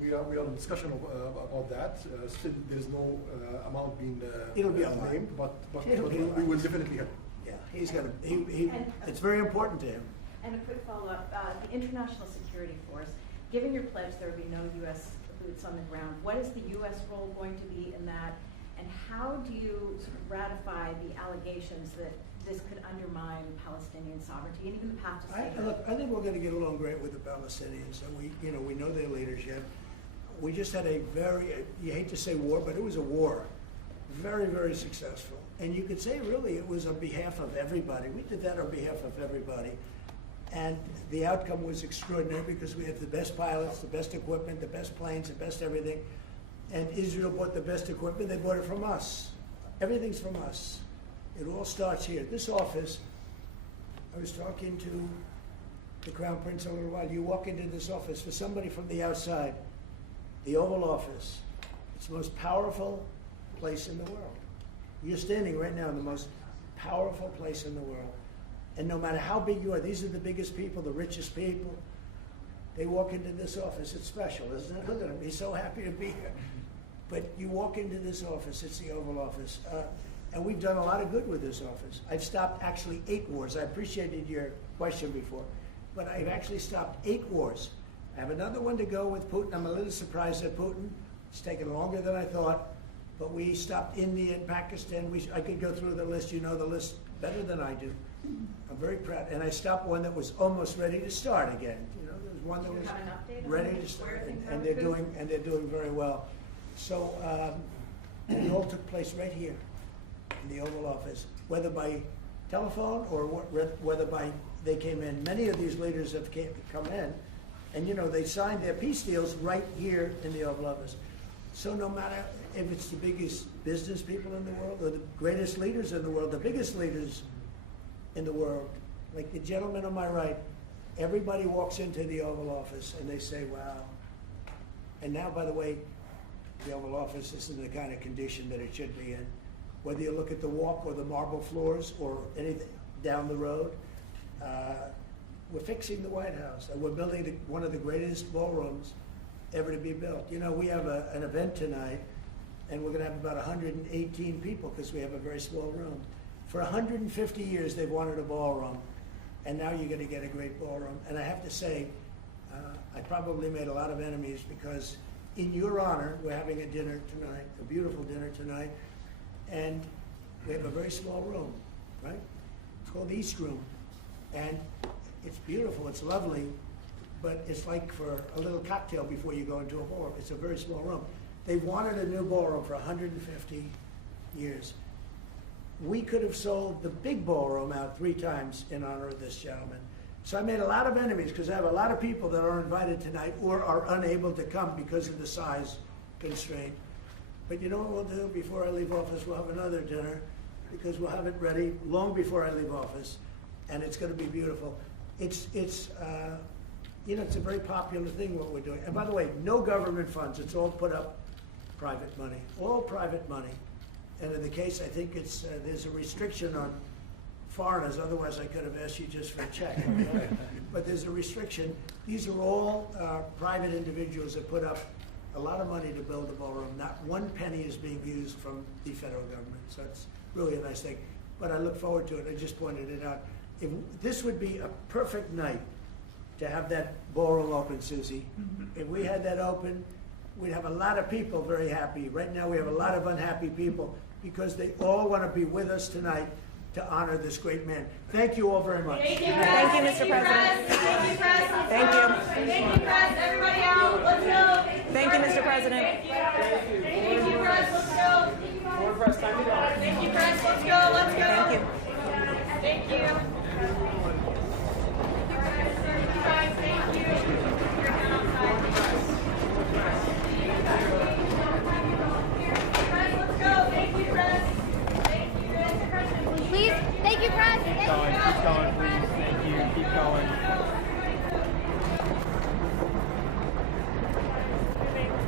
We are in discussion about that. Still, there's no amount being It'll be named, but It'll be we will definitely help. Yeah, he's got to. It's very important to him. And a quick follow-up: the International Security Force. Given your pledge, there will be no U.S. boots on the ground. What is the U.S. role going to be in that? And how do you sort of ratify the allegations that this could undermine Palestinian sovereignty and even the path to safety? Look, I think we're going to get along great with the Palestinians, and we know their leadership. We just had a very, you hate to say war, but it was a war, very, very successful. And you could say really it was on behalf of everybody. We did that on behalf of everybody. And the outcome was extraordinary because we have the best pilots, the best equipment, the best planes, the best everything. And Israel bought the best equipment. They bought it from us. Everything's from us. It all starts here. This office, I was talking to the Crown Prince a little while. You walk into this office, for somebody from the outside, the Oval Office, it's the most powerful place in the world. You're standing right now in the most powerful place in the world. And no matter how big you are, these are the biggest people, the richest people. They walk into this office. It's special, isn't it? Look at him. He's so happy to be here. But you walk into this office. It's the Oval Office. And we've done a lot of good with this office. I've stopped actually 8 wars. I appreciated your question before. But I've actually stopped 8 wars. I have another one to go with Putin. I'm a little surprised at Putin. It's taken longer than I thought. But we stopped India and Pakistan. I could go through the list. You know the list better than I do. I'm very proud. And I stopped one that was almost ready to start again. You know, there was one that was ready to start, and they're doing very well. So and it all took place right here in the Oval Office, whether by telephone or whether by they came in. Many of these leaders have come in, and you know they signed their peace deals right here in the Oval Office. So no matter if it's the biggest business people in the world or the greatest leaders in the world, the biggest leaders in the world, like the gentleman on my right, everybody walks into the Oval Office and they say, wow. And now, by the way, the Oval Office is in the kind of condition that it should be in. Whether you look at the walk or the marble floors or anything down the road, we're fixing the White House. And we're building one of the greatest ballrooms ever to be built. You know, we have an event tonight, and we're going to have about 118 people because we have a very small room. For 150 years, they've wanted a ballroom, and now you're going to get a great ballroom. And I have to say, I probably made a lot of enemies because in your honor, we're having a dinner tonight, a beautiful dinner tonight, and we have a very small room, right? It's called the East Room, and it's beautiful, it's lovely, but it's like for a little cocktail before you go into a ballroom. It's a very small room. They've wanted a new ballroom for 150 years. We could have sold the big ballroom out 3 times in honor of this gentleman. So I made a lot of enemies because I have a lot of people that are invited tonight or are unable to come because of the size constraint. But you know what we'll do? Before I leave office, we'll have another dinner because we'll have it ready long before I leave office, and it's going to be beautiful. It's you know, it's a very popular thing what we're doing. And by the way, no government funds. It's all put up private money, all private money. And in the case, I think it's there's a restriction on foreigners. Otherwise, I could have asked you just for a check. But there's a restriction. These are all private individuals that put up a lot of money to build the ballroom. Not one penny is being used from the federal government, so it's really a nice thing. But I look forward to it. I just pointed it out. This would be a perfect night to have that ballroom open, Susie. If we had that open, we'd have a lot of people very happy. Right now, we have a lot of unhappy people because they all want to be with us tonight to honor this great man. Thank you all very much. Thank you, Mr. President. Thank you, Press. Thank you. Thank you, Press. Everybody out. Let's go. Thank you, Mr. President. Thank you, Press. Let's go. More press, time to go. Thank you, Press. Let's go. Let's go. Thank you. Thank you. Guys, thank you. You're down outside. Press, let's go. Thank you, Press. Thank you, Mr. President. Please, thank you, Press. Keep going, please. Thank you. Keep going.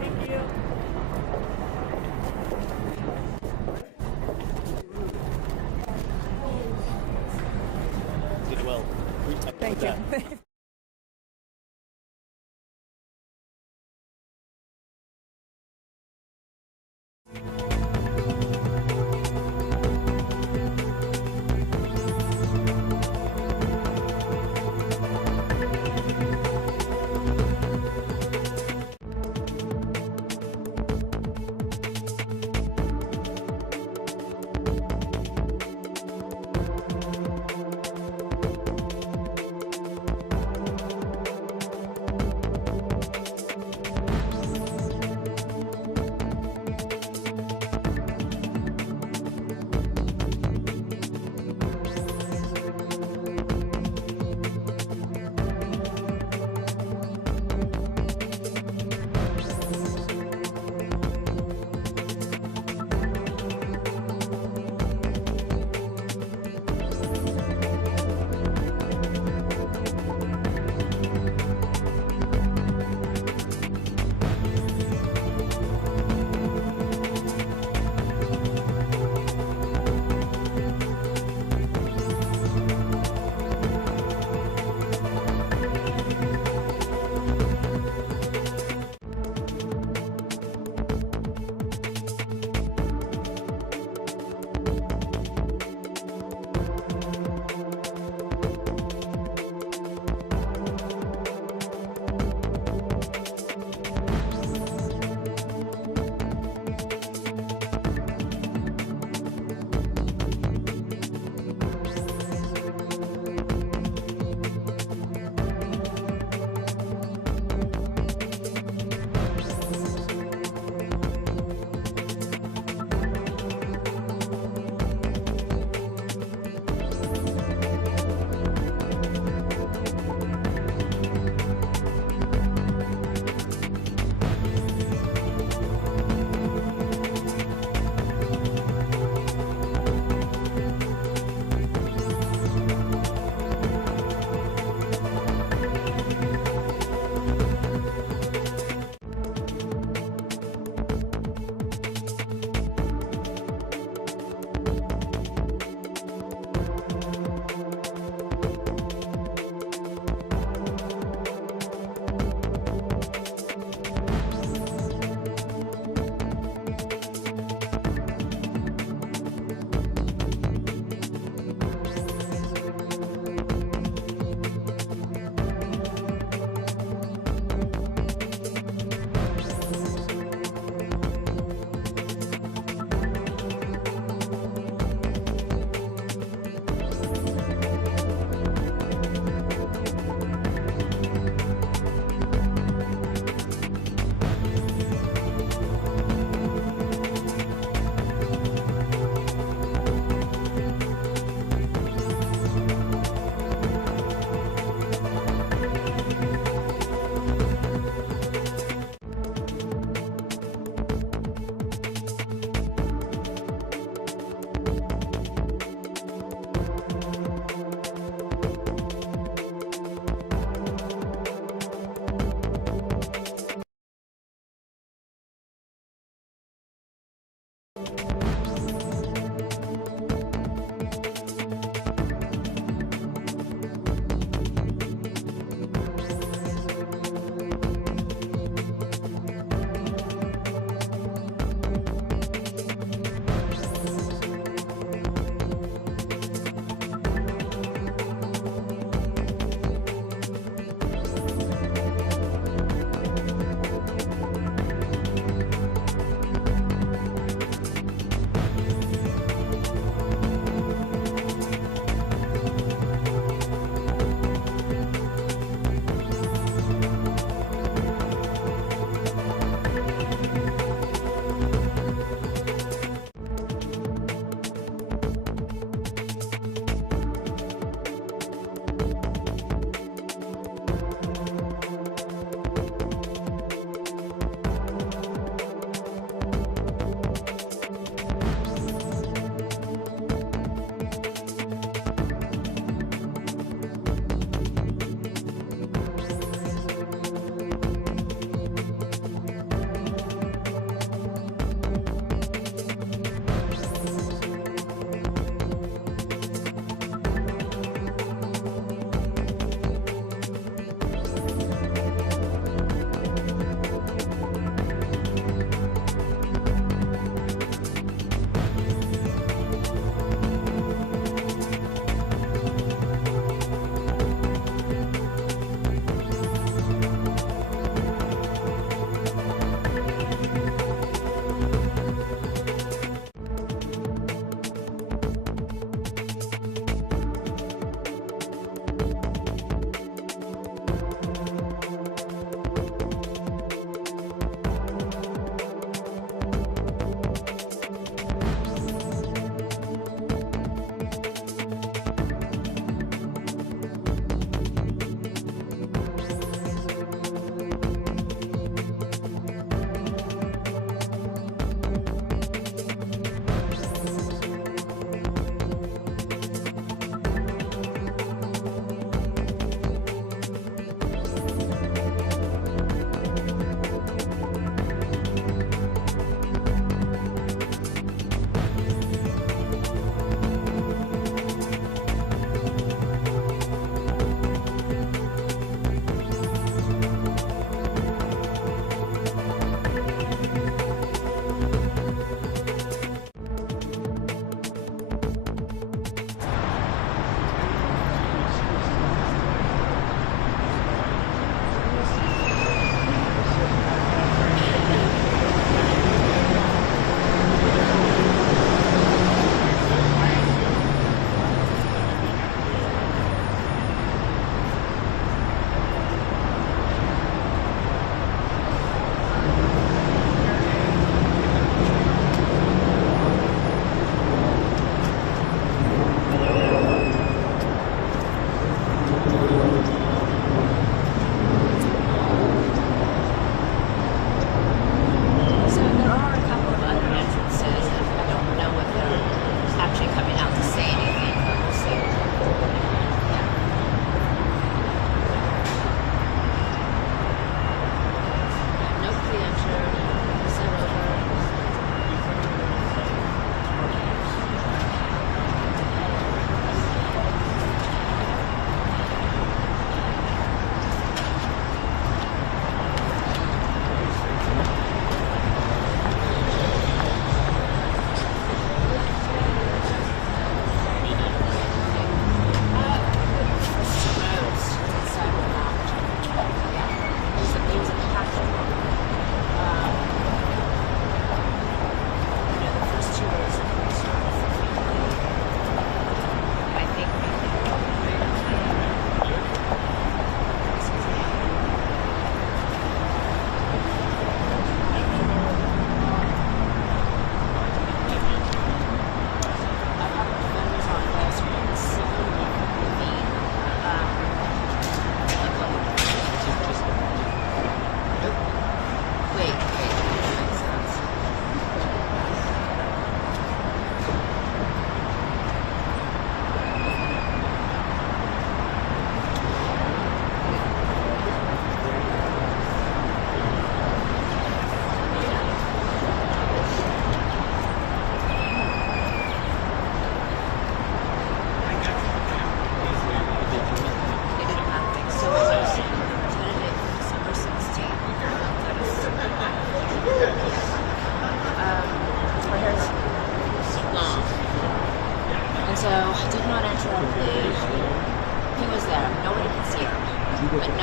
Thank you. Did well.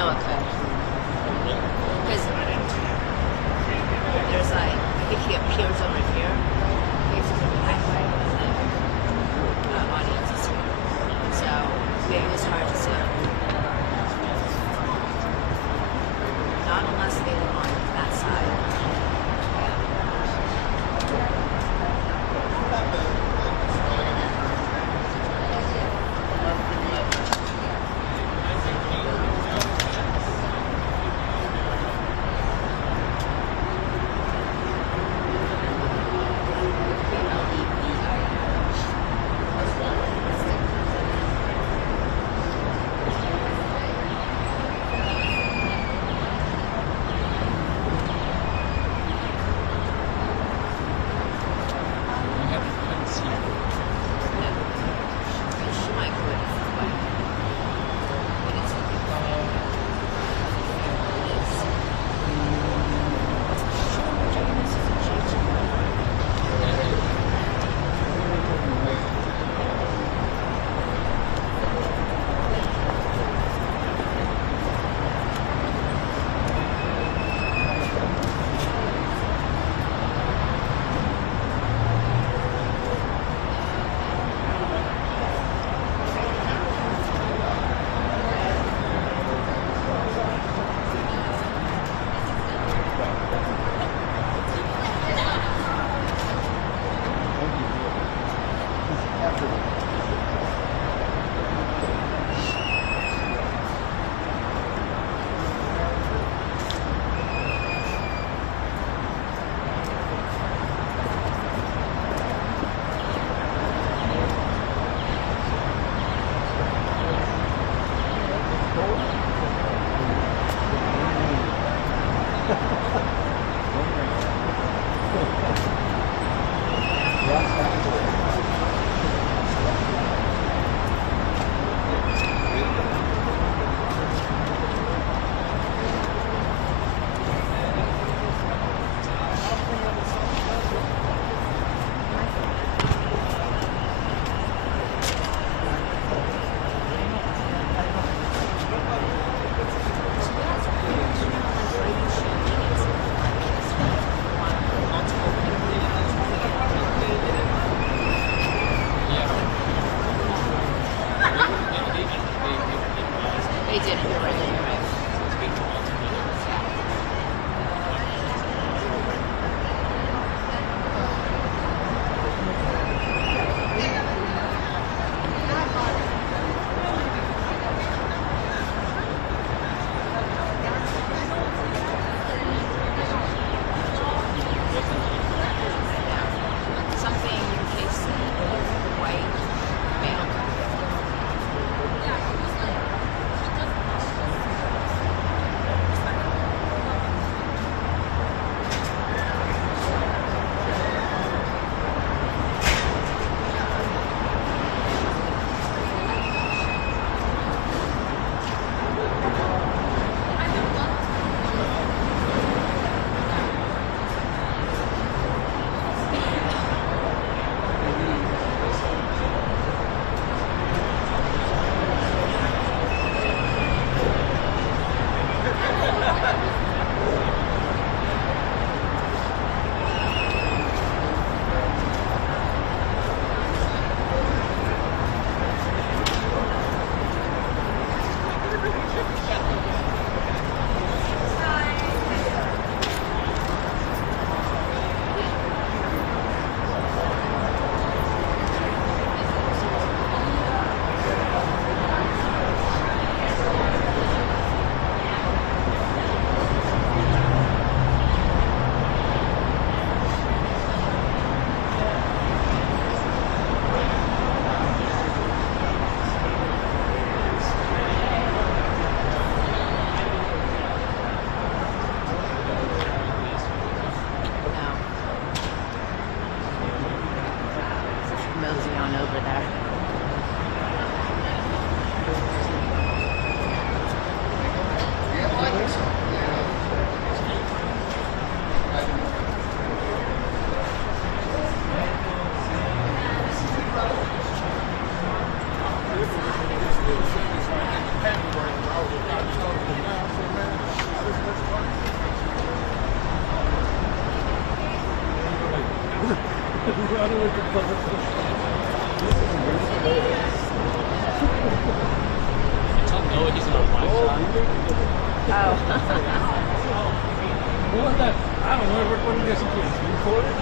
know it could. Because there's like, I think he appears over here, faces over that way, and then audience is here. So maybe it was hard to see. Not unless they were on that side. Tell Noah he's on my side. What that? I don't know. What do you guys think? Recorded?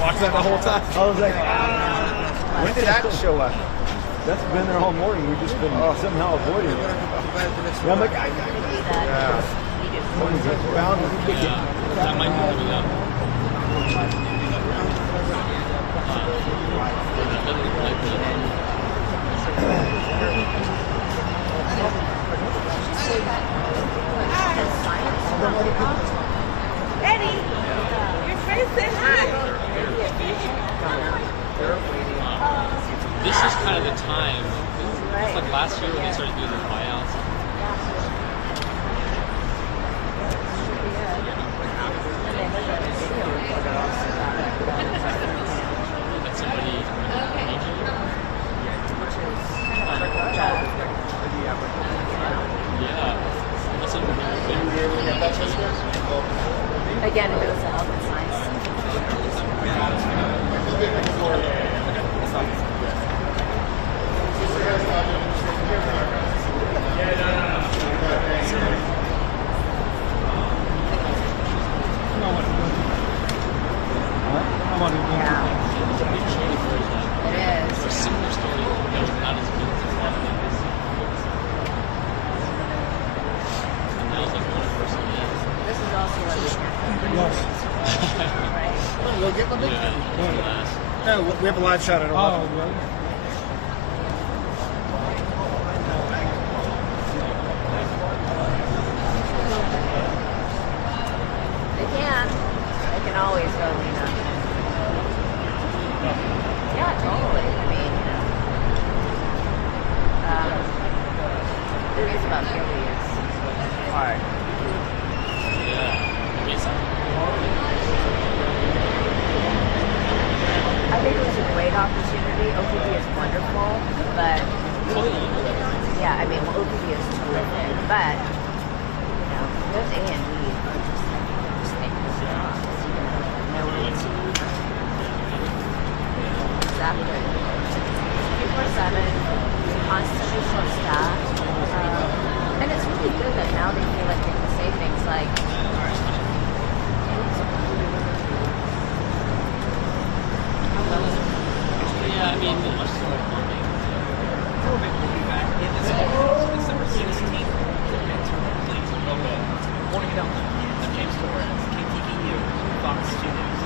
Watch that the whole time. I was like, when did that show up? That's been there all morning. We've just been somehow avoiding it. Yeah, I'm like, I gotta do that. Someone gets found and kick it. That might be coming up. Eddie, your face said hi. This is kind of the time. It's like last year when they started doing the buyouts. That somebody Again, if it was a help, it's nice. We'll get one. Yeah. No, we have a live shot at 11. They can always go, Yeah, totally. I mean, the news about Gilly is hard. I think it was a great opportunity. OPB is wonderful, but yeah, I mean, OPB is terrific, but those A&E are just thankless jobs. No routine. Exactly. 24/7, constantly short staffed, and it's really good that now they feel like they can say things like, Yeah, I mean, much so bombing. We'll be back in this December 16th. Morning announcement. I'm James Torres, KTVU, Fox 2 News.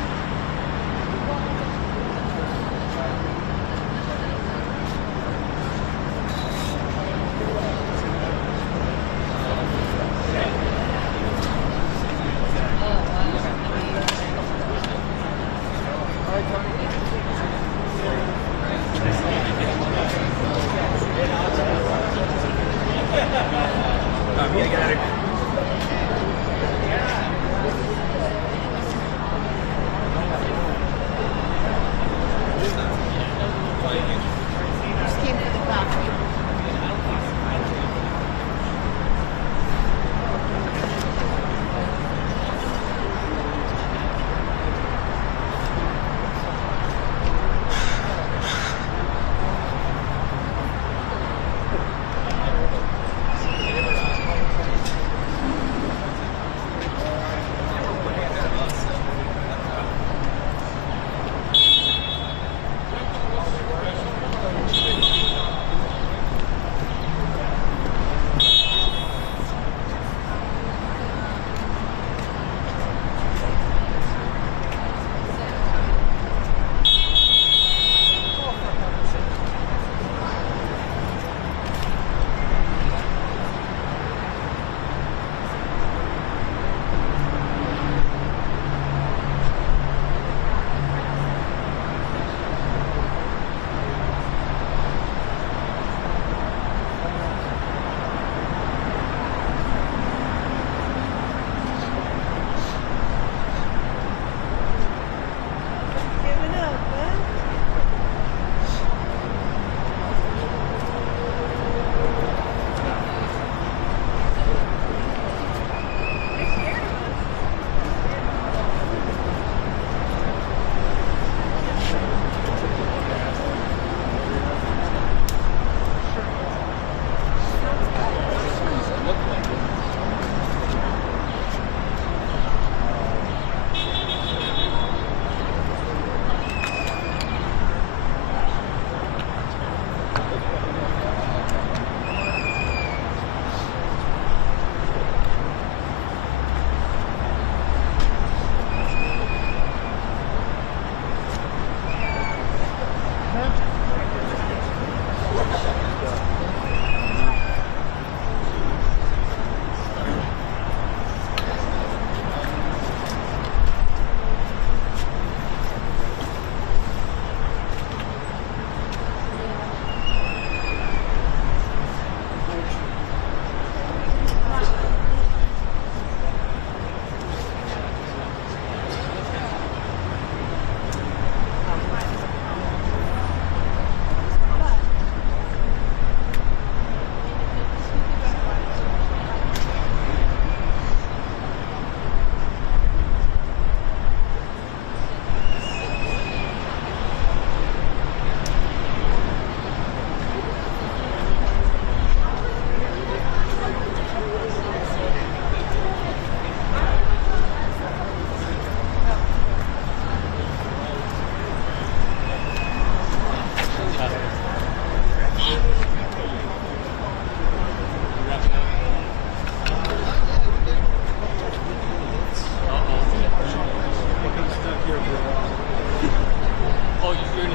Yeah,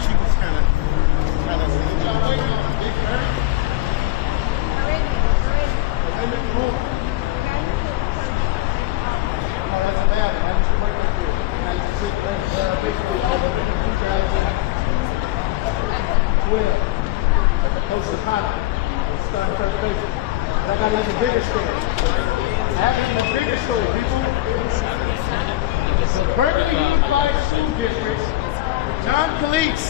she was kind of at the coast of Hana, starting first base. I got even bigger story. I have even a bigger story, people. The Berkeley Unified School District, John Scalise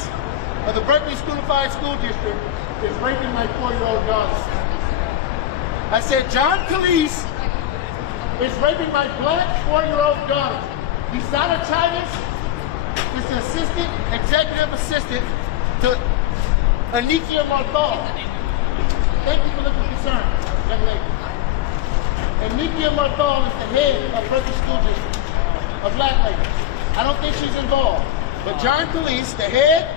of the Berkeley Unified School District is raping my 4-year-old daughter. I said, John Scalise is raping my black 4-year-old daughter. Lisana Chavez is the assistant, executive assistant to Anikia Marthal. Thank you for looking concerned, young lady. Anikia Marthal is the head of Berkeley School District, a black lady. I don't think she's involved. But John Scalise, the head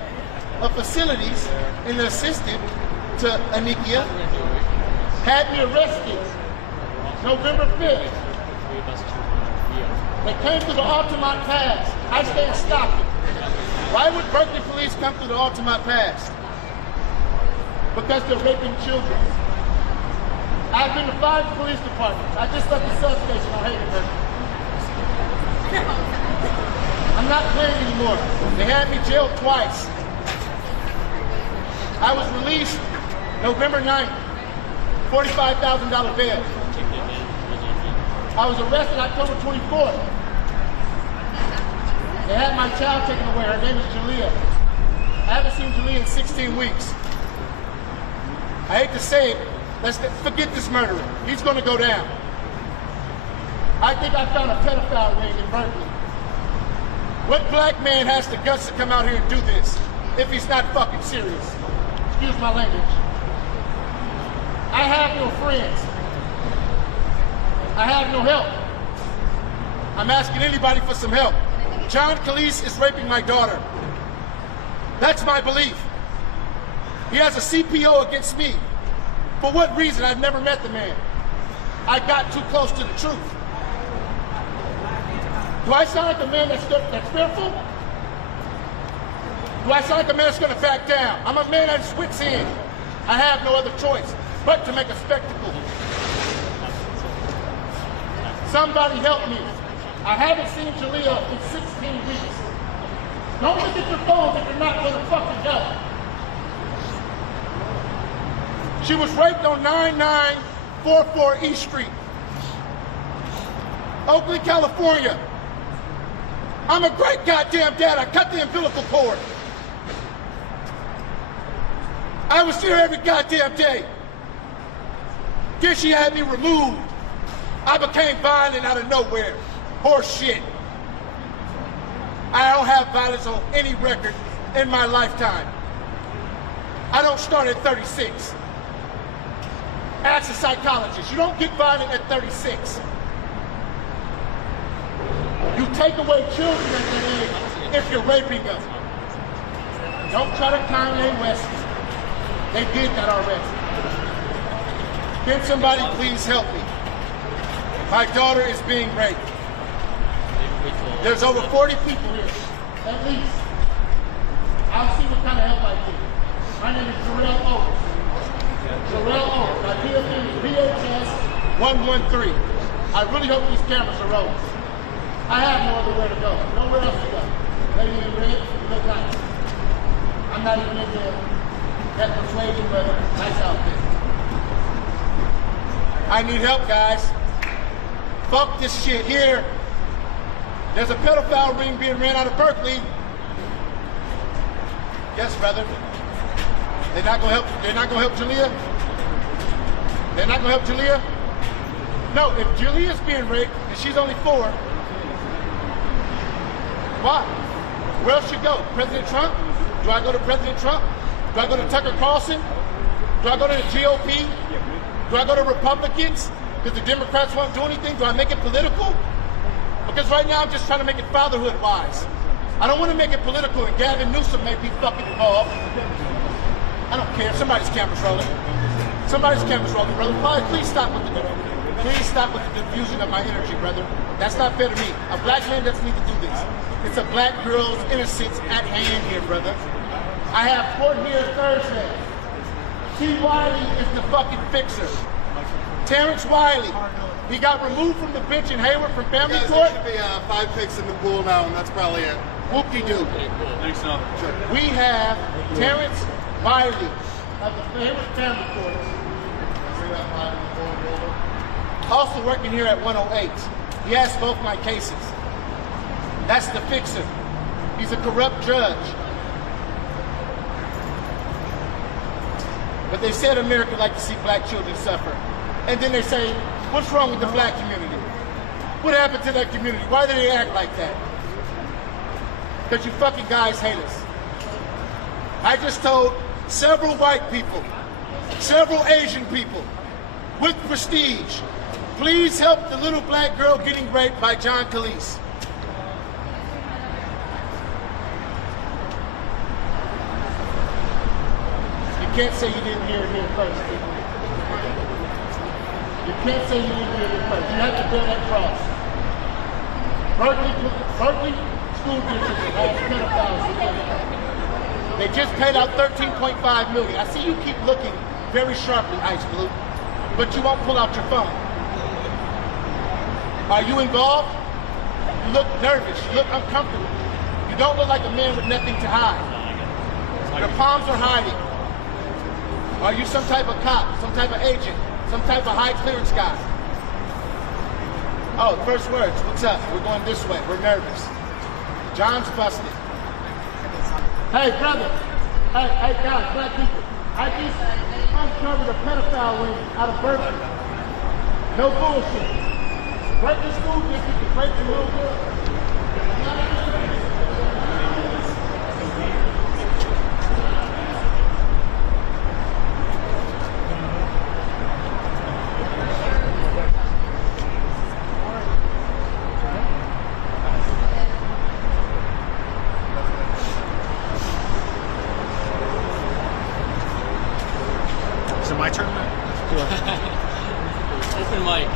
of facilities and the assistant to Anikia, had me arrested November 5th. They came through the Altamont Pass. I stayed stopped. Why would Berkeley police come through the Altamont Pass? Because they're raping children. I've been to 5 police departments. I just left the substation on Hagenberg. I'm not playing anymore. They had me jailed twice. I was released November 9th, $45,000 bail. I was arrested October 24th. They had my child taken away. Her name is Jalea. I haven't seen Jalea in 16 weeks. I hate to say it, let's forget this murderer. He's going to go down. I think I found a pedophile ring in Berkeley. What black man has the guts to come out here and do this if he's not fucking serious? Excuse my language. I have no friends. I have no help. I'm asking anybody for some help. John Scalise is raping my daughter. That's my belief. He has a CPO against me. For what reason? I've never met the man. I got too close to the truth. Do I sound like a man that's fearful? Do I sound like a man that's going to back down? I'm a man that's wits in. I have no other choice but to make a spectacle. Somebody help me. I haven't seen Jalea in 16 weeks. Don't look at your phone if you're not going to fucking help. She was raped on 9944 East Street, Oakland, California. I'm a great goddamn dad. I cut the umbilical cord. I was there every goddamn day. Then she had me removed. I became violent out of nowhere. Horse shit. I don't have violence on any record in my lifetime. I don't start at 36. Ask a psychologist. You don't get violent at 36. You take away children at that age if you're raping them. Don't try to Kanye West. They did that already. Can somebody please help me? My daughter is being raped. There's over 40 people here, at least. I'll see what kind of help I get. My name is Jarrell Owens. Jarrell Owens. My PFN is BHS 113. I really hope these cameras are rolling. I have no other way to go. Nowhere else to go. Lady in red, you look nice. I'm not even into that persuasion, but nice outfit. I need help, guys. Fuck this shit here. There's a pedophile ring being ran out of Berkeley. Yes, brother. They're not gonna help. They're not gonna help Jalea. They're not gonna help Jalea. No, if Jalea's being raped and she's only 4, why? Where else should go? President Trump? Do I go to President Trump? Do I go to Tucker Carlson? Do I go to the GOP? Do I go to Republicans? Because the Democrats won't do anything? Do I make it political? Because right now I'm just trying to make it fatherhood-wise. I don't want to make it political and Gavin Newsom may be fucking involved. I don't care. Somebody's camera's rolling. Somebody's camera's rolling, brother. Please stop with the diffusion of my energy, brother. That's not fair to me. A black man doesn't need to do this. It's a black girl's innocence at hand here, brother. I have court here Thursday. T. Wiley is the fucking fixer. Terrence Wiley. He got removed from the bench in Hayward from family court. There should be 5 picks in the pool now, and that's probably it. Whoop-de-doo. Thanks, Tom. Sure. We have Terrence Wiley of the Hayward family court. Also working here at 108. He has both my cases. That's the fixer. He's a corrupt judge. But they said America like to see black children suffer. And then they say, what's wrong with the black community? What happened to that community? Why do they act like that? Because you fucking guys hate us. I just told several white people, several Asian people with prestige, please help the little black girl getting raped by John Scalise. You can't say you didn't hear it here first, people. You can't say you didn't hear it here first. You have to bear that cross. Berkeley School District has pedophiles. They just paid out $13.5 million. I see you keep looking very sharply, Ice Blue, but you won't pull out your phone. Are you involved? You look nervous. You look uncomfortable. You don't look like a man with nothing to hide. Your palms are hiding. Are you some type of cop, some type of agent, some type of high clearance guy? Oh, first words. What's up? We're going this way. We're nervous. John's busted. Hey, brother. Hey, guys, black people. I just uncovered a pedophile ring out of Berkeley. No bullshit. Berkeley School District is raping little girls. Is it my turn? Open mic.